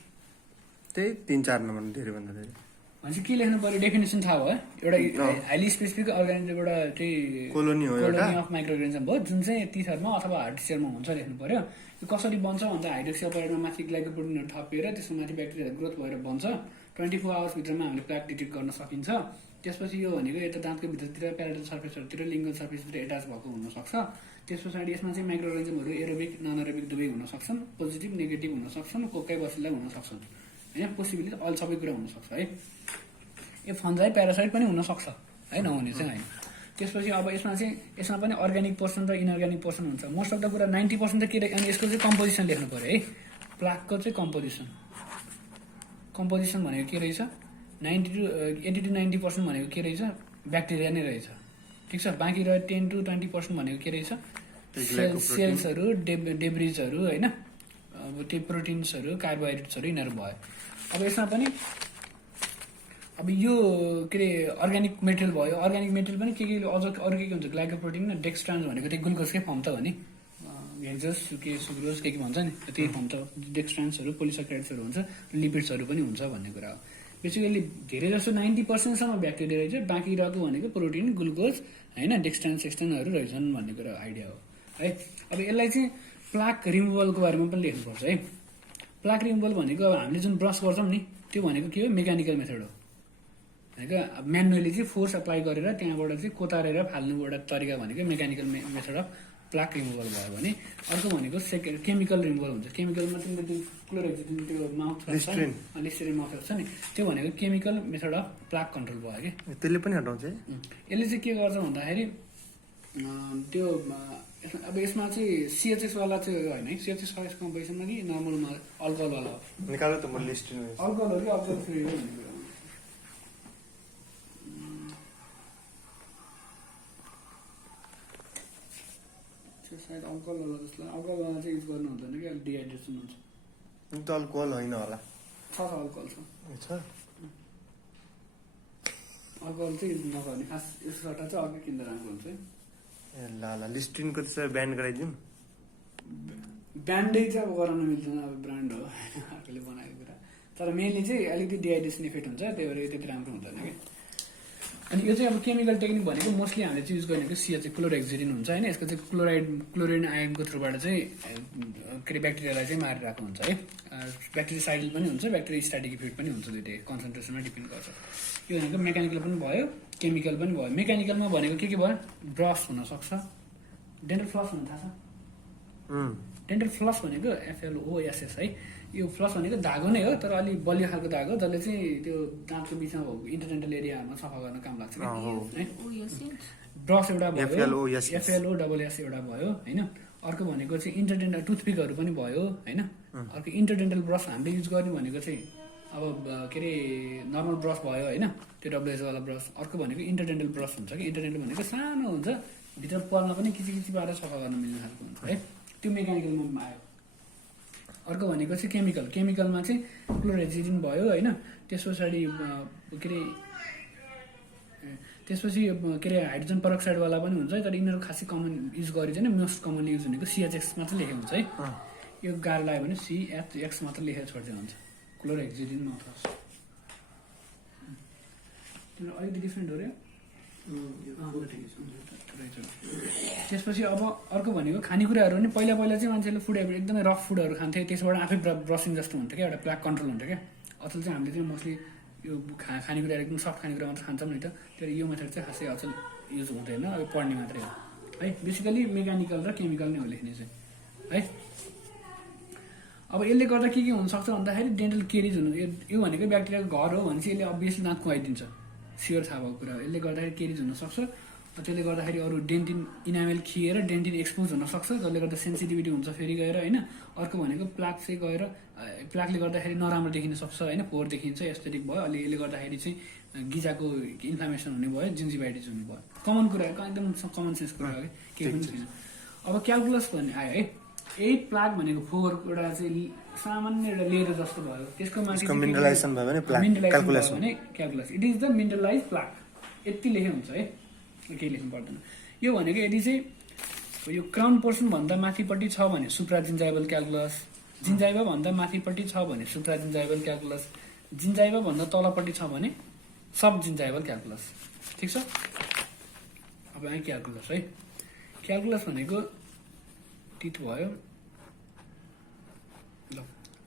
त्यही 3-4 नम्बर धेरैभन्दा धेरै भनेपछि के लेख्नु पर्यो डेफिनेसन थाहा भयो एउटा हाइली स्पेसिफिक अर्गानिजम एउटा त्यही कोलोनी हो एउटा कोलोनी अफ माइक्रो अर्गानिजम हो जुन चाहिँ टिथरमा अथवा हार्ड टिचरमा हुन्छ लेख्नु पर्यो यो कसरी बन्छ भन्दा हाइड्रोक्सी अपरेटमा माथि ग्लाइकोप्रोटिनहरू थपेर त्यसको माथि ब्याक्टेरिया ग्रोथ भएर बन्छ 24 आवर्सभित्रमा हामीले प्लाक डिटेक्ट गर्न सकिन्छ त्यसपछि यो भनेको यता दाँतको भित्रतिर प्याराइटल सर्फेसहरूतिर लिङ्गल सर्फेसतिर एट्याच भएको हुनसक्छ त्यस पछाडि यसमा चाहिँ माइक्रो अर्गानिजमहरू एरोबिक नन एरोबिक दुवै हुन सक्छन् पोजिटिभ नेगेटिभ हुन सक्छन् कोकै बसिला हुन सक्छन् होइन पोसिबिलिटी अल सबै कुरा हुनसक्छ है यो फन्जाइ प्यारासाइट पनि हुनसक्छ है नहुने चाहिँ होइन त्यसपछि अब यसमा पनि अर्ग्यानिक पोर्सन र इनअर्ग्यानिक पोर्सन हुन्छ मोस्ट अफ द कुरा 90% त के अनि यसको चाहिँ कम्पोजिसन लेख्नु पऱ्यो है प्लाकको चाहिँ कम्पोजिसन भनेको के रहेछ 80 to 90% भनेको के रहेछ ब्याक्टेरिया नै रहेछ ठिक छ बाँकी रह्यो 10 to 20% भनेको के रहेछ सेल्सहरू डेब्रिजहरू होइन अब त्यो प्रोटिन्सहरू कार्बोहाइड्रेट्सहरू यिनीहरू भयो अब यसमा पनि अब यो के अरे अर्ग्यानिक मेटेरियल भयो अर्ग्यानिक मेटेरियल पनि के अझ अरू के हुन्छ ग्लाइकोप्रोटिन र डेक्स्ट्रान्स भनेको त्यो ग्लुकोजकै फर्म त हो नि हेक्जोस सुक्रोज के भन्छ नि त्यही फर्म त डेक्स्ट्रान्सहरू पोलिसक्राइड्सहरू हुन्छ लिपिड्सहरू पनि हुन्छ भन्ने कुरा हो बेसिकली धेरै जस्तो 90%सम्म ब्याक्टेरिया रहेछ बाँकी रहेको भनेको प्रोटिन ग्लुकोज होइन डेक्स्ट्रान्सहरू रहेछन् भन्ने कुरा आइडिया हो है अब यसलाई चाहिँ प्लाक रिमुभलको बारेमा पनि लेख्नुपर्छ है प्लाक रिमुभल भनेको अब हामीले जुन ब्रस गर्छौँ नि त्यो भनेको के हो मेकानिकल मेथड हो भनेको म्यानुअली चाहिँ फोर्स अप्लाई गरेर त्यहाँबाट चाहिँ कोतारेर फाल्नु एउटा तरिका भनेको mechanical method of plaque removal भयो भने अर्को भनेको केमिकल रिमुभल हुन्छ केमिकलमा चाहिँ त्यो क्लोरोक्सिन त्यो माउथ लिस्टरिन माउथ छ नि त्यो भनेको chemical method of plaque control भयो कि त्यसले पनि हटाउँछ है यसले चाहिँ के गर्छ भन्दाखेरि त्यो अब यसमा चाहिँ सिएचएस वाला चाहिँ होइन है सिएचएस कम्पोजिसनमा कि नर्मलमा अल्कोहल वाला हो निकाल्नु त म लिस्टरिन अल्कोहल हो कि अल्कोहल फ्री हो भन्ने कुरा सायद अल्कोहल वाला जस्तो अल्कोहल वाला चाहिँ युज गर्नु हुँदैन कि अलिक डिहाइड्रेसन हुन्छ त अल्कोहल होइन होला छ अल्कोहल छ अल्कोहल चाहिँ युज नगर्ने खास यसको सट्टा चाहिँ अर्कै किन्दा राम्रो हुन्छ है ए ल लिस्टरिनको त्यसो ब्यान्ड गराइदिउँ ब्यान्डै चाहिँ अब गराउन मिल्दैन अब ब्रान्ड हो अर्कोले बनाएको कुरा तर मेनली चाहिँ अलिकति डिहाइड्रेसन इफेक्ट हुन्छ त्यही भएर त्यति राम्रो हुँदैन कि अनि यो चाहिँ अब केमिकल टेक्निक भनेको मोस्टली हामीले चाहिँ युज गरेको सिएचए क्लोरेक्जिडिन हुन्छ होइन यसको चाहिँ क्लोरिन आयनको थ्रुबाट चाहिँ के अरे ब्याक्टेरियालाई चाहिँ मारिरहेको हुन्छ है ब्याक्टेरियासाइडल पनि हुन्छ ब्याक्टेरियास्टाटिक इफेक्ट पनि हुन्छ दुइटै कन्सन्ट्रेसनमा डिपेन्ड गर्छ यो भनेको मेकानिकल पनि भयो केमिकल पनि भयो मेकानिकलमा भनेको के भयो ब्रस हुनसक्छ डेन्टल फ्लस हुन थाहा छ डेन्टल फ्लस भनेको FLOSS है यो फ्लस भनेको धागो नै हो तर अलिक बलियो खालको धागो जसले चाहिँ त्यो दाँतको बिचमा भएको इन्टरडेन्टल एरियामा सफा गर्न काम लाग्छ है ब्रस एउटा भयो FLOSS एउटा भयो होइन अर्को भनेको चाहिँ इन्टरडेन्टल टुथपिकहरू पनि भयो होइन अर्को इन्टरडेन्टल ब्रस हामीले युज गर्ने भनेको चाहिँ अब के अरे नर्मल ब्रस भयो होइन त्यो WS वाला ब्रस अर्को भनेको इन्टरडेन्टल ब्रस हुन्छ कि इन्टरडेन्टल भनेको सानो हुन्छ भित्र पल्न पनि किची पारेर सफा गर्न मिल्ने खालको हुन्छ है त्यो मेकानिकलमा आयो अर्को भनेको चाहिँ केमिकलमा चाहिँ क्लोरेक्जिडिन भयो होइन त्यस पछाडि के अरे त्यसपछि के अरे हाइड्रोजन पेरोक्साइडवाला पनि हुन्छ तर यिनीहरू खासै कमन युज गरिँदैन मोस्ट कमनली युज भनेको CHX मात्र लेखेको हुन्छ है यो गाह्रो लाग्यो भने CHX मात्र लेखेर छोड्दै हुन्छ क्लोरेक्जिडिन मात्र अलिकति डिफ्रेन्ट हो र त्यसपछि अब अर्को भनेको खानेकुराहरू पनि पहिला चाहिँ मान्छेले फुड एकदमै रफ फुडहरू खान्थे त्यसबाट आफै ब्रसिङ जस्तो हुन्थ्यो क्या एउटा प्लाक कन्ट्रोल हुन्थ्यो क्या अचल चाहिँ हामीले चाहिँ मोस्टली यो खानेकुराहरू एकदम सफ्ट खानेकुरा मात्र खान्छौँ नि त तर यो मेथड चाहिँ खासै अचल युज हुँदैन अब पढ्ने मात्रै हो है बेसिकली मेकानिकल र केमिकल नै हो लेख्ने चाहिँ है अब यसले गर्दा के हुनसक्छ भन्दाखेरि डेन्टल केरिज हुनु यो भनेको ब्याक्टेरियाको घर हो भने चाहिँ यसले अभियसली दाँत कुहाइदिन्छ स्योर थाहा भएको कुरा हो यसले गर्दाखेरि केरिज हुनसक्छ त्यसले गर्दाखेरि अरू डेन्टिन इनामेल खिएर डेन्टिन एक्सपोज हुनसक्छ जसले गर्दा सेन्सिटिभिटी हुन्छ फेरि गएर होइन अर्को भनेको प्लाक चाहिँ गएर प्लाकले गर्दाखेरि नराम्रो देखिन सक्छ होइन फोहोर देखिन्छ एस्थेटिक भयो अलि यसले गर्दाखेरि चाहिँ गिजाको इन्फ्लामेसन हुने भयो जिन्जिभाइटिस हुने भयो कमन कुरा एकदम कमन सेन्स कुरा हो कि केही पनि छैन अब क्यालकुलस भन्ने आयो है, यही प्लाग भनेको फोहोर एउटा चाहिँ सामान्य एउटा लेयर जस्तो भयो, त्यसको माथि त्यसको मिनरलाइजेसन भयो भने प्लाग मिनरलाइजेसन क्यालकुलस भयो भने calculus, it is the mineralise plaque, यति लेखे हुन्छ है, केही लेख्नु पर्दैन। यो भनेको यदि चाहिँ यो क्राउन पोर्सन भन्दा माथिपट्टि छ भने सुप्रा जिन्जाइबल क्यालकुलस, जिन्जाइबा भन्दा माथिपट्टि छ भने सुप्रा जिन्जाइबल क्यालकुलस, जिन्जाइबा भन्दा तलपट्टि छ भने सब जिन्जाइबल क्यालकुलस। ठिक छ। अब आयो क्यालकुलस है, क्यालकुलस भनेको टिथ भयो ल।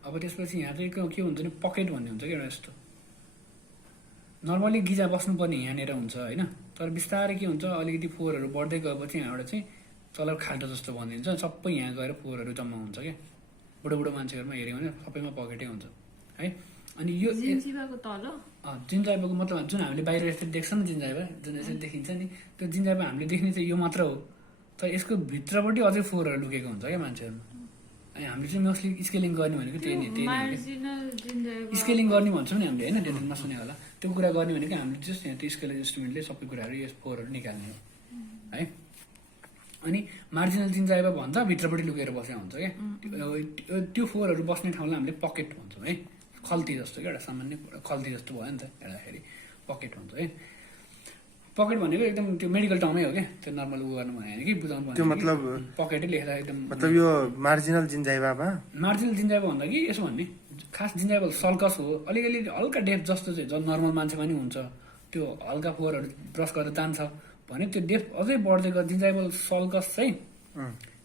अब त्यसपछि यहाँ चाहिँ के हुन्छ भने पकेट भन्ने हुन्छ कि एउटा यस्तो, नर्मली गिजा बस्नुपर्ने यहाँनिर हुन्छ होइन, तर बिस्तारै के हुन्छ अलिकति फोहोरहरू बढ्दै गएपछि यहाँबाट चाहिँ तल खाल्टो जस्तो भनिदिन्छ, सबै यहाँ गएर फोहोरहरू जम्मा हुन्छ क्या। बुढो मान्छेहरूमा हेऱ्यो भने सबैमा पकेटै हुन्छ है। अनि यो जिन्जिबाको तल जिन्जाइबाको मतलब जुन हामीले बाहिर यस्तो देख्छ नि जिन्जाइबा, जुन यसरी देखिन्छ नि, त्यो जिन्जाइबा हामीले देख्ने चाहिँ यो मात्र हो, तर यसको भित्रपट्टि अझै फोहोरहरू लुकेको हुन्छ क्या मान्छेहरूमा। अनि हामीले चाहिँ मोस्टली स्केलिङ गर्ने भनेको त्यही नै हो मार्जिनल जिन्जिबा स्केलिङ गर्ने भन्छौँ नि हामीले होइन, त्यो नसुने होला, त्यो कुरा गर्ने भनेको हामीले जस्ट यहाँ त्यो स्केल इन्स्ट्रुमेन्टले सबै कुराहरू यस फोहोरहरू निकाल्ने हो है। अनि मार्जिनल जिन्जाइबा भन्दा भित्रपट्टि लुकेर बसेको हुन्छ क्या, त्यो फोहोरहरू बस्ने ठाउँलाई हामीले पकेट भन्छौँ है, खल्ती जस्तो क्या, एउटा सामान्य खल्ती जस्तो भयो नि त हेर्दाखेरि पकेट हुन्छ है। पकेट भनेको एकदम त्यो मेडिकल टर्मै हो क्या, त्यो नर्मल उ गर्नु भने होइन कि बुझाउनु त्यो मतलब पकेटै लेख्दा एकदम मतलब यो मार्जिनल जिन्जाइबामा मार्जिनल जिन्जाइबा भन्दा कि यसो भन्ने खास जिन्जाइबल सल्कस हो, अलिकति हल्का डेप्थ जस्तो चाहिँ जब नर्मल मान्छेमा नि हुन्छ, त्यो हल्का फोहोरहरू ब्रस गरेर जान्छ भने त्यो डेप्थ अझै बढ्दै गयो। जिन्जाइबल सल्कस चाहिँ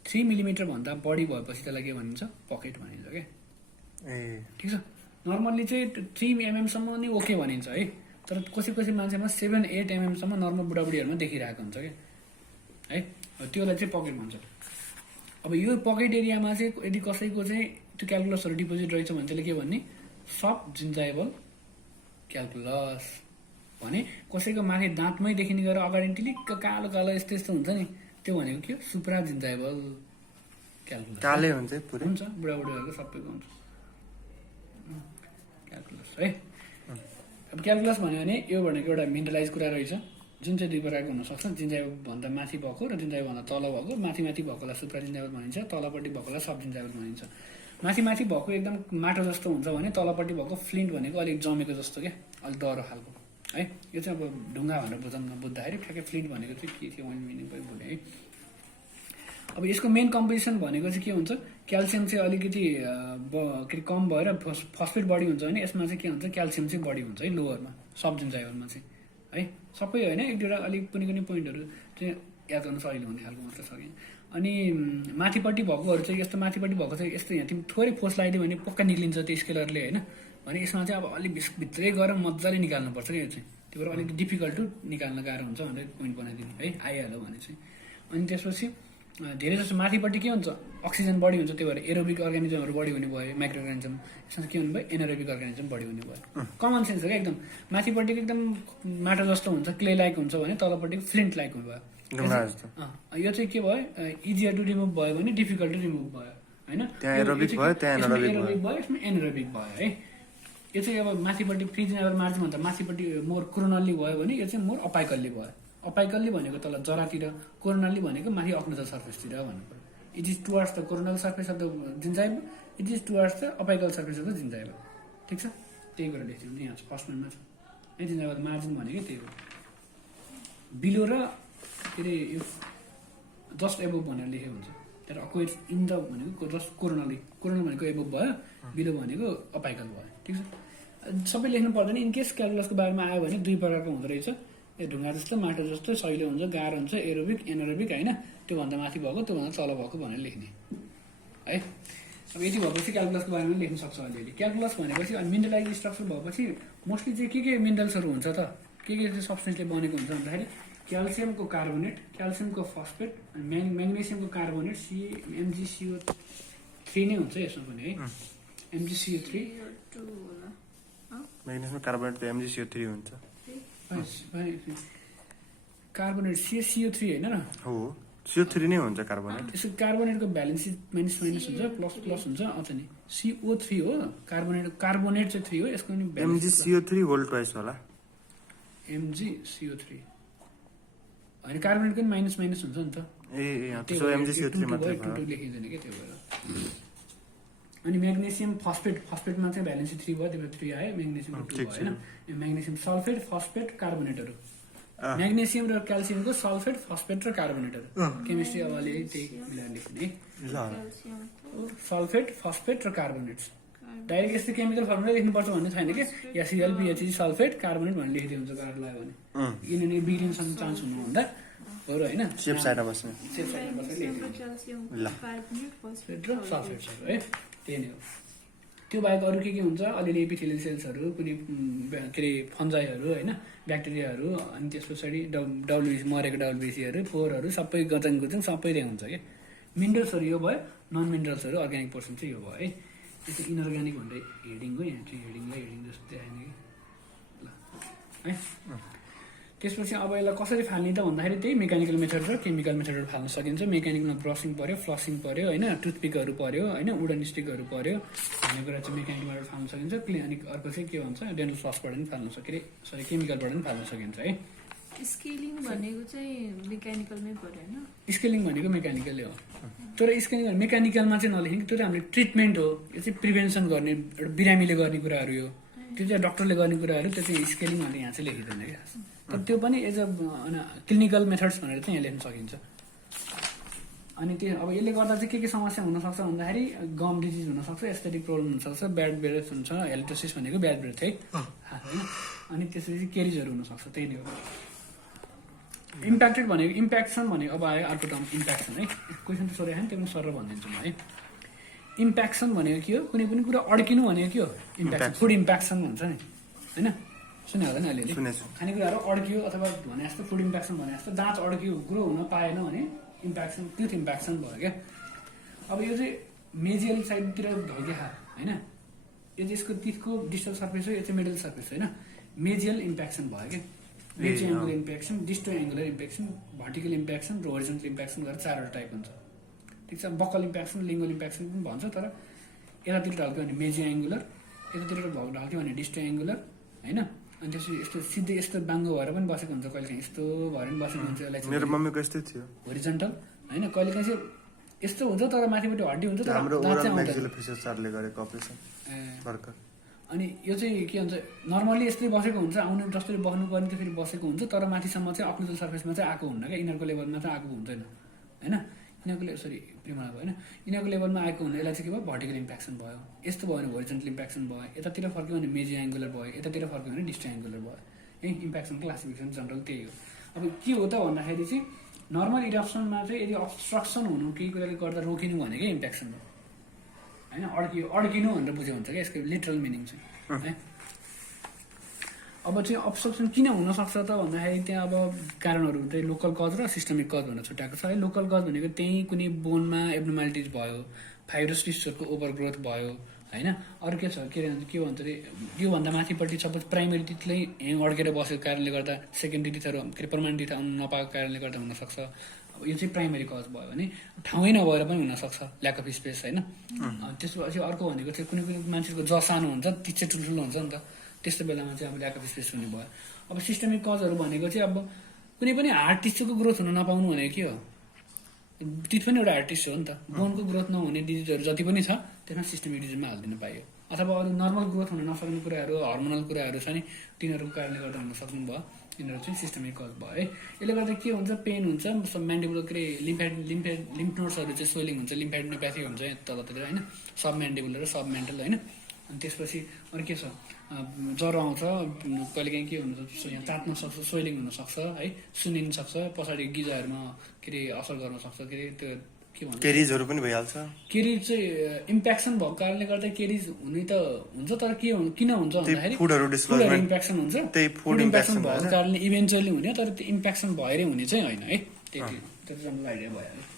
3 मिलिमिटर भन्दा बढी भएपछि त्यसलाई के भनिन्छ पकेट भनिन्छ क्या। ए ठिक छ। नर्मल्ली चाहिँ 3 mm सम्म नि ओके भनिन्छ है, तर कसै मान्छेमा 7-8 mm सम्म नर्मल बुढाबुढीहरूमा देखिरहेको हुन्छ क्या है, त्योलाई चाहिँ पकेट भन्छ। अब यो पकेट एरियामा चाहिँ यदि कसैको चाहिँ त्यो क्यालकुलसहरू डिपोजिट रहेछ भने त्यसले के भन्ने सब जिन्जाइबल क्यालकुलस भने, कसैको माथि दाँतमै देखिने गरेर अगाडि टिलिक्क कालो कालो यस्तो हुन्छ नि, त्यो भनेको के हो सुप्रा जिन्जाइबल क्यालकुलस। कालै हुन्छ पुरै हुन्छ बुढाबुढीहरूको सबैको हुन्छ क्यालकुलस है। अब क्यालकुलस भन्यो भने यो भनेको एउटा मिनरलाइज कुरा रहेछ, जुन चाहिँ दुई प्रकारको हुनसक्छ, जिन्जाइबल भन्दा माथि भएको र जिन्जाइबल भन्दा तल भएको। माथि भएकोलाई सुप्रा जिन्जाइबल भनिन्छ, तलपट्टि भएकोलाई सब जिन्जाइबल भनिन्छ। माथि भएको एकदम माटो जस्तो हुन्छ भने तलपट्टि भएको फ्लिन्ट भनेको अलिक जमेको जस्तो क्या, अलिक डह्रो खालको है। यो चाहिँ अब ढुङ्गा भनेर बुझ्दाखेरि ठ्याक्कै फ्लिन्ट भनेको चाहिँ के थियो मैले मिनिङ पनि भुलेँ है। अब यसको मेन कम्पोजिसन भनेको चाहिँ के हुन्छ, क्याल्सियम चाहिँ अलिकति कम भएर फस्फेट बढी हुन्छ भने यसमा चाहिँ के हुन्छ क्याल्सियम चाहिँ बढी हुन्छ है लोवरमा, सब जिन्जाइबलमा चाहिँ है। सबै होइन, एक दुईवटा अलिक कुनै पोइन्टहरू चाहिँ याद गर्न सजिलो हुने खालको मात्र सकिन्छ। अनि माथिपट्टि भएकोहरू चाहिँ यस्तो माथिपट्टि भएको चाहिँ यस्तो यहाँ तिमी थोरै फोर्स लगाइदियो भने पक्का निक्लिन्छ त्यो स्केलरले होइन, भने यसमा चाहिँ अब अलिक भित्रै गएर मजाले निकाल्नुपर्छ क्या, यो चाहिँ त्यो भएर अलिक डिफिकल्ट टु निकाल्न गाह्रो हुन्छ भनेर पोइन्ट बनाइदिने है, आइहाल्यो भने चाहिँ। अनि त्यसपछि धेरै जस्तो माथिपट्टि के हुन्छ अक्सिजन बढी हुन्छ, त्यही भएर एरोबिक अर्गानिजमहरू बढी हुने भयो, माइक्रो अर्गानिजम। यसमा के हुने भयो एनारोबिक अर्गानिजम बढी हुने भयो। कमन सेन्स हो क्या एकदम, माथिपट्टिको एकदम माटो जस्तो हुन्छ क्ले लाइक हुन्छ भने तलपट्टि फ्लिन्ट लाइक भयो। यो चाहिँ के भयो इजियर टु रिमुभ भयो भने डिफिकल्ट टु रिमुभ भयो होइन, एरोबिक भयो यसमा एनारोबिक भयो है। यो चाहिँ अब माथिपट्टि फ्री जिन्जाइबल मार्जिन भन्दा माथिपट्टि मोर कोरोनल्ली भयो भने यो चाहिँ मोर अपाइकल्ली भयो। अपाइकल्ली भनेको तल जरातिर, कोरोनल्ली भनेको माथि अक्लोजल सर्फेसतिर भन्नु पर्यो। It is towards the coronal surface of the gingival, it is towards the apical surface of the gingival. ठिक छ, त्यही कुरा लेख्छु नि यहाँ फर्स्ट वानमा छ है। जिन्जाइबल मार्जिन भनेको त्यही हो, बिलो र के अरे यो जस्ट एबोभ भनेर लेखेको हुन्छ, तर अक्वेट इन द भनेको जस्ट कोरोनल भनेको एबोभ भयो, बिलो भनेको अपाइकल भयो। ठिक छ, सबै लेख्नु पर्दैन। इनकेस क्यालकुलसको बारेमा आयो भने दुई प्रकारको हुँदो रहेछ, ढुङ्गा जस्तो माटो जस्तो सहिलो हुन्छ, गाह्रो हुन्छ, एरोबिक एनारोबिक होइन, त्योभन्दा माथि भएको त्योभन्दा तल भएको भनेर लेख्ने है। अब यति भएपछि क्यालकुलसको बारेमा लेख्न सक्छ अलिअलि। क्यालकुलस भनेपछि अनि मिनरलाइज स्ट्रक्चर भएपछि मोस्टली चाहिँ के मिनरल्सहरू हुन्छ त, के चाहिँ सब्सटेन्सले बनेको हुन्छ भन्दाखेरि क्याल्सियमको कार्बोनेट, क्याल्सियमको फस्फेट, अनि म्याग्नेसियमको कार्बोनेट MgCO3 नै हुन्छ यसमा पनि है। MgCO3 म्याग्नेसियम कार्बोनेट त MgCO3 हुन्छ कार्बोनेट CO3 होइन र हो, CO3 नै हुन्छ कार्बोनेट। यसको कार्बोनेटको भ्यालेन्सी माइनस हुन्छ, प्लस हुन्छ, अझ नि CO3 हो, कार्बोनेट चाहिँ 3 हो, यसको नि MgCO3 होल ट्वाइस होला। MgCO3 होइन, कार्बोनेटको नि माइनस हुन्छ नि त। ए त्यसो MgCO3 मात्रै भयो। 2 लेखिँदैन के त्यो भएर। अनि म्याग्नेसियम फस्फेटमा चाहिँ भ्यालेन्सी 3 भयो, त्यो 3 आयो, म्याग्नेसियम 2 भयो हैन। यो म्याग्नेसियम सल्फेट, फस्फेट, कार्बोनेटहरू। म्याग्नेसियम र क्याल्सियमको सल्फेट, फस्फेट र कार्बोनेटहरू। केमिस्ट्री अब अलि त्यही मिलाएर लेख्ने है। क्याल्सियमको सल्फेट, फस्फेट र कार्बोनेट्स। डाइरेक्ट यस्तो केमिकल फर्मुला लेख्नुपर्छ भन्ने छैन कि या सिएलपिएचजी सल्फेट कार्बोनेट भनेर लेखिदियो हुन्छ करार लाग्यो भने। किनभने बिग्रिनसम्म चान्स हुनुहुँदा बरु हैन सेफ साइडमा बस्ने। सेफ साइडमा बसेर लेखिदियो। क्याल्सियमको ल। कार्बोनेट फस्फेट र सल्फेट है त्यही नै हो। त्यो बाहेक अरू के हुन्छ अलिअलि एपिथेलियल सेल्सहरू, कुनै के अरे फन्जाइहरू होइन, ब्याक्टेरियाहरू, अनि त्यस पछाडि डब्लुबिसी मरेको डब्लुबिसीहरू, फोहोरहरू सबै गजङ गुजङ सबै त्यहाँ हुन्छ क्या। मिनरल्सहरू यो भयो, नन मिनरल्सहरू अर्ग्यानिक पोर्सन चाहिँ यो भयो है। त्यो चाहिँ इनअर्ग्यानिक भनेर हेडिङ हो, यहाँ चाहिँ हेडिङलाई हेडिङ जस्तो देखाएन कि ल है। त्यसपछि अब यसलाई कसरी फाल्ने त भन्दाखेरि त्यही मेकानिकल मेथड र केमिकल मेथडहरू फाल्न सकिन्छ। मेकानिकलमा ब्रसिङ पऱ्यो, फ्लसिङ पऱ्यो होइन, टुथपिकहरू पऱ्यो होइन, वुडन स्टिकहरू पऱ्यो भन्ने कुरा चाहिँ मेकानिकल मेथड फाल्न सकिन्छ। अनि अर्को चाहिँ के भन्छ डेन्टल फ्लसबाट पनि फाल्न सकिन्छ, सरी केमिकलबाट पनि फाल्न सकिन्छ है। स्केलिङ भनेको चाहिँ मेकानिकलमै पऱ्यो होइन। स्केलिङ भनेको मेकानिकलै हो, तर स्केलिङ मेकानिकलमा चाहिँ नलेखेको, त्यो चाहिँ हामीले ट्रिटमेन्ट हो, यो चाहिँ प्रिभेन्सन गर्ने एउटा बिरामीले गर्ने कुराहरू हो, त्यो चाहिँ डक्टरले गर्ने कुराहरू, त्यो चाहिँ स्केलिङ भनेर यहाँ चाहिँ लेखिँदैन क्या। तर त्यो पनि एज अ क्लिनिकल मेथड्स भनेर चाहिँ यहाँ लेख्न सकिन्छ। अनि त्यो अब यसले गर्दा चाहिँ के समस्या हुनसक्छ भन्दाखेरि गम डिजिज हुनसक्छ, एस्थेटिक प्रब्लम हुनसक्छ, ब्याड ब्रेथ हुन्छ, हेल्टोसिस भनेको ब्याड ब्रेथ है होइन। अनि त्यसपछि केरिजहरू हुनसक्छ, त्यही नै हो। इम्प्याक्टेड भनेको इम्प्याक्सन भनेको अब आयो अर्को टर्म इम्प्याक्सन है। क्वेसन त सोधेको नि त्यो पनि सर भनिदिन्छु म है। इम्प्याक्सन भनेको के हो, कुनै पनि कुरा अड्किनु भनेको के हो, इम्प्याक्सन। फुड इम्प्याक्सन भन्छ नि होइन, सुन्यो होला नि अलिअलि। खानेकुराहरू अड्कियो अथवा भने जस्तो फुड इम्प्याक्सन भने जस्तो दाँत अड्कियो, ग्रो हुन पाएन भने इम्प्याक्सन, टुथ इम्प्याक्सन भयो क्या। अब यो चाहिँ मेजियल साइडतिर भयो क्या होइन, यो चाहिँ यसको टिथको डिस्टल सर्फेस हो, यो चाहिँ मिडल सर्फेस होइन। मेजियल इम्प्याक्सन भयो क्या। मेजियो एङ्गुलर इम्प्याक्सन, डिस्टो एङ्गुलर इम्प्याक्सन, भर्टिकल इम्प्याक्सन र होरिजोन्टल इम्प्याक्सन गरेर 4वटा टाइप हुन्छ। ठिक छ, बक्कल इम्प्याक्सन, लिङ्गल इम्प्याक्सन पनि भन्छ, तर यतातिर ढल्क्यो भने मेजियो एङ्गुलर, यतातिर ढल्क्यो भने डिस्टो एङ्गुलर होइन। अनि त्यसपछि यस्तो सिधै यस्तो बाङ्गो भएर पनि बसेको हुन्छ, कहिलेकाहीँ यस्तो भएर पनि बसेको हुन्छ, यसलाई मेरो मम्मीको यस्तै थियो, होरिजोन्टल होइन, कहिलेकाहीँ चाहिँ यस्तो हुन्छ तर माथिपट्टि हड्डी हुन्छ, तर हाम्रो दाँत ओरल चाहिँ आउँदैन। म्याक्सिलोफेसियल सरले गरेको अपरेसन भर्खर। अनि यो चाहिँ के भन्छ, नर्मली यस्तै बसेको हुन्छ, आउनु जसरी बस्नु पर्ने त्यसरी बसेको हुन्छ, तर माथिसम्म चाहिँ अक्लुजल सर्फेसमा चाहिँ आएको हुन्न क्या, इनरको लेभलमा चाहिँ आएको हुँदैन होइन। यिनीहरूको सरी प्रिमाको होइन, यिनीहरूको लेभलमा आएको हुँदा यसलाई चाहिँ के भयो, भर्टिकल इम्प्याक्सन भयो। यस्तो भयो भने होरिजोन्टल इम्प्याक्सन भयो, यतातिर फर्क्यो भने मेजियो एङ्गुलर भयो, यतातिर फर्क्यो भने डिस्टो एङ्गुलर भयो है। इम्प्याक्सन क्लासिफिकेसन जनरल त्यही हो। अब के हो त भन्दाखेरि चाहिँ नर्मल इरप्सनमा चाहिँ यदि अब्स्ट्रक्सन हुनु केही कुराले गर्दा रोकिनु भनेकै इम्प्याक्सन हो होइन। अड्किनु भनेर बुझ्यो हुन्छ क्या यसको लिटरल मिनिङ चाहिँ है। अब चाहिँ अब्स्ट्रक्सन किन हुनसक्छ त भन्दाखेरि त्यहाँ अब कारणहरू चाहिँ लोकल कज र सिस्टमिक कज भनेर छुट्याएको छ है। लोकल कज भनेको त्यहीँ कुनै बोनमा एब्नोर्मालिटिज भयो, फाइब्रस टिस्युहरूको ओभरग्रोथ भयो होइन। अरू के छ के भन्छ अरे योभन्दा माथिपट्टि सपोज प्राइमेरी टिथलाई ह्याङ अड्केर बसेको कारणले गर्दा सेकेन्डरी टिथहरू के अरे पर्मानेन्ट टिथ आउनु नपाएको कारणले गर्दा हुनसक्छ। अब यो चाहिँ प्राइमेरी कज भयो भने ठाउँै नभएर पनि हुनसक्छ, ल्याक अफ स्पेस होइन। त्यसपछि अर्को भनेको चाहिँ कुनै कुनै मान्छेको ज सानो हुन्छ, टिथ चाहिँ ठुल्ठुलो हुन्छ नि त, त्यस्तो बेलामा चाहिँ अब ल्याक अफ स्पेस हुने भयो। अब सिस्टमिक कजहरू भनेको चाहिँ अब कुनै पनि हार्ड टिस्युको ग्रोथ हुन नपाउनु भनेको के हो, टिथ पनि एउटा हार्ड टिस्यु हो नि त। बोनको ग्रोथ नहुने डिजिजहरू जति पनि छ त्यसमा सिस्टमिक डिजिजमा हालिदिनु पाइयो। अथवा अरू नर्मल ग्रोथ हुन नसक्ने कुराहरू, हर्मोनल कुराहरू छ नि, तिनीहरूको कारणले गर्दा हुन सक्नु भयो, तिनीहरू चाहिँ सिस्टमिक कज भयो है। यसले गर्दा के हुन्छ, पेन हुन्छ, म्यान्डिबुलर के अरे लिम्फ नोड्सहरू चाहिँ सोइलिङ हुन्छ, लिम्फेडिनोप्याथी हुन्छ तलतिर होइन, सब म्यान्डिबुलर र सब मेन्टल होइन। अनि त्यसपछि अरू के छ, ज्वरो आउँछ, कहिलेकाहीँ के हुनसक्छ, यहाँ चाट्न सक्छ, सोइलिङ हुनसक्छ है, सुनिन सक्छ, पछाडि गिजाहरूमा के अरे असर गर्न सक्छ, के अरे त्यो के भन्छ केरिजहरू पनि भइहाल्छ। केरिज चाहिँ इम्प्याक्सन भएको कारणले गर्दा केरिज हुने त हुन्छ, तर के किन हुन्छ भन्दाखेरि फुडहरू इम्प्याक्सन हुन्छ, त्यही फुड इम्प्याक्सन भएको कारणले इभेन्चुअली हुने, तर त्यो इम्प्याक्सन भएरै हुने चाहिँ होइन है। त्यति जनरल आइडिया भइहाल्यो।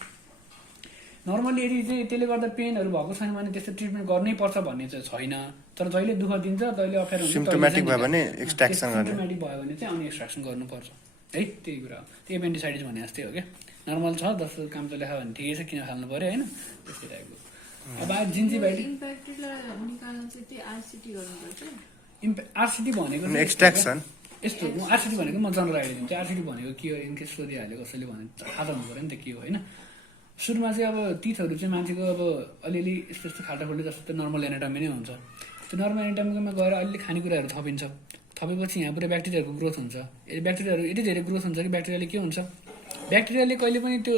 नर्मली यदि चाहिँ त्यसले गर्दा पेनहरू भएको छैन भने त्यस्तो ट्रिटमेन्ट गर्नै पर्छ भन्ने चाहिँ छैन, तर जहिले दुःख दिन्छ, जहिले अप्ठ्यारो हुन्छ, सिम्प्टोमेटिक भयो भने एक्सट्र्याक्सन गर्ने, सिम्प्टोमेटिक भयो भने चाहिँ अनि एक्सट्र्याक्सन गर्नुपर्छ है। त्यही कुरा हो, त्यो एपेन्डिसाइटिस भने जस्तै हो क्या, नर्मल छ जस्तो काम चलेको भने ठिकै छ, किन खानु पऱ्यो होइन, त्यस्तै टाइपको। अब जिन्जिभाइटिस इम्प्याक्टेडलाई निकाल्न चाहिँ त्यो आरसिटी गर्नुपर्छ। आरसिटी भनेको एक्सट्र्याक्सन यस्तो म आरसिटी भनेको म जनरल आइडिया दिन्छु आरसिटी भनेको के हो इनकेस सोधिहाल्यो कसैले भने थाहा त हुनु पऱ्यो नि त के हो होइन सुरुमा चाहिँ अब तिथहरू चाहिँ मान्छेको अब अलिअलि यस्तो यस्तो खाल्टाखुल्टी जस्तो त नर्मल एनाटमी नै हुन्छ त्यो नर्मल एनाटमीमा गएर अलिअलि खानेकुराहरू थपिन्छ थपेपछि यहाँ पुरै ब्याक्टेरियाहरूको ग्रोथ हुन्छ ब्याक्टेरियाहरू यति धेरै ग्रोथ हुन्छ कि ब्याक्टेरियाले के हुन्छ ब्याक्टेरियाले कहिले पनि त्यो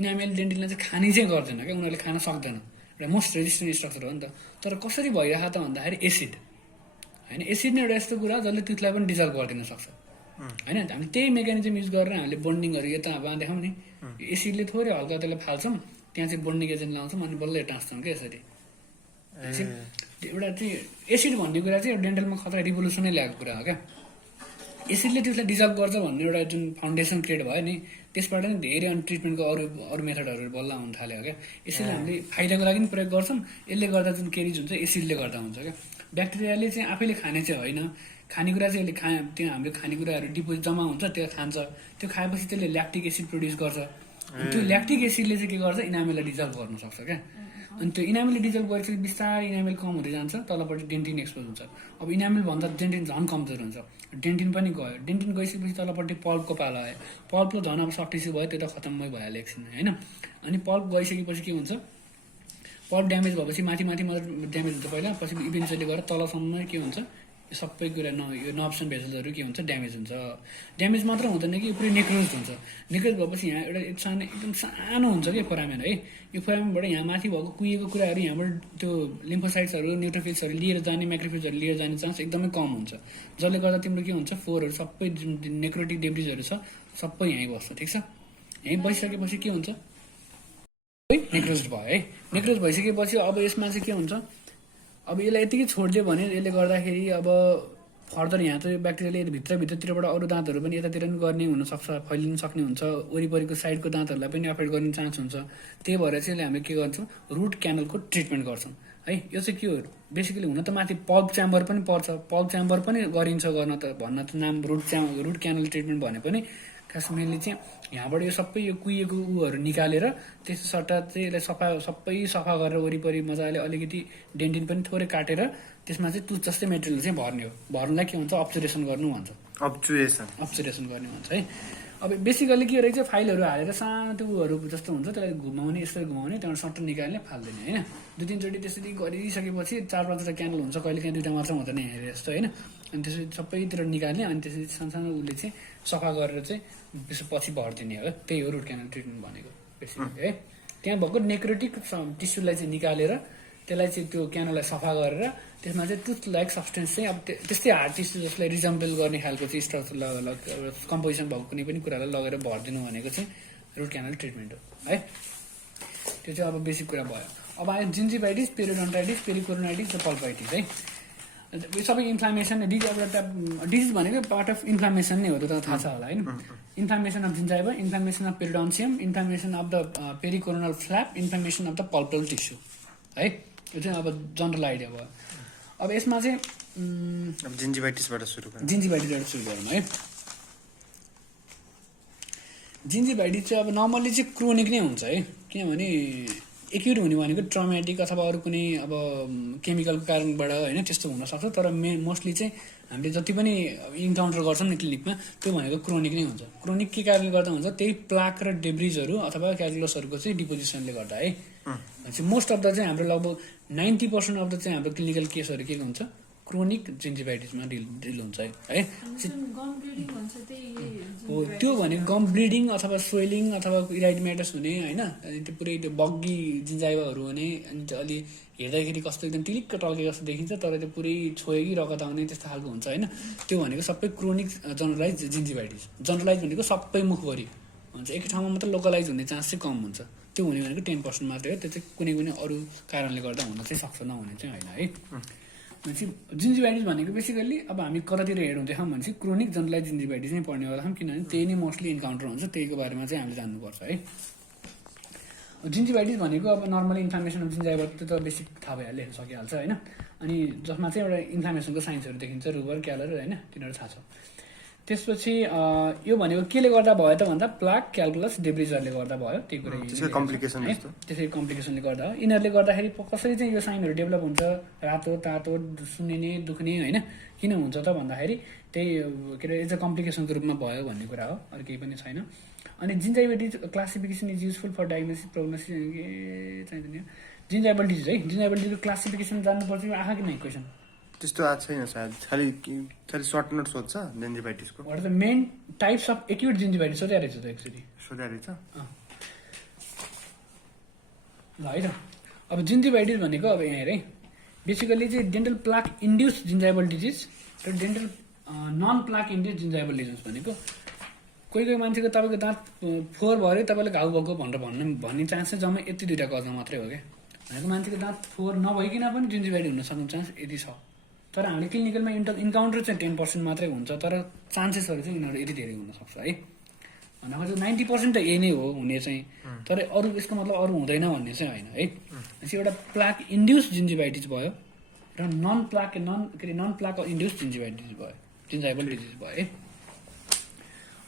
इनामेल डेन्टिनलाई चाहिँ खाने चाहिँ गर्दैन क्या उनीहरूले खान सक्दैन एउटा मोस्ट रेजिस्टेन्ट स्ट्रक्चर हो नि त तर कसरी भइरहेको त भन्दाखेरि एसिड होइन एसिड नै एउटा यस्तो कुरा जसले तितलाई पनि डिजल्भ गरिदिन सक्छ होइन हामीले त्यही मेकानिजम युज गरेर हामीले बोन्डिङहरू यता बाँधेखौँ नि एसिडले थोरै हल्का त्यसलाई फाल्छौँ त्यहाँ चाहिँ बोन्डिङ एजेन्ट लाउँछौँ अनि बल्ल टाँच्छौँ क्या यसरी एउटा चाहिँ एसिड भन्ने कुरा चाहिँ डेन्टलमा खतरा रिभोल्युसनै ल्याएको कुरा हो क्या एसिडले त्यसलाई डिजल्भ गर्छ भन्ने एउटा जुन फाउन्डेसन क्रिएट भयो नि त्यसबाट नि धेरै अनि ट्रिटमेन्टको अरू मेथडहरू बल्ल आउनु थाल्यो क्या एसिड हामीले फाइदाको लागि पनि प्रयोग गर्छौँ यसले गर्दा जुन केरिज हुन्छ एसिडले गर्दा हुन्छ क्या ब्याक्टेरियाले चाहिँ आफैले खाने चाहिँ होइन खानेकुरा चाहिँ यसले त्यो हाम्रो खानेकुराहरू डिपोजिट जम्मा हुन्छ त्यो खान्छ त्यो खाएपछि त्यसले ल्याक्टिक एसिड प्रड्युस गर्छ त्यो ल्याक्टिक एसिडले चाहिँ के गर्छ इनामेललाई डिजल्भ गर्न सक्छ क्या अनि त्यो इनामेलले डिजल्भ गरेपछि बिस्तारै इनामेल कम हुँदै जान्छ तलपट्टि डेन्टिन एक्सपोज हुन्छ अब इनामेल भन्दा डेन्टिन झन् कमजोर हुन्छ डेन्टिन पनि गयो डेन्टिन गइसकेपछि तलपट्टि पल्पको पाला आयो पल्पको झन् अब सफ्ट टिस्यु भयो त्यो त खतमै भइहाल्यो एकछिन होइन अनि पल्प गइसकेपछि के हुन्छ पल्प ड्यामेज भएपछि माथि माथि मात्र ड्यामेज हुन्छ पहिला पछि इभेन्चुअली गएर तलसम्म के हुन्छ यो सबै कुरा यो नर्भ्स एन्ड भेसल्सहरू के हुन्छ ड्यामेज हुन्छ ड्यामेज मात्र हुँदैन कि पुरै नेक्रोज हुन्छ नेक्रोज भएपछि यहाँ एउटा सानो एकदम सानो हुन्छ कि फोरामेन है यो फोरामेनबाट यहाँ माथि भएको कुहिएको कुराहरू यहाँबाट त्यो लिम्फोसाइट्सहरू न्युट्रोफिल्सहरू लिएर जाने म्याक्रोफिल्सहरू लिएर जाने चान्स एकदमै कम हुन्छ जसले गर्दा तिम्रो के हुन्छ फोरहरू सबै जुन नेक्रोटिक डेब्रिजहरू छ सबै यहीँ बस्छ ठिक छ यहीँ बसिसकेपछि के हुन्छ नेक्रोज भयो है नेक्रोज भइसकेपछि अब यसमा चाहिँ के हुन्छ अब यसलाई यतिकै छोडिदियो भने यसले गर्दाखेरि अब फर्दर यहाँ चाहिँ ब्याक्टेरियाले भित्रतिरबाट अरू दाँतहरू पनि यतातिर पनि गर्ने हुनसक्छ फैलिन सक्ने हुन्छ वरिपरिको साइडको दाँतहरूलाई पनि एफेक्ट गर्ने चान्स हुन्छ त्यही भएर चाहिँ हामीले के गर्छौँ रुट क्यानलको ट्रिटमेन्ट गर्छौँ है यो चाहिँ के हो बेसिकली हुन त माथि पल्प च्याम्बर पनि पर्छ पल्प च्याम्बर पनि गरिन्छ गर्न त भन्न त नाम रुट क्यानल ट्रिटमेन्ट भने पनि खास मेनली चाहिँ यहाँबाट यो सबै यो कुहिएको उहरू निकालेर त्यस्तो सट्टा चाहिँ यसलाई सबै सफा गरेर वरिपरि मजाले अलिकति डेन्टिन पनि थोरै काटेर त्यसमा चाहिँ टुथ जस्तै मेटेरियल चाहिँ भर्ने हो भर्नलाई के हुन्छ अब्जर्भेसन गर्नु भन्छ अब्जर्भेसन गर्ने भन्छ है अब बेसिकली के रहेछ फाइलहरू हालेर सानो त्यो उहरू जस्तो हुन्छ त्यसलाई घुमाउने यसरी घुमाउने त्यहाँबाट सट्ट निकाल्ने फाल्दैन होइन 2-3 चोटि त्यसरी गरिसकेपछि 4-5वटा क्यानल हुन्छ कहिले काहीँ 2टा मात्र हुँदैन हेरे जस्तो होइन अनि त्यसरी सबैतिर निकाल्ने अनि त्यसरी सानो उसले चाहिँ सफा गरेर चाहिँ पछि भरिदिने हो त्यही हो रुट क्यानल ट्रिटमेन्ट भनेको बेसिकली है त्यहाँ भएको नेक्रोटिक टिस्युलाई चाहिँ निकालेर त्यसलाई चाहिँ त्यो क्यानललाई सफा गरेर त्यसमा चाहिँ टुथ लाइक सब्सटेन्स चाहिँ अब त्यस्तै हार्ड टिस्यु जसलाई रिजम्बल गर्ने खालको चाहिँ स्ट्रक्चर कम्पोजिसन भएको कुनै पनि कुरालाई लगेर भरिदिनु भनेको चाहिँ रुट क्यानल ट्रिटमेन्ट हो है त्यो चाहिँ अब बेसिक कुरा भयो अब आयो जिन्जिभाइटिस पेरिडोन्टाइटिस पेरिकोरोनाइटिस र पल्पाइटिस है यो सबै इन्फ्लामेसन डिजिज भनेको पार्ट अफ इन्फ्लामेसन नै हो त्यो त थाहा छ होला होइन inflammation of gingiva inflammation of periodontium inflammation of the pericoronal flap inflammation of the pulpal tissue है यो चाहिँ अब जनरल आइडिया भयो अब यसमा चाहिँ जिन्जिभाइटिसबाट सुरु गरौँ है जिन्जिभाइटिस चाहिँ अब नर्मल्ली चाहिँ क्रोनिक नै हुन्छ है किनभने एक्युट हुने भनेको ट्रमेटिक अथवा अरू कुनै अब केमिकलको कारणबाट होइन त्यस्तो हुनसक्छ तर मोस्टली चाहिँ हामीले जति पनि इन्काउन्टर गर्छौँ नि क्लिनिकमा त्यो भनेको क्रोनिक नै हुन्छ क्रोनिक के कारणले गर्दा हुन्छ त्यही प्लाक र डेब्रिजहरू अथवा क्यालकुलसहरूको चाहिँ डिपोजिसनले गर्दा है मोस्ट अफ द चाहिँ हाम्रो लगभग 90% अफ द चाहिँ हाम्रो क्लिनिकल केसहरू के हुन्छ क्रोनिक जिन्जिभाइटिसमा डिल हुन्छ है हो त्यो भनेको गम ब्लिडिङ अथवा स्वेलिङ अथवा इराइडमेटस हुने होइन त्यो पुरै त्यो बग्गी जिन्जाइभाहरू हुने अनि त्यो अलि हेर्दाखेरि कस्तो एकदम टिलिक्क टल्के जस्तो देखिन्छ तर त्यो पुरै छोयो कि रगत आउने त्यस्तो खालको हुन्छ होइन त्यो भनेको सबै क्रोनिक जनरलाइज जिन्जिभाइटिस जनरलाइज भनेको सबै मुखभरि हुन्छ एक ठाउँमा मात्र लोकलाइज हुने चान्स चाहिँ कम हुन्छ त्यो हुने भनेको 10% मात्रै हो त्यो चाहिँ कुनै कुनै अरू कारणले गर्दा हुन चाहिँ सक्छ नहुने चाहिँ होइन है भनेपछि जिन्जिभाइटिस भनेको बेसिकल्ली अब हामी कतातिर हेर्नु देखाउँ भने चाहिँ क्रोनिक जनरलाइज जिन्जिभाइटिस नै पर्नेवाला छौँ किनभने त्यही नै मोस्टली इन्काउन्टर हुन्छ त्यहीको बारेमा चाहिँ हामीले जान्नुपर्छ है जिन्जिभाइटिस भनेको अब नर्मली इन्फ्लामेसन अफ जिन्जाइभा त्यो त बेसिक थाहा भइहाल्यो हेर्न सकिहाल्छ होइन अनि जसमा चाहिँ एउटा इन्फ्लामेसनको साइन्सहरू देखिन्छ रुबर क्यालर होइन तिनीहरू थाहा छ त्यसपछि यो भनेको केले गर्दा भयो त भन्दा प्लाक क्यालकुलस डेब्रिजरले गर्दा भयो त्यही कुरा त्यसको कम्प्लिकेसन जस्तो त्यसरी कम्प्लिकेसनले गर्दा हो यिनीहरूले गर्दाखेरि कसरी चाहिँ यो साइनहरू डेभलप हुन्छ रातो तातो सुन्निने दुख्ने होइन किन हुन्छ त भन्दाखेरि त्यही के अरे एज अ कम्प्लिकेसनको रूपमा भयो भन्ने कुरा हो अरू केही पनि छैन अनि gingivitis classification is useful for diagnosis prognosis चाहिँदैन जिन्जाइबल्टिज है जिन्जाइबल्टिजको क्लासिफिकेसन जान्नुपर्छ यो आएको कि नै क्वेसन त्यस्तो आएको छैन सायद खालि सर्ट नोट सोध्छ जिन्जिभाइटिसको what are the main types of acute gingivitis सोधेको रहेछ त एक्चुली सोधा रहेछ ल है त अब जिन्जिभाइटिस भनेको अब यहाँ हेरेँ बेसिकली चाहिँ dental plaque induced gingival disease र dental non plaque induced gingival disease भनेको कोही कोही मान्छेको तपाईँको दाँत फोहोर भयो तपाईँले घाउ भएको भनेर भन्ने चान्स चाहिँ जम्मै यति दुइटा कजमा मात्रै हो क्या भनेको मान्छेको दाँत फोहोर नभइकन पनि जिन्जिभाइटिस हुन सक्ने चान्स यति छ तर हामीले क्लिनिकलमा इन्काउन्टर चाहिँ 10% मात्रै हुन्छ तर चान्सेसहरू चाहिँ यिनीहरू यति धेरै हुनसक्छ है भन्दा चाहिँ 90% त यही नै हो हुने चाहिँ तर अरू यसको मतलब अरू हुँदैन भन्ने चाहिँ होइन है भनेपछि एउटा प्लाक इन्ड्युस जिन्जिभाइटिस भयो र नन प्लाक इन्ड्युस जिन्जिभाइटिस भयो जिन्जाइबल डिजिज भयो है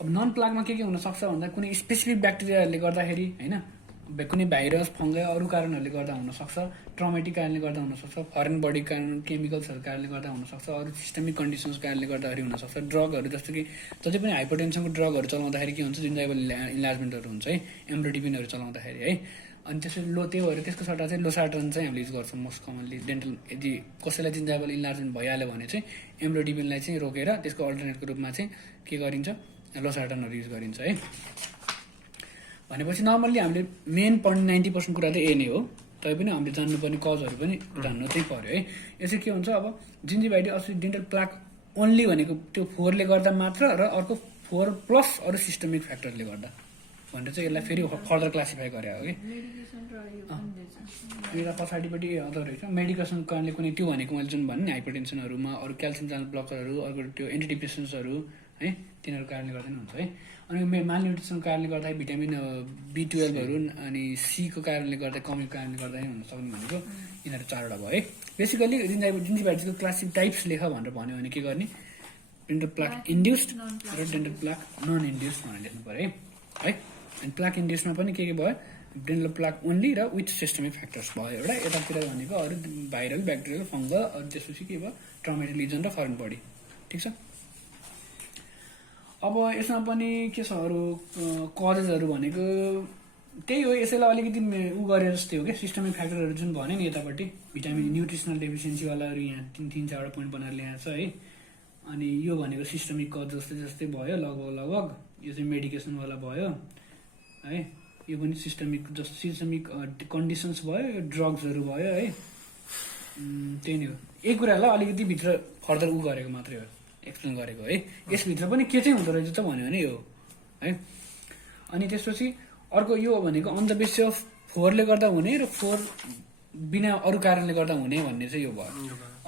अब नन प्लाकमा के हुनसक्छ भन्दा कुनै स्पेसिफिक ब्याक्टेरियाहरूले गर्दाखेरि होइन कुनै भाइरस फङ्गै अरू कारणहरूले गर्दा हुनसक्छ ट्रमेटिक कारणले गर्दा हुनसक्छ फरेन बडी कारण केमिकल्सहरूको कारणले गर्दा हुनसक्छ अरू सिस्टमिक कन्डिसन्स कारणले गर्दाखेरि हुनसक्छ ड्रगहरू जस्तो कि जति पनि हाइपरटेन्सनको ड्रगहरू चलाउँदाखेरि के हुन्छ जिन्जाइबल इन्लार्जमेन्टहरू हुन्छ है एम्ब्रोडिपिनहरू चलाउँदाखेरि है अनि त्यसरी त्यही भएर त्यसको सट्टा चाहिँ लोसार्टन चाहिँ हामीले युज गर्छौँ मोस्ट कमनली डेन्टल यदि कसैलाई जिन्जाइबल इन्लार्जमेन्ट भइहाल्यो भने चाहिँ एम्ब्रोडिपिनलाई चाहिँ रोकेर त्यसको अल्टरनेटको रूपमा चाहिँ के गरिन्छ लोसार्टनहरू युज गरिन्छ है भनेपछि नर्मल्ली हामीले मेन पढ्ने 90% कुरा चाहिँ यही नै हो तैपनि हामीले जान्नुपर्ने कजहरू पनि जान्नु चाहिँ पर्यो है यो चाहिँ के हुन्छ अब जिन्जिभाइटिस असली डेन्टल प्लाक ओन्ली भनेको त्यो फोहोरले गर्दा मात्र र अर्को फोहोर प्लस अरू सिस्टमिक फ्याक्टरले गर्दा भनेर चाहिँ यसलाई फेरि फर्दर क्लासिफाई गरे हो कि एउटा पछाडिपट्टि अदर रहेछ मेडिकेसनको कारणले कुनै त्यो भनेको मैले जुन भने हाइपरटेन्सनहरूमा अरू क्याल्सियम च्यानल ब्लकरहरू अर्को त्यो एन्टिडिप्रेसन्सहरू है तिनीहरूको कारणले गर्दा नि हुन्छ है अनि मालन्युट्रिसनको कारणले गर्दाखेरि भिटामिन B12हरू अनि सीको कारणले गर्दा कमीको कारणले गर्दा नि हुन सक्ने भनेको यिनीहरू चारवटा भयो है बेसिकली जिन्जिभाइटिसको क्लासिक टाइप्स लेख भनेर भन्यो भने के गर्ने डेन्टल प्लाक इन्ड्युस्ड र डेन्टल प्लाक नन इन्ड्युस्ड भनेर लेख्नु पऱ्यो है अनि प्लाक इन्ड्युसमा पनि के भयो डेन्टल प्लाक ओन्ली र विथ सिस्टमिक फ्याक्टर्स भयो एउटा यतातिर भनेको अरू भाइरल ब्याक्टेरियल फङ्गल अरू त्यसपछि के भयो ट्रमेटिक लिजन र फरेन बडी ठिक छ अब यसमा पनि के छ अरू कजेसहरू भनेको त्यही हो यसैलाई अलिकति उ गरे जस्तै हो क्या सिस्टमिक फ्याक्टरहरू जुन भन्यो नि यतापट्टि भिटामिन न्युट्रिसनल डेफिसियन्सीवालाहरू यहाँ तिन चारवटा पोइन्ट बनाएर ल्याएको छ है अनि यो भनेको सिस्टमिक कज जस्तै भयो लगभग यो चाहिँ मेडिकेसनवाला भयो है यो पनि सिस्टमिक कन्डिसन्स भयो यो ड्रग्सहरू भयो है त्यही नै हो यही कुरालाई अलिकति भित्र फर्दर उ गरेको मात्रै हो एक्सप्लेन गरेको है यसभित्र पनि के चाहिँ हुँदो रहेछ त भन्यो भने यो है अनि त्यसपछि अर्को यो भनेको अन द बेसिस अफ फोहोरले गर्दा हुने र फोहोर बिना अरू कारणले गर्दा हुने भन्ने चाहिँ यो भयो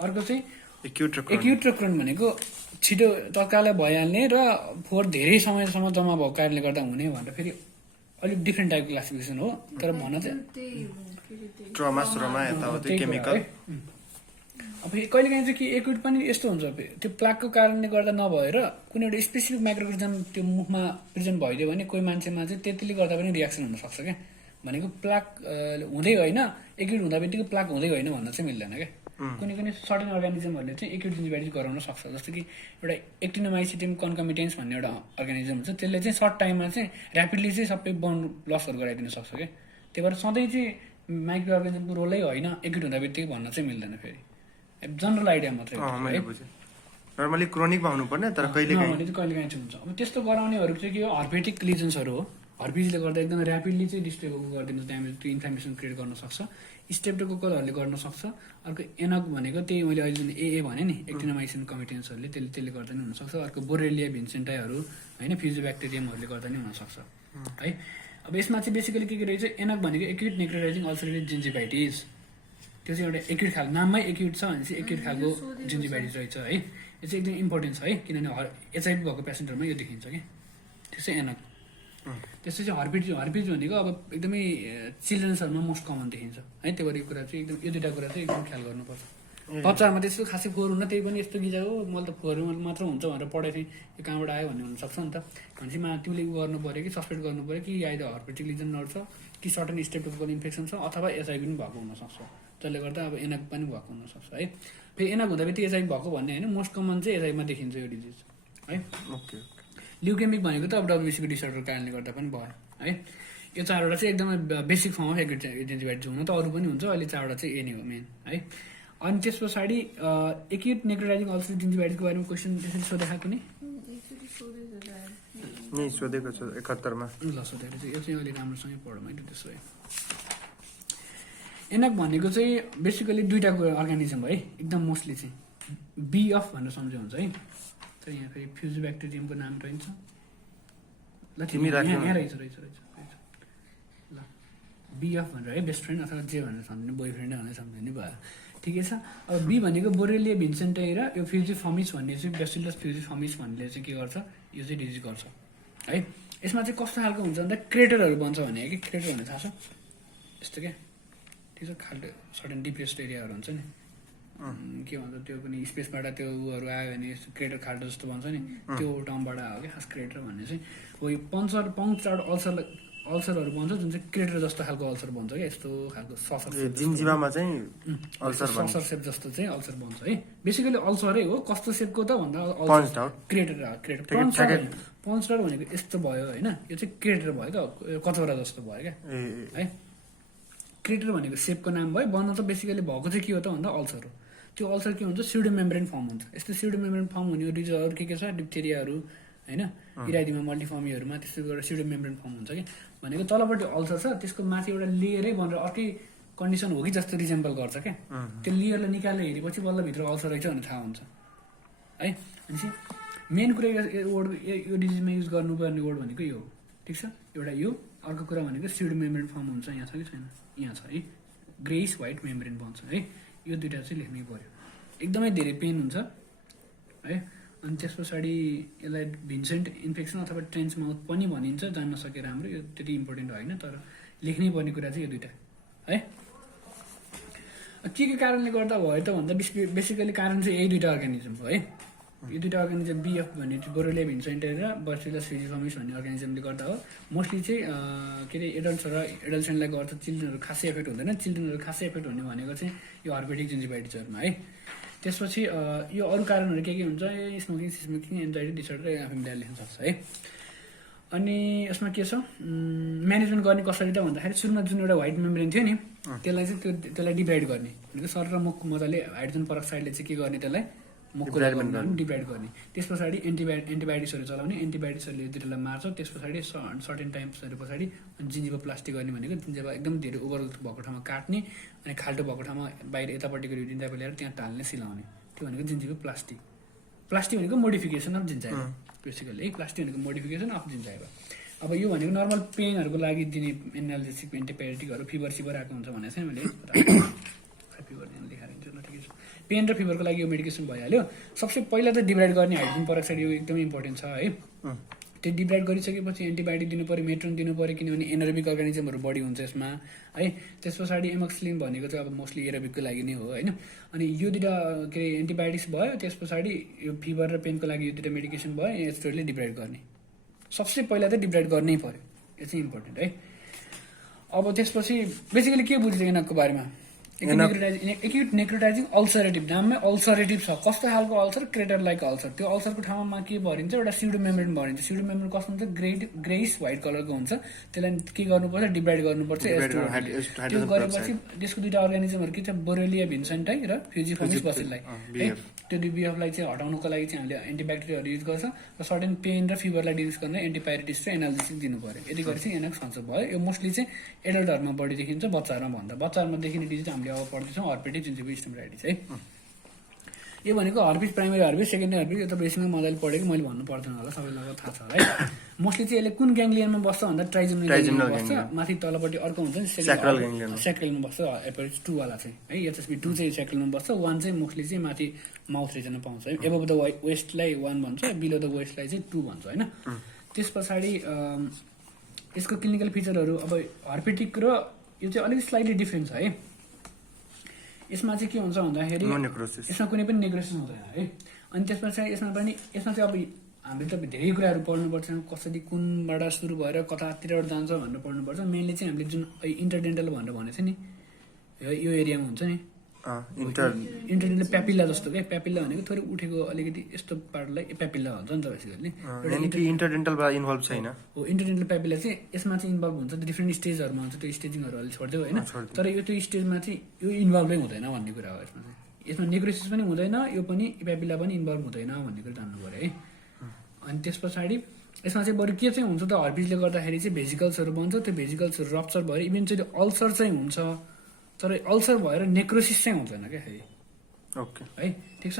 अर्को चाहिँ एक्युट र क्रोनिक भनेको छिटो तत्कालै भइहाल्ने र फोहोर धेरै समयसम्म जम्मा भएको कारणले गर्दा हुने भनेर फेरि अलिक डिफ्रेन्ट टाइपको क्लासिफिकेसन हो तर भन्न चाहिँ अब कहिलेकाहीँ चाहिँ कि एक्युट पनि यस्तो हुन्छ त्यो प्लाकको कारणले गर्दा नभएर कुनै एउटा स्पेसिफिक माइक्रोअर्गानिजम त्यो मुखमा प्रेजेन्ट भइदियो भने कोही मान्छेमा चाहिँ त्यतिले गर्दा पनि रियाक्सन हुनसक्छ क्या भनेको प्लाक हुँदै होइन एक्युट हुँदा बित्तिकै प्लाक हुँदै होइन भन्न चाहिँ मिल्दैन क्या कुनै सर्टेन अर्गानिजमहरूले चाहिँ एक्युट जिन्जिभाइटिस गराउन सक्छ जस्तो कि एउटा एक्टिनोमाइसिटियम कन्कमिटेन्स भन्ने एउटा अर्गानिजम हुन्छ त्यसले चाहिँ सर्ट टाइममा चाहिँ ऱ्यापिडली चाहिँ सबै बोन लसहरू गराइदिन सक्छ क्या त्यही भएर सधैँ चाहिँ माइक्रो अर्गानिजमको रोलै होइन एक्युट हुँदा बित्तिकै भन्न चाहिँ मिल्दैन फेरि जनरल आइडिया मात्रै नर्मली क्रोनिकमा हुनुपर्ने तर कहिलेकाहीँ चाहिँ हुन्छ अब त्यस्तो गराउनेहरू चाहिँ के हो हर्पेटिक लिजन्सहरू हो हर्पिजले गर्दा एकदम ऱ्यापिडली चाहिँ डिस्प्लेको गरिदिनु ड्यामेज त्यो इन्फ्लामेसन क्रिएट गर्न सक्छ स्टेप्टोकोकलहरूले गर्न सक्छ अर्को एनक भनेको त्यही मैले अहिले जुन एए भने नि एक्टिनोमाइसिन कमिटेन्सहरूले त्यसले गर्दा नि हुनसक्छ अर्को बोरेलिया भिन्सेन्टाइहरू होइन फ्युजोब्याक्टेरियमहरूले गर्दा नि हुनसक्छ है अब यसमा चाहिँ बेसिकली के रहेछ एनक भनेको एक्युट नेक्रोटाइजिङ अल्सरेटिभ जिन्जिभाइटिस त्यो चाहिँ एउटा एक्युट खालको नाममै एक्युट छ भने चाहिँ एक्युट खालको जिन्जिभाइटिस रहेछ है यो चाहिँ एकदम इम्पोर्टेन्ट छ है किनभने एचआइभी भएको पेसेन्टहरूमा यो देखिन्छ कि त्यो चाहिँ एनक त्यसपछि हर्पिज भनेको अब एकदमै चिल्ड्रेन्सहरूमा मोस्ट कमन देखिन्छ है त्यही भएर यो कुरा चाहिँ एकदम यो दुइटा कुरा चाहिँ एकदम ख्याल गर्नुपर्छ बच्चाहरूमा त्यस्तो खासै फोहोर हुन त्यही पनि यस्तो गिजा हो मैले त फोहोर मात्र हुन्छ भनेर पढाएको थिएँ यो कहाँबाट आयो भन्ने हुनसक्छ नि त भनेपछि तिमीले उ गर्नु पऱ्यो कि सस्पेक्ट गर्नु पऱ्यो कि या त हर्पेटिक लिजन नर्छ कि सर्टन स्टेप्टोकोकल इन्फेक्सन छ अथवा एचआइभी पनि भएको हुनसक्छ त्यसले गर्दा अब एनएक पनि भएको हुनसक्छ है फेरि एनएक हुँदा फेरि एचआइभी भएको भन्ने होइन मोस्ट कमन चाहिँ एचआइभीमा देखिन्छ यो डिजिज है ओके ल्युकेमिक भनेको त अब डब्ल्युबीसीको डिसअर्डरको कारणले गर्दा पनि भयो है यो चारवटा चाहिँ एकदमै बेसिक फर्म अफ एन्टिबायोटिक हुन त अरू पनि हुन्छ अहिले चारवटा चाहिँ ए नै हो मेन है अनि त्यस पछाडि एक्युट नेक्रोटाइजिङ अल्सर गिन्जिभाइटिसको बारेमा क्वेसन त्यसरी सोधेको कुनै एकचोटि सोधेछ दाइ। नि सोधेको छ 71 मा ल सोधेको चाहिँ यो चाहिँ अहिले राम्रोसँगै पढौँ है त्यसो भए एनएक भनेको चाहिँ बेसिकली दुईवटाको अर्गानिजम हो है एकदम मोस्टली चाहिँ बिएफ भनेर सम्झ्यो हुन्छ है तर यहाँ फेरि फ्युजिब्याक्टेरियमको नाम रहन्छ ल तिमी राख्नु। यहाँ रहेछ रहेछ रहेछ रहेछ ल बिएफ भनेर है बेस्ट फ्रेन्ड अथवा जे भनेर सम्झिने बोय फ्रेन्ड भनेर सम्झिने भयो ठिकै छ अब बी भनेको बोरेलिया भिन्सेन्टाई र यो फ्युजिफर्मिस भन्ने चाहिँ बेसिलस फ्युजिफर्मिस भन्ने चाहिँ के गर्छ यो चाहिँ डिजिज गर्छ है यसमा चाहिँ कस्तो खालको हुन्छ भन्दा क्रेटरहरू बन्छ भने कि क्रेटर भन्ने थाहा छ यस्तो क्या ठिक छ खाल्टो सर्टेन डिप्रेस्ड एरियाहरू हुन्छ नि के भन्छ त्यो पनि स्पेसबाट त्यो उहरू आयो भने यस्तो क्रेटर खाल्टो जस्तो बन्छ नि त्यो टर्मबाट आयो कि खास क्रेटर भन्ने चाहिँ हो यो पङ्क्चर्ड अल्सरहरू बन्छ जुन चाहिँ क्रेटर जस्तो खालको अल्सर बन्छ क्या यस्तो खालको ससर जिन्जिवामा चाहिँ अल्सर बन्छ ससर सेप जस्तो चाहिँ अल्सर बन्छ है बेसिकली अल्सरै हो कस्तो सेपको त भन्दा Punched out. क्रेटर पन्चर भनेको यस्तो भयो होइन यो चाहिँ क्रेटर भयो क्या कचौरा जस्तो भयो क्या ए है क्रेटर भनेको सेपको नाम भयो बन्न त बेसिकली भएको चाहिँ के हो त भन्दा अल्सर हो त्यो अल्सर के हुन्छ स्युडो मेम्ब्रेन फर्म हुन्छ यस्तो स्युडो मेम्ब्रेन फर्म हुने डिजिजहरू के छ डिप्थेरियाहरू होइन इराइडिमा मल्टिफर्मीहरूमा त्यस्तो गरेर स्युडो मेम्ब्रेन फर्म हुन्छ कि भनेको तलपट्टि अल्सर छ त्यसको माथि एउटा लेयरै भनेर अर्कै कन्डिसन हो कि जस्तो रिजेम्बल गर्छ क्या त्यो लेयरलाई निकालेर हेरेपछि बल्ल भित्र अल्सर रहेछ भन्ने थाहा हुन्छ है भनेपछि मेन कुरा यो डिजिजमा युज गर्नुपर्ने वर्ड भनेको यो हो ठिक छ एउटा यो अर्को कुरा भनेको स्युडो मेम्ब्रेन फर्म हुन्छ यहाँ छ कि छैन यहाँ छ है ग्रेइस व्हाइट मेम्ब्रेन बन्छ है यो दुइटा चाहिँ लेख्नै पर्यो एकदमै धेरै पेन हुन्छ है अनि त्यस पछाडि यसलाई भिन्सेन्ट इन्फेक्सन अथवा ट्रेन्च माउथ पनि भनिन्छ जान्न सके राम्रो यो त्यति इम्पोर्टेन्ट होइन तर लेख्नै पर्ने कुरा चाहिँ यो दुइटा है के कारणले गर्दा भयो त भन्दा बेसिकली कारण चाहिँ यही दुइटा अर्गानिजम हो है यो दुइटा अर्गानिजम बिएफ भन्ने चाहिँ बोरेलिया भिन्सेन्टाई र बर्सिलस फ्युजिफर्मिस भन्ने अर्गानिजमले गर्दा हो मोस्टली चाहिँ के अरे एडल्ट्स र एडल्सनलाई गर्छ चिल्ड्रेनहरू खासै एफेक्ट हुँदैन चिल्ड्रेनहरू खासै एफेक्ट हुने भनेको चाहिँ यो हर्पेटिक जिन्जिभाइटिसहरूमा है त्यसपछि यो अरू कारणहरू के हुन्छ स्मोकिङ एन्जाइटी डिसअर्डर आफूले लेख्न सक्छ है अनि यसमा के छ म्यानेजमेन्ट गर्ने कसरी त भन्दाखेरि सुरुमा जुन एउटा व्हाइट मेम्ब्रेन थियो नि त्यसलाई चाहिँ त्यसलाई डिभाइड गर्ने भनेको सर र मुख मजाले हाइड्रोजन परक्साइडले चाहिँ के गर्ने त्यसलाई मुखको डिभाइड गर्ने त्यस पछाडि एन्टिबायोटिक्सहरू चलाउने एन्टिबायोटिक्सहरूले दुइटालाई मार्छ त्यस पछाडि सर्टेन टाइम्सहरू पछाडि जिन्जिभा प्लास्टिक गर्ने भनेको जिन्जिभा एकदम धेरै ओभर भएको ठाउँमा काट्ने अनि खाल्टो भएको ठाउँमा बाहिर यतापट्टिको रिडिन टाइप ल्याएर त्यहाँ टाल्ने सिलाउने त्यो भनेको जिन्जिभा प्लास्टिक भनेको मोडिफिकेसन अफ जिन्जाइभा बेसिकली है प्लास्टिक भनेको मोडिफिकेसन अफ जिन्जाइभा अब यो भनेको नर्मल पेनहरूको लागि दिने एनाल्जेसिक एन्टिबायोटिकहरू फिभर आएको हुन्छ भने चाहिँ मैले फिभर लेखाएर हुन्छ न ठिकै छ पेन र फिभरको लागि यो मेडिकेसन भइहाल्यो सबसे पहिला त डिभाइड गर्ने हाइड्रोजन परक्साइड यो एकदमै इम्पोर्टेन्ट छ है त्यो डिभाइड गरिसकेपछि एन्टिबायोटिक दिनु पऱ्यो मेट्रोन दिनु पऱ्यो किनभने एनरोबिक अर्गानिजमहरू बढी हुन्छ यसमा है त्यस पछाडि एमोक्सिलिन भनेको चाहिँ अब मोस्टली एरोबिकको लागि नै हो होइन अनि यो दुइटा के अरे एन्टिबायोटिक्स भयो त्यस पछाडि यो फिभर र पेनको लागि यो दुइटा मेडिकेसन भयो यस्तोहरूले डिभाइड गर्ने सबसे पहिला त डिभाइड गर्नै पऱ्यो यो चाहिँ इम्पोर्टेन्ट है अब त्यसपछि बेसिकली के बुझ्छ यिनीहरूको बारेमा एक्युट नेक्रोटाइजिङ अल्सरेटिभ नाममै अल्सरेटिभ छ कस्तो खालको अल्सर क्रेटर लाइक अल्सर त्यो अल्सरको ठाउँमा के भरिन्छ एउटा स्युडो मेम्ब्रेन भरिन्छ स्युडो मेम्ब्रेन कस्तो हुन्छ ग्रेइस व्हाइट कलरको हुन्छ त्यसलाई के गर्नुपर्छ डिभाइड गर्नुपर्छ त्यो गरेपछि त्यसको दुइटा अर्गानिजमहरू के छ बोरेलिया भिन्सेन्टाई र फ्युजिफर्मिस बसिललाई है त्यो बिएफलाई चाहिँ हटाउनुको लागि चाहिँ हामीले एन्टिब्याक्टेरियाहरू युज गर्छ र सर्टेन पेन र फिभरलाई डियुज गर्न एन्टिपाइरेटिक्स र एनाल्जेसिक दिनु पऱ्यो यति गरेपछि एनएक्स सन्चो भयो यो मोस्टली चाहिँ एडल्टहरूमा बढी देखिन्छ बच्चाहरूमा भन्दा बच्चाहरूमा देखिने डिजिज हामीले अब पढ्दैछौँ हर्पेटिक जिन्जिभा स्टोमाटाइटिस है यो भनेको herpes primary herpes secondary herpes यो त बेसिकमा मजाले पढेको मैले भन्नु पर्दैन होला सबैलाई थाहा छ है मोस्टली चाहिँ यसले कुन ग्याङ्लियनमा बस्छ भन्दा ट्राइजेमिनल बस्छ माथि तलपट्टि अर्को हुन्छ नि सेक्रेलमा बस्छ एपरेज 2 वाला चाहिँ है एचएसबी 2 चाहिँ सेक्रेलमा बस्छ 1 चाहिँ मोस्टली चाहिँ माथि माउथ रिजनमा पाउँछ है एबभ द वेस्टलाई 1 भन्छ बिलो द वेस्टलाई चाहिँ 2 भन्छ होइन त्यस पछाडि यसको क्लिनिकल फिचरहरू अब हर्पेटिक र यो चाहिँ अलिक स्लाइटली डिफ्रेन्ट छ है यसमा चाहिँ के हुन्छ भन्दाखेरि नो नेक्रोसिस यसमा कुनै पनि नेग्रेसन हुँदैन है। अनि त्यसमा चाहिँ यसमा चाहिँ अब हामीले त धेरै कुराहरू पढ्नुपर्छ, कसरी कुनबाट सुरु भएर कतातिरबाट जान्छ भनेर पढ्नुपर्छ। मेनली चाहिँ हामीले जुन इन्टरडेन्टल भनेर भनेको छ नि, यो एरियामा हुन्छ नि इन्टरडेन्टल प्यापिल्ला जस्तो क्या। प्यापिल्ला भनेको थोरै उठेको अलिकति यस्तो पार्टलाई प्यापिल्ला भन्छ नि त बेसिकली। यानी कि इन्टरडेन्टलबाट इन्भल्भ छैन। हो, इन्टरडेन्टल प्यापिल्ला चाहिँ यसमा चाहिँ इन्भल्भ हुन्छ, डिफ्रेन्ट स्टेजहरूमा हुन्छ, त्यो स्टेजिङहरू अलिक छोडिदियो होइन। तर यो त्यो स्टेजमा चाहिँ यो इन्भल्भै हुँदैन भन्ने कुरा हो यसमा चाहिँ। यसमा नेक्रोसिस पनि हुँदैन, यो पनि प्यापिल्ला पनि इन्भल्भ हुँदैन भन्ने कुरा जान्नु पऱ्यो है। अनि त्यस पछाडि यसमा चाहिँ बरु के चाहिँ हुन्छ त, हर्पिसले गर्दाखेरि चाहिँ भेजिकल्सहरू बन्छ, त्यो भेजिकल्सहरू रप्चर भएर इभेन्चुली अल्सर चाहिँ हुन्छ, तर अल्सर भएर नेक्रोसिस चाहिँ हुँदैन क्या है। ओके है, ठिक छ।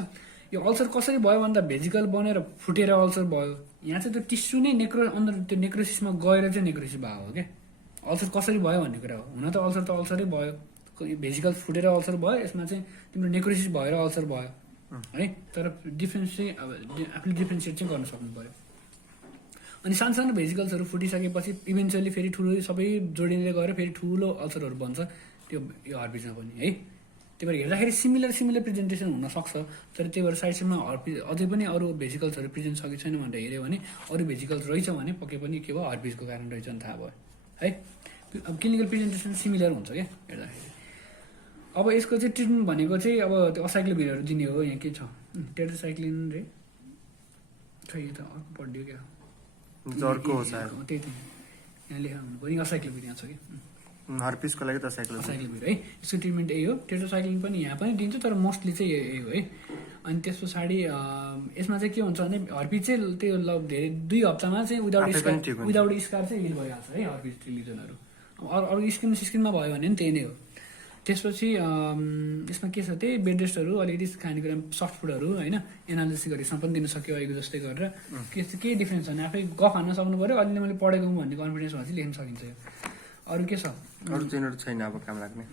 यो अल्सर कसरी भयो भन्दा भेजिकल बनेर फुटेर अल्सर भयो। यहाँ चाहिँ त्यो टिस्यु नै अन्डर त्यो नेक्रोसिसमा गएर चाहिँ नेक्रोसिस भएको हो क्या। अल्सर कसरी भयो भन्ने कुरा हो। हुन त अल्सरै भयो, भेजिकल फुटेर अल्सर भयो, यसमा चाहिँ तिम्रो नेक्रोसिस भएर अल्सर भयो है। तर डिफ्रेन्स चाहिँ अब आफूले डिफ्रेन्सिएट चाहिँ गर्न सक्नु पऱ्यो। अनि सानो सानो भेजिकल्सहरू फुटिसकेपछि इभेन्चुअली फेरि ठुलो सबै जोडिँदै गएर फेरि ठुलो अल्सरहरू बन्छ त्यो यो हर्पिसमा पनि है। त्यही भएर हेर्दाखेरि सिमिलर प्रेजेन्टेसन हुनसक्छ, तर त्यही भएर साइड साइडमा अझै पनि अरू भेजिकल्सहरू प्रेजेन्ट छ कि छैन भनेर हेऱ्यो भने अरू भेजिकल्स रहेछ भने पक्कै पनि के भयो हर्पिसको कारण रहेछ नि थाहा भयो है। अब क्लिनिकल प्रेजेन्टेसन सिमिलर हुन्छ क्या हेर्दाखेरि। अब यसको चाहिँ ट्रिटमेन्ट भनेको चाहिँ अब त्यो असाइक्लोभिरहरू दिने हो। यहाँ के छ, टेट्रासाइक्लिन रे खै यो त अर्को पढ्यो क्या, अर्को हो सायद, त्यही त यहाँ लेखा हुनु पऱ्यो। असाइक्लोभिर यहाँ छ कि हर्पिसको लागि त असाइक्लोभिर है। यसको ट्रिटमेन्ट यही हो। टेट्रासाइक्लिन पनि यहाँ पनि दिन्छ, तर मोस्टली चाहिँ यही हो है। अनि त्यस पछाडि यसमा चाहिँ के हुन्छ भने हर्पिस चाहिँ त्यो धेरै 2 हप्तामा चाहिँ विदाउट स्कार चाहिँ हिल भइहाल्छ है हर्पिस रिलिजनहरू। अरू स्किनमा भयो भने पनि त्यही नै हो। त्यसपछि यसमा के छ, त्यही बेड रेस्टहरू, अलिकति खानेकुरा सफ्ट फुडहरू होइन, एनालिसिस गरेसम्म पनि दिन सक्यो अहिलेको जस्तै गरेर। केही डिफ्रेन्स छैन, आफै गफ हान्न सक्नु पऱ्यो। अलिअलि मैले पढेको भन्ने कन्फिडेन्समा चाहिँ लेख्न सकिन्छ यो। अरू के छ, अरू चाहिँ छैन अब काम लाग्ने।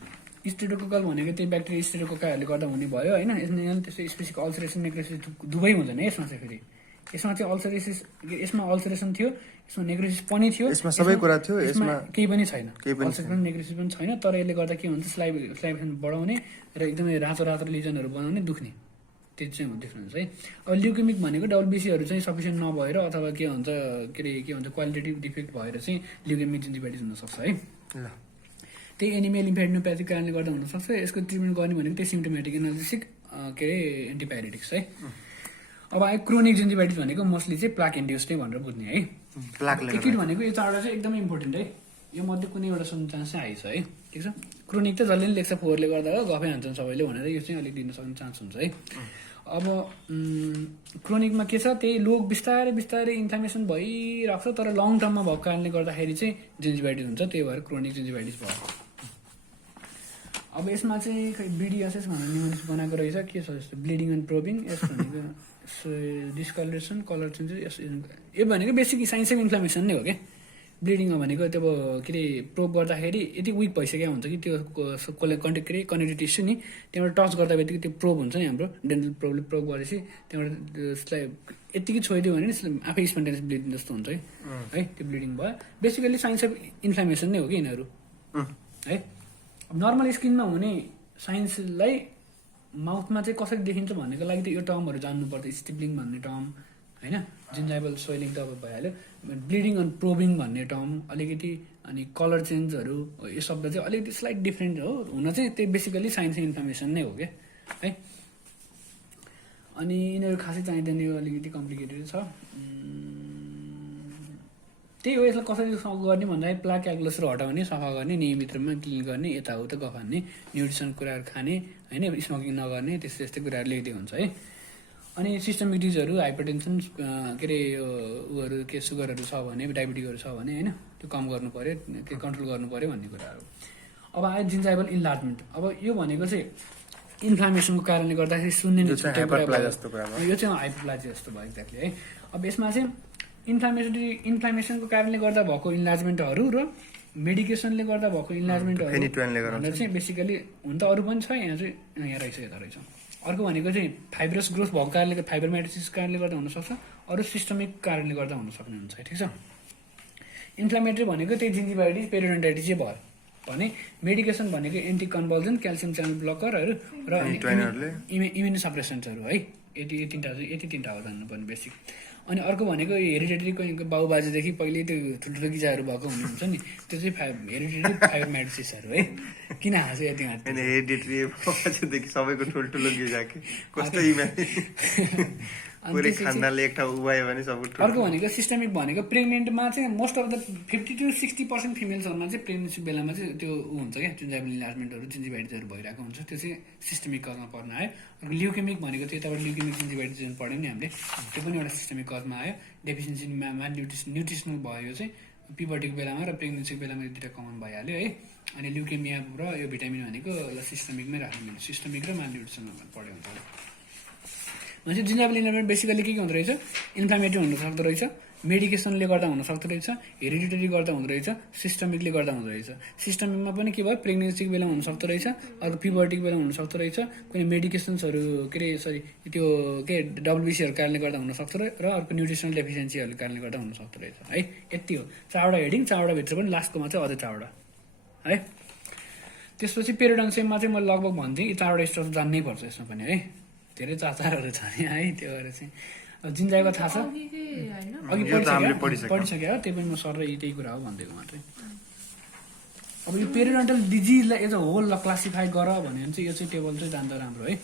स्टेटोकोकल भनेको त्यही ब्याक्टेरिया स्टेटोकोकाहरूले गर्दा हुने भयो होइन। त्यस्तो स्पेसिफिक अल्सरेसन नेक्रोसिस दुवै हुँदैन यसमा चाहिँ। फेरि यसमा चाहिँ यसमा अल्सरेसन थियो, यसमा नेक्रोसिस पनि थियो, यसमा सबै कुरा थियो, यसमा केही पनि छैन, अल्सरेसन पनि नेक्रोसिस पनि छैन। तर यसले गर्दा के हुन्छ, स्लाइभेसन बढाउने र एकदमै रातो लिजनहरू बनाउने, दुख्ने, त्यो चाहिँ हो डिफ्रेन्स है। अब ल्युकेमिक भनेको डब्लुबिसीहरू चाहिँ सफिसियन्ट नभएर अथवा के भन्छ क्वालिटेटिभ डिफेक्ट भएर चाहिँ ल्युकेमिक जिन्जिभाइटिस हुनसक्छ है। त्यही एनिमिया लिम्फेडिनोप्याथीको कारणले गर्दा हुनसक्छ। यसको ट्रिटमेन्ट गर्ने भनेको त्यही सिम्टोमेटिक एनालिसिक एन्टिपाइरेटिक्स है। अब आयो क्रोनिक जिन्जिभाइटिस भनेको मोस्टली चाहिँ प्लाक इन्ड्युस नै भनेर बुझ्ने है। एकिड भनेको यो 4वटा चाहिँ एकदमै इम्पोर्टेन्ट है। यो मध्ये कुनै एउटा सुन्ने चान्स चाहिँ आइछ है, ठिक छ। क्रोनिक त जसले पनि लेख्छ फोहोरले गर्दा हो, गफै हान्छन् सबैले भनेर यो चाहिँ अलिक दिन सक्ने चान्स हुन्छ है। अब क्रोनिकमा के छ, त्यही लोक बिस्तारै इन्फ्लामेसन भइरहेको छ, तर लङ टर्ममा भएको कारणले गर्दाखेरि चाहिँ जिन्जिभाइटिस हुन्छ। त्यही भएर क्रोनिक जिन्जिभाइटिस भयो। अब यसमा चाहिँ खै बिडिएसएस भनेर न्युमोनिक्स बनाएको रहेछ, के छ जस्तो ब्लिडिङ एन्ड प्रोबिङ। यस भनेको डिस्कलरेसन, कलर चेन्जेस, यो भनेको बेसिक साइन्स अफ इन्फ्लामेसन नै हो क्या। ब्लिडिङ भनेको त्यो के अरे प्रोब गर्दाखेरि यति विक भइसकेको हुन्छ कि त्यो कनेक्टिभ टिस्यु नि, त्यहाँबाट टच गर्दा बित्तिकै त्यो प्रोब हुन्छ नि हाम्रो डेन्टल प्रोबले प्रोब गरेपछि त्यहाँबाट त्यसलाई यतिकै छोइदियो भने आफै स्पन्टेनियस ब्लिडिङ जस्तो हुन्छ है, त्यो ब्लिडिङ भयो। बेसिकली साइन्स अफ इन्फ्लामेसन नै हो कि यिनीहरू है। नर्मल स्किनमा हुने साइन्सलाई माउथमा चाहिँ कसरी देखिन्छ भन्नेको लागि त यो टर्महरू जान्नुपर्छ। स्टिप्लिङ भन्ने टर्म होइन, जिन्जाइबल सोइलिङ त अब भइहाल्यो। ब्लिडिङ एन्ड प्रोबिङ भन्ने टर्म अलिकति, अनि कलर चेन्जहरू, यो शब्द चाहिँ अलिकति स्लाइट डिफ्रेन्ट हो। हुन चाहिँ त्यो बेसिकली साइन्स इन्फर्मेसन नै हो क्या है। अनि यिनीहरू खासै चाहिँदैन, यो अलिकति कम्प्लिकेटेड छ। त्यही हो, यसलाई कसरी गर्ने भन्दाखेरि प्लाक एग्लोसहरू हटाउने, सफा गर्ने, नियमित रूपमा क्लिन गर्ने, यताउता गफार्ने, न्युट्रिसन कुराहरू खाने होइन, स्मोकिङ नगर्ने, त्यस्तै कुराहरू लेखिदिएको हुन्छ है। अनि सिस्टमिक डिजिजहरू, हाइपरटेन्सन के अरे उहरू के सुगरहरू छ भने, डायबिटिजहरू छ भने होइन, त्यो कम गर्नु पऱ्यो, त्यो कन्ट्रोल गर्नु पऱ्यो भन्ने कुराहरू। अब आयो जिन्जाइबल इन्लार्जमेन्ट। अब यो भनेको चाहिँ इन्फ्लामेसनको कारणले गर्दाखेरि सुन्ने यो चाहिँ हाइपरप्लाजी जस्तो भयो एक्ज्याक्टली है। अब यसमा चाहिँ इन्फ्लामेसनको कारणले गर्दा भएको इन्लार्जमेन्टहरू र मेडिकेसनले गर्दा भएको इन्लार्जमेन्टहरू भनेर चाहिँ बेसिकली हुन त अरू पनि छ, यहाँ चाहिँ यहाँ रहेछ, यता रहेछ। अर्को भनेको चाहिँ फाइब्रस ग्रोथ भएको कारणले, फाइब्रोमाइटोसिसको कारणले गर्दा हुनसक्छ, अरू सिस्टमिक कारणले गर्दा हुन सक्ने हुन्छ, ठिक छ। इन्फ्लामेटरी भनेको त्यही जिन्जिभाइटिस, पेरियोडोन्टाइटिस चाहिँ भयो भने मेडिकेसन भनेको एन्टी कन्भल्जन क्याल्सियम च्यानल ब्लकरहरू र ट्वाइनरले इम्युन सप्रेसन्ट्सहरू है यति तिनवटा हो जान्नुपर्ने बेसिक अनि अर्को भनेको हेरिडेटरी बाउ बाजेदेखि पहिले त्यो ठुल्ठुलो गिजाहरू भएको हुनुहुन्छ नि त्यो चाहिँ हेरिडेटरी फाइब्रोमाइडोसिसहरू है किन हाँसो यति हाँस हेरिडेटरी सबैको ठुल्ठुलो गिजा के कस्तो पुरै खानाले एक ठाउँ उभायो भने सबै अर्को भनेको सिस्टमिक भनेको प्रेग्नेन्टमा चाहिँ मोस्ट अफ द 50 to 60% फिमेल्सहरूमा चाहिँ प्रेग्नेन्सी बेलामा चाहिँ त्यो हुन्छ क्या जुन्जाइबल इन्लार्जमेन्टहरू जिन्जिभाइटिसहरू भइरहेको हुन्छ त्यो चाहिँ सिस्टमिक कजमा पर्न आयो अर्को ल्युकेमिक भनेको चाहिँ यताबाट ल्युकेमिक जिन्जिभाइटिस जुन पढ्यो नि हामीले त्यो पनि एउटा सिस्टमिक कजमा आयो डेफिसियन्सी न्युट्रिसनल भयो चाहिँ पिबर्टीको बेलामा र प्रेग्नेन्सीको बेलामा यो दुइटा कमन भइहाल्यो है अनि ल्युकेमिया र यो भिटामिन भनेको सिस्टमिकमै राख्नु सिस्टमिक र मालन्युट्रिसन पढ्यो हुन्छ भनेपछि जिन्जाइबल इन्लार्जमेन्ट बेसिकली के हुँदो रहेछ इन्फ्लामेटरी हुन सक्दो रहेछ मेडिकेसनले गर्दा हुन सक्दो रहेछ हेरिडिटरी गर्दा हुँदो रहेछ सिस्टमिकले गर्दा हुँदो रहेछ सिस्टमिकमा पनि के भयो प्रेग्नेन्सीको बेलामा हुन सक्दो रहेछ अर्को पिबर्टीको बेलामा हुन सक्दो रहेछ कुनै मेडिकेसन्सहरू के अरे सरी त्यो के डब्लुबिसीहरूको कारणले गर्दा हुन सक्दो रहेछ र अर्को न्युट्रिसनल डेफिसियन्सीहरूको कारणले गर्दा हुन सक्दो रहेछ है यति हो चारवटा हेडिङ चारवटाभित्र पनि लास्टकोमा चाहिँ अझै चारवटा है त्यसपछि पेरिडन्सियममा चाहिँ मैले लगभग भन्थेँ यी चारवटा स्ट्रक्चर जान्नै पर्छ यसमा पनि है धेरै चारहरू छ नि है त्यो भएर चाहिँ जिन्जाइबा थाहा छ अघि पढिसक्यो हो त्यही पनि म सर त्यही कुरा हो भनिदिएको मात्रै अब यो पेरिडन्टल डिजिजलाई एज अ होल क्लासिफाई गर भन्यो भने चाहिँ यो चाहिँ टेबल चाहिँ जान्दा राम्रो है